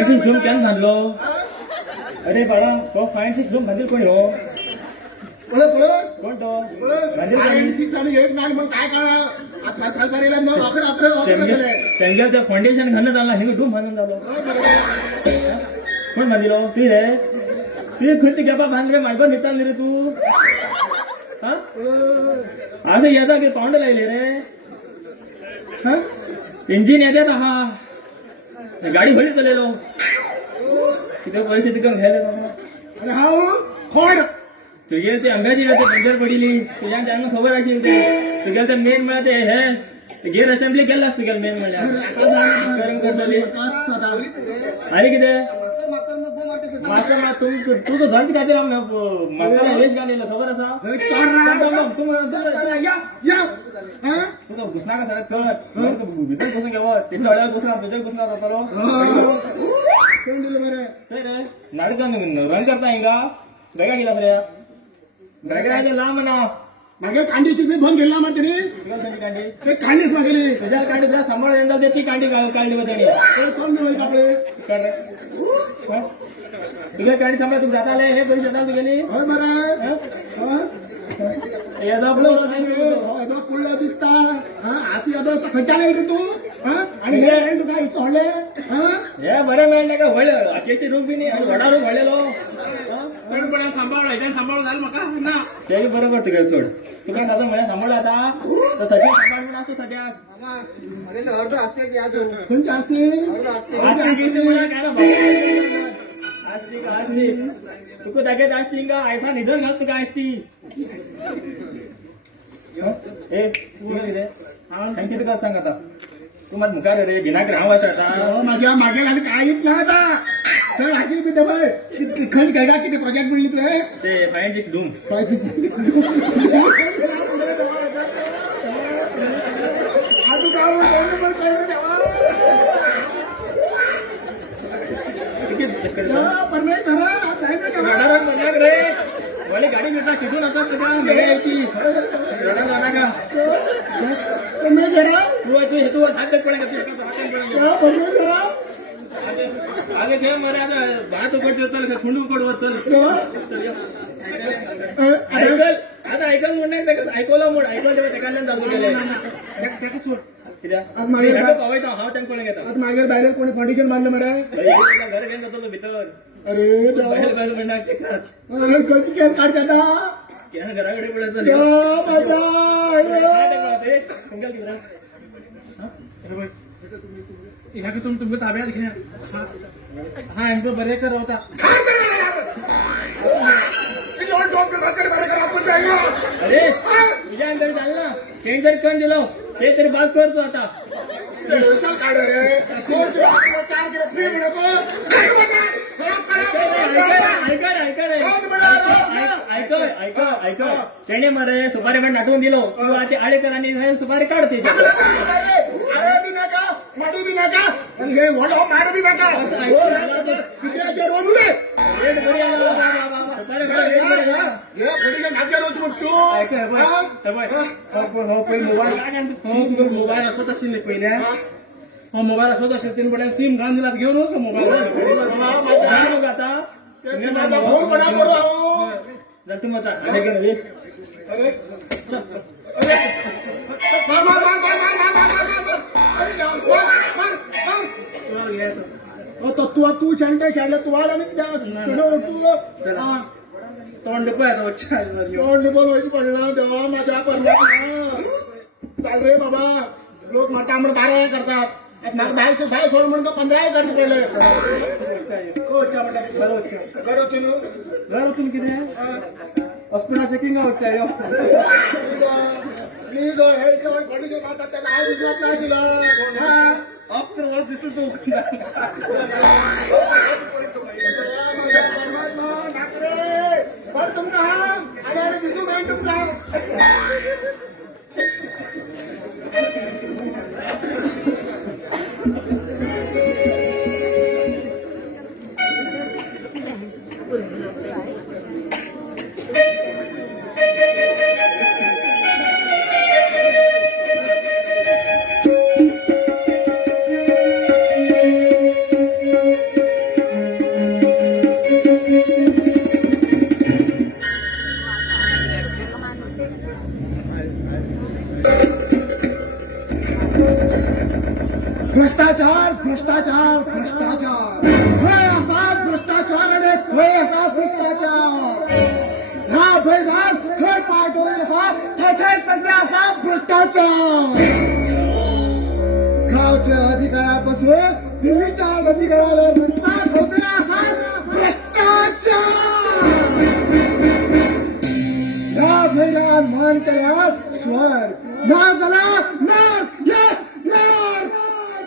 फायनशी झूम केन्ना बांधलो अरे बाळा तो फायनशी झूम बांधील कोण हो कोण तो बांधील कोण? 6 आणि 8 9 मग काय करणार खालपारीला मग त्यांच्या त्या फाउंडेशन घालणं झाला हे डूम बांधून झालो कोण बांधिलो ती रे ती खंयची गेपा बांधले मागो निताली रे तू हा आज येता की तोंड लायले रे हा इंजिन येतात हा गाडी खंय चलयलो किती पैसे तिकडून घ्यायला अरे हा खोड तुझे ते आंब्याची ते पंक्चर पडिली तुझ्या त्यांना खबर अशी होती तुझ्या ते मेन म्हणा ते हे गिअर असेंब्ली केलास तुझ्या मेन म्हणल्या करतली अरे किती मास्टर तू तो धंच खातीर मास्टर वेश घालेलो खबर असा तुझं घुसना का सगळ्यात कळत भितर घुसून घ्यावं ते तळ्यावर घुसणार तुझ्या घुसणार होतो रे नाटकान रन करता हिंगा बेगा गेला सगळ्या बेगडाच्या लांब म्हणा मागे कांडीची बी भंग गेला मग त्यांनी कांडी ते कांडीच मागेली तुझ्या कांडी तुला सांभाळ यंदा ती कांडी काढली होती कोण मिळेल आपले तुझ्या कांडी सांभाळ तू जाता हे पैसे जाता तू गेली होय बरं यादा आपलं येदो पुढलं दिसता अशी येदो खंयच्याला येते तू आणि हे तू काय चोडले हे बरं मिळालं का व्हडले अखेरची रूप बी नाही आणि वडा रूप व्हडलेलो सांभाळ घाल म्हाका ना ते बरोबर तुझ्या सोड तुका दादा मला सांभाळ आता तर सगळी सांभाळ म्हणून असतो सध्या अर्ध असते की आज खंयच्या असते तुका दाखयत असती का ऐसा निधन घाल तुका असती ए किती थँक्यू तुका सांग आता तू माझ मुखार रे भिनाक राहावं असं आता माझ्या मागे आणि काय येत नाही आता चल हाची तिथे बघ खंड काय का किती प्रोजेक्ट म्हणली तुझे ते 5 धूम रे वाली गाडी मिळता शिकून आता तुझ्या यायची रडा जाणार का तू हात पडेल आगे घे मरे आता भात उकडतो चल खुंड उकडवत चल ऐकल आता ऐकल म्हणणार ऐकवलं मोड ऐकलं तेव्हा चालू केले सोड पावायचा हा त्यांना कोण घेतात मागे बाहेर कोणी फाउंडेशन बांधलं मला घर घेऊन जातो भीतर अरे बाहेर बाहेर म्हणणार चिकनात कधी केस काढतात घराकडे पडायचं ह्या की तुम्ही ताब्यात घ्या हा ह्यांचं बरे कर होता अरे तुझ्या अंदर चाल ना पेंट जरी कण दिलं ते तरी बाग करतो आता ऐक त्याने मरे सुपारी पण नाटवून दिलो तू आता आळेकरांनी सुपारी काढते मारू बी नका आणि हे वडो मारू बी नका मोबाईल असत असेल पहिल्या हो मोबाईल असत असेल तीन पडल्या सिम घालून दिला घेऊन होतो मोबाईल आता फोन बडा करू आहो तू मत तू चंडे खेळले तू आला तोंड पाय तोंड बोलवायची पडला देवा माझ्या पडला चाल रे बाबा लोक मोठा म्हणून 12 करतात बाहेर बाहेर सोड म्हणून 15 करते पडले घर तुम्ही किती हॉस्पिटल चेकिंग मारतात त्याला हा विश्वास नाही अक्कर वळ दिसतो तो तुमका दिसू नाही तुमका भ्रष्टाचार भ्रष्टाचार भ्रष्टाचार होय असा भ्रष्टाचार आणि होय असा शिष्टाचार रा भैरान खर पाहतो असा थेथे सध्या असा भ्रष्टाचार गावच्या अधिकारापासून दिल्लीच्या अधिकाराला रस्ता होता असा भ्रष्टाचार या भैरान मान करा स्वर ना झाला ना यस यार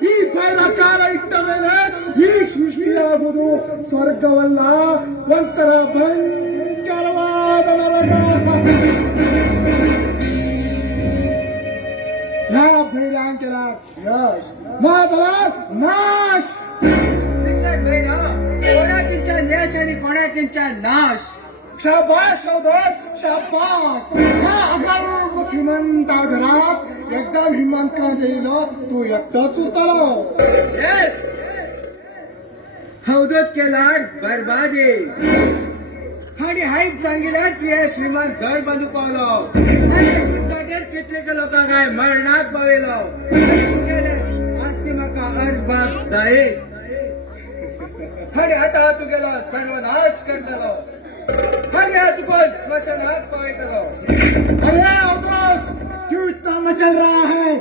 ಈ ಭೈರಕಾಲ ಇಟ್ಟ ಮೇಲೆ ಈ ಸೃಷ್ಟಿಯಾಗುವುದು ಸ್ವರ್ಗವಲ್ಲ ಒಂಥರ ಭಯಂಕರವಾದ ನರಕ या भैरांकेला यश नादला नाश कोणाकिंचा यश आणि कोणाकिंचा नाश शाबाश शोधत शाबाश ह्या अगाऊ श्रीमंता घरात एकदम हिमंत येईल तू एकटाच उतरलो येस हौदत केला बरबादी आणि हाईट सांगितलं की हे श्रीमंत घर बांधू पावलो कितले लोक काय मरणात पाविलो आज ती म्हाका अर्जबाग जाय आणि आता तुगेलो सर्वनाश करतलो आणि आता तुका स्मशानात पावयतलो अरे अवधूत क्यों इतना मचल रहा है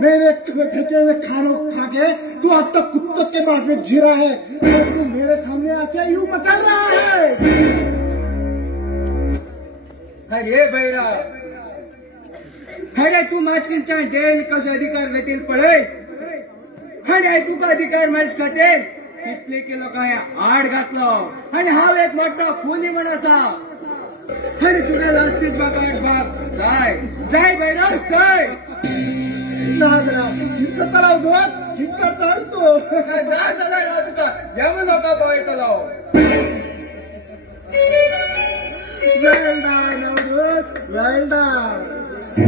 मेरे ठेके हुए खानों खा के तू अब तक कुत्तों के मांस में जी रहा है और तू मेरे सामने आके यूं मचल रहा है अरे बैरा अरे तू माझ्या डेल कसं अधिकार घेतील पडे अरे तुका अधिकार माझ खातीर कितले केलो काय आड घातलो आणि हांव एक मोठो खुनी म्हण आसा आणि तुका लास्टीक म्हाका बाग जाय जाय बैरा जाय ना जरा हित कराव दोत हित करता तो ना जाल्यार हांव तुका जेवण लोकां पळयतलो वेल डन अवधूत वेल डन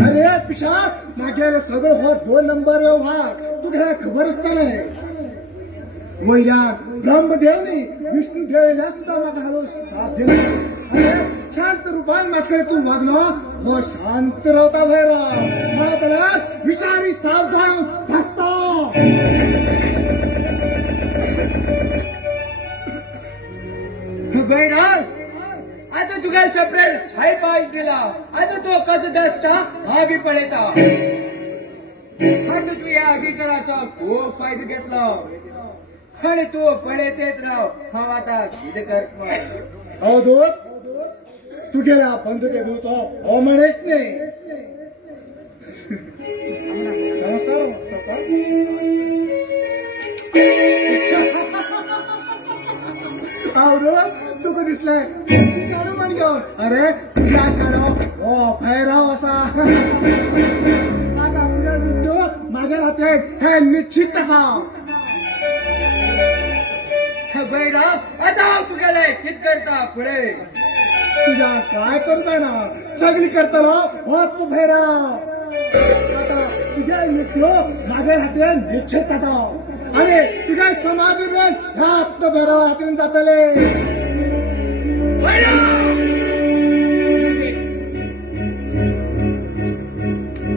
अरे पिशा मागेले सगळं हो 2 नंबर व्यवहार तुका खबर असताना वैरा ब्रह्मदेवनी विष्णू देवने सुद्धा म्हाका हालो साथ दिलो अरे शांत रूपान माझ्याकडे तू वागलो हो शांत रावता भैरा मातला विचारी सावधान फसता बैरा आता तुका सपरेल हाय पाय दिला आता तो कसं दसता हा बी पळयता आता तू या अधिकाराचा खूप फायदा घेतला आणि तू पळयतेच राव हा आता कितें करता अवधूत तू गेला बंदुके दूतो हो म्हणेच नाही नमस्कार अवधूत तुका दिसलाय शाळू म्हण घेऊन अरे तुझ्या शाळो हो भैराव असा आता तुझ्या मृत्यू मागे राहते हे निश्चित असा बैरा आता हांव तुगेले कित करता फुडें तुझ्या काय करताय ना सगळी करतलो हो तू भैरा आता तुझ्या मृत्यू मागे राहते निश्चित आता आणि तुझ्या समाधी बेन ह्यात भैरा हातीन जातले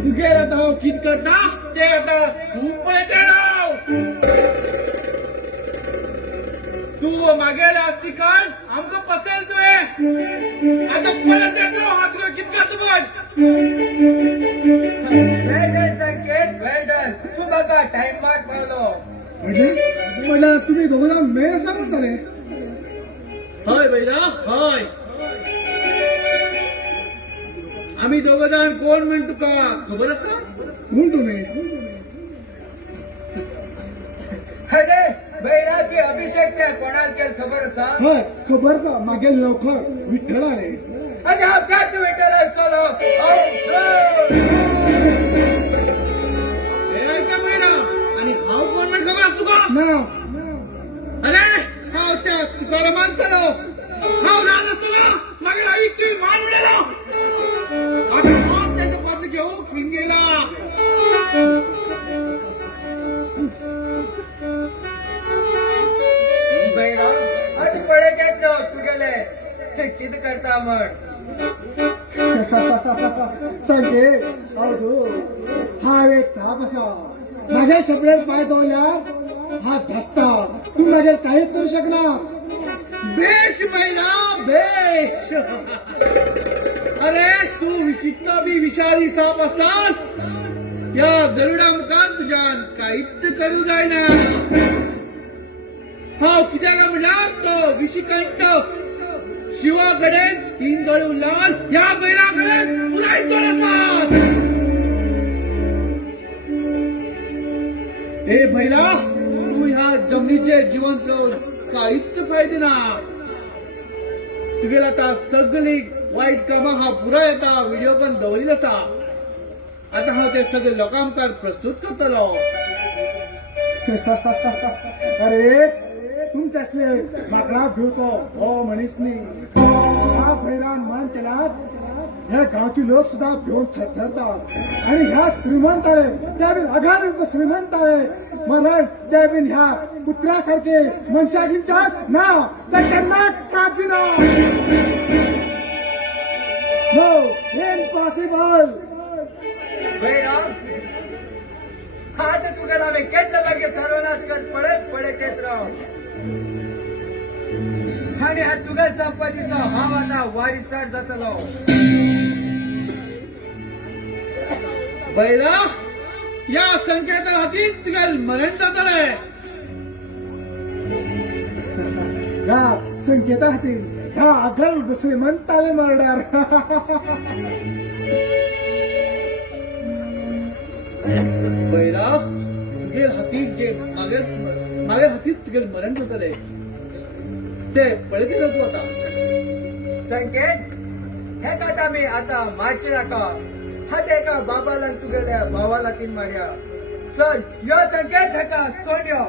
तुगेल आता हांव कित करता ते आता तू पळयत राव तू मागेल आसती काल आमकां पसेल तुवें आता परत येत राव हात कित करता पण वेल संकेत वेल तू म्हाका टायमार पावलो म्हणजे तुम्ही दोघांना मेळ सांगून झाले हय बैरा हय आम्ही दोघ जाण कोण म्हण तुका खबर आसा कोण तुम्ही अरे बैरा की अभिषेक त्या कोणाल केल खबर आसा हय खबर का मागे लवकर विठ्ठल आले आणि हांव त्याच विठ्ठलाक चलो हे ऐका बैरा आणि हांव कोण म्हण खबर आसा तुका ना अरे हांव त्या तुकारामान चलो हांव ना नासलो मागीर हांव इतकी मान उडयलो आता हांव त्याचं पद घेऊन खिन गेला बैरा आता पळयत राव तुगेले कितें करता म्हण सांगे अवधू हा एक साप असा माझ्या शपड्यात पाय दवरल्यार हा धसता तू मागेल काहीच करू शकणार. बेश महिला बेश. अरे तू विचित्र बी विषारी साप असतात या गरुडा मुखार तुझ्या काहीच करू जायना. हा कित्याक म्हणला तो विषिकंठ शिवाकडे 3 गळू लाल या बैलाकडे उलायतो नसात. हे बैला तू ह्या जमनीचे जिवंत काहीच फायदे ना. तुगेला आता सगळी वाईट कामां हा पुरा येता व्हिडिओ पण दवरील असा. आता हा ते सगळे लोकां मुखार प्रस्तुत करतलो. अरे तुमच्यासले म्हाका भिवचो हो मनीस न्ही. ह्या भैरान मान केला ह्या गावची लोक सुद्धा भिवून थरथरतात. आणि ह्या श्रीमंताले त्या बीन अघाड श्रीमंताले मरण त्या बीन ह्या कुत्र्यासारखे मनशागींच्या ना त्या केन्नाच साथ दिना. No impossible. हा तर तुगेला आम्ही केतले मागे सर्वनाश कर पडे तेच राव. आणि हा तुगेल संपत्तीचा भाव आता वारिसदार जातलो. बैला या संकेता हातीत तुगेल मरण जातले. ह्या संकेता हातीन ह्या अघड श्रीमंताले मरणार. बैला तुगेल हातीत जे मागे हातीत तुगेल मरण जातले ते पळयते तू आता. संकेत हे का मी आता मारशी नाका. हा ते का बाबाला तुगेल्या भावाला 3 मार्या. चल यो संकेत हे का सोड यो.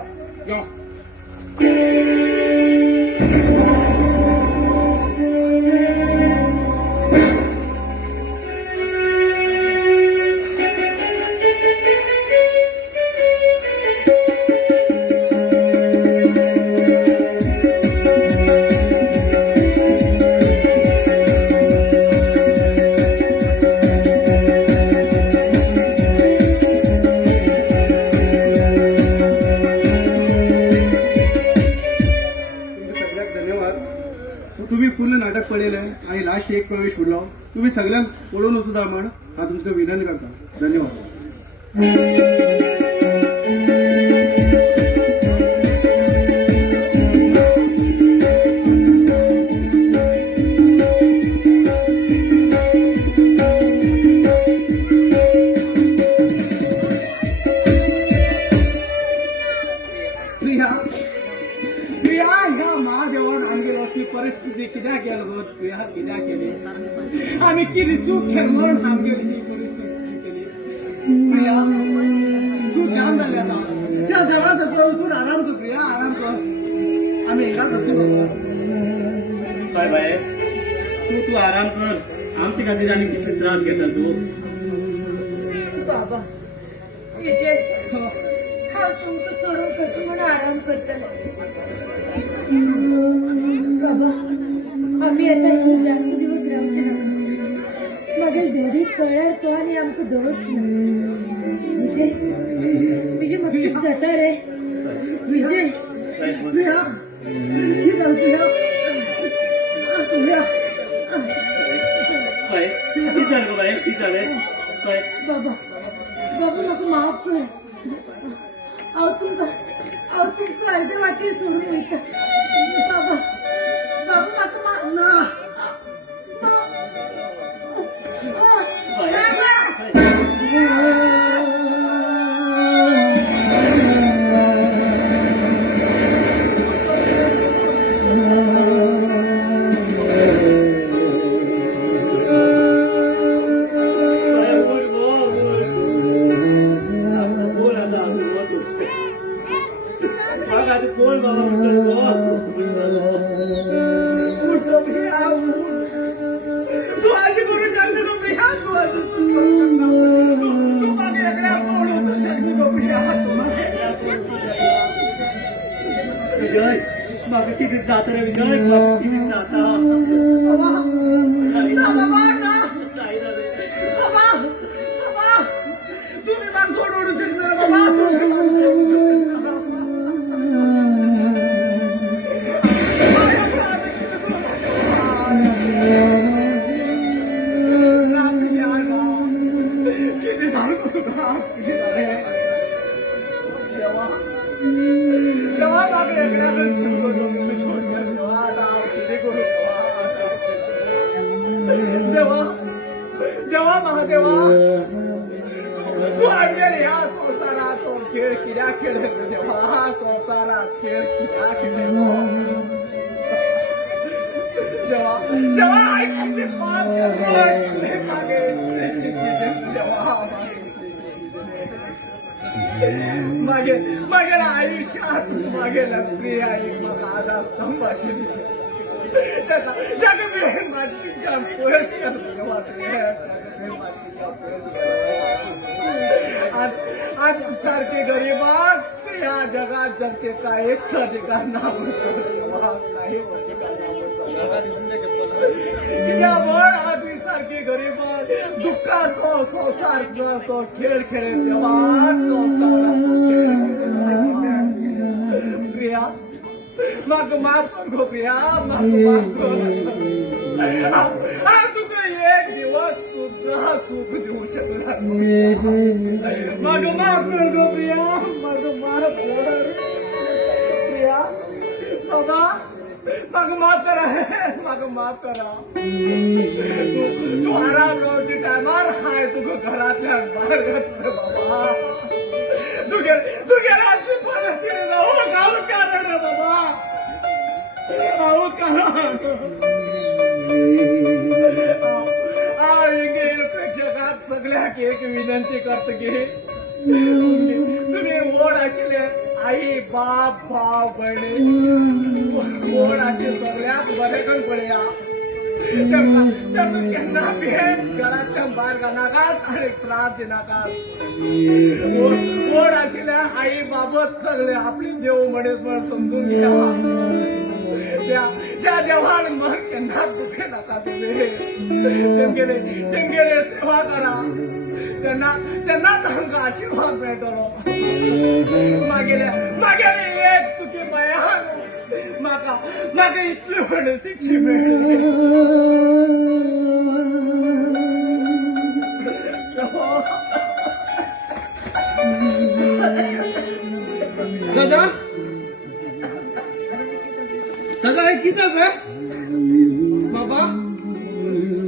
तुम्ही पूर्ण नाटक पळयलें आणि लास्ट एक प्रवेश उरलो. तुम्ही सगळ्यांक पळोवन सुद्धा म्हण हांव तुमकां विनंती करता. धन्यवाद. प्रिया प्रिया ह्या महादेवान आमगेर असली परिस्थिती कित्याक केली गो. प्रिया कित्याक केली आमी कितें चूक केली म्हणून आमगेर ही परिस्थिती केली. प्रिया तू जाम जाल्ले आसा. त्या देवा सकयल वचून आराम कर प्रिया आराम कर. आमी एकाच वचून काय बाय तू आराम कर. आमच्या खातीर आनी कितले त्रास घेता तू. बाबा विजय हांव तुमकां सोडून कशें म्हण आराम करतलें. बाबा आमी आतां ही जास्त दिवस रावचे नाका. मागीर डॅडी कळ्ळ्यार तो आनी आमकां दोस ना. विजय विजय म्हाका कितें जाता रे. विजय प्रिया कितें जालें प्रिया. प्रिया काय कितें जालें गो बाय कितें जालें काय. बाबा बाबा म्हाका माफ कर. हांव तुमकां अर्दे वाटेर सोडून वयता. बाबा बाबा म्हाका माफ ना. बोल बाबा उठो प्रिया उठ. तू आज करून सांगतो नको प्रिया. तू आज तू मागे एकड्या बोलून सांगतो नको प्रिया. विजय म्हाका कितें जाता रे विजय. म्हाका कितें जाता. बाबा ना बाबा ना. जायना रे. बाबा बाबा तुम्ही मला सोडून शकणार बाबा. देवा मागे एकड्याकडे देवा देवा महादेवा तू आणलेले या संसारात खेळ किड्या खेळ देवा हा संसारात खेळ किड्या खेळ देवा देवा ऐकायचे पाप करतोय मागे देवा मागे मागे आयुष्यात मागे प्रिय आई मग आधा संभाषण जग माझ्या पुरस्कार आज सारखे गरीबात या जगात जगते काय एक अधिकार नाव काही त्यावर आधी सारखी गरीबात दुःखात संसार तो खेळ खेळेल तेव्हा प्रिया मग माफ कर गो प्रिया मग माफ कर तुका एक दिवस सुद्धा सुख देऊ शकला मग माफ कर गो प्रिया मग माफ कर प्रिया बाबा मग माफ करा मग माफ करा तू आराम राहते टायमार हाय तुझं घरातल्या बाहेर बाबा तू गेला परिस्थिती राहू गाव कारण बाबा राहू कारण जगात सगळ्या एक विनंती करत गे तुम्ही ओढ असले आई बाप भाव बहिणी ओढ असे सगळ्यात बरेकन पडया त्यांना भेट घरात बाहेर नाकात आणि त्रास देनाकात ओढ असल्या आई बाबत सगळे आपले देव म्हणून समजून घ्यावा त्या देवान मग त्यांना दुखे नका तुझे तेंगेले सेवा करा त्यांना त्यांना आशीर्वाद भेटलो मागेले एक तुके बयान माका इतली व्हड शिक्षी मिळली दादा दादा किती घर बाबा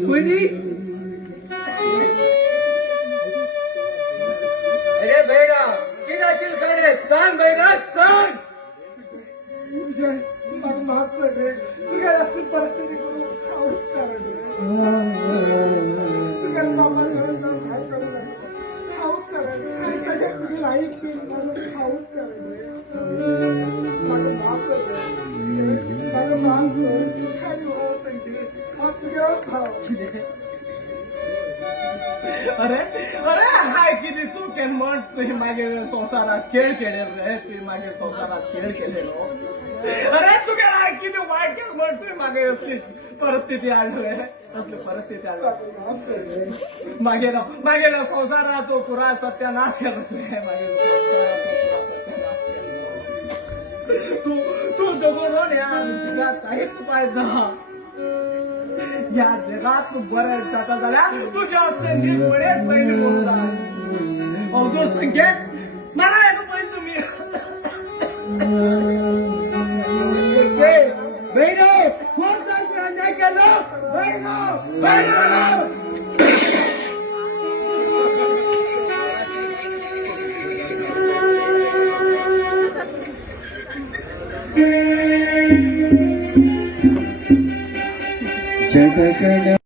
कोणी अरे बेगा किती असेल खरे सांग बेगा सांग विजय मग माफ कर रे तुझ्या असली परिस्थिती करून खाऊच कारण तुझ्या बाबा खाऊच कारण आणि कशा तुझी लाईफ म्हणून खाऊच कारण मग माफ कर मग माफ कर काय हो सांगते मग तुझ्या खाऊ अरे अरे हाय किती तू केन म्हण तुझी मागे संसारात खेळ केलेलो रे तुझी मागे संसारात खेळ केलेलो अरे तू गेला किती वाईट केलं म्हण तुझी मागे असली परिस्थिती आली असली परिस्थिती आली मागे संसाराचो पुरा सत्यानाश केला तुझे मागे तू जगून या जगात काहीच उपाय ना या जगात तू बरं जाता झाल्या तुझ्या असले नीटपणेच पहिले बोलतात अवघड संख्येत मला एक पहिले तुम्ही बहिणो कोण सांगतो अन्याय केलं बहिणो बहिणो जगगण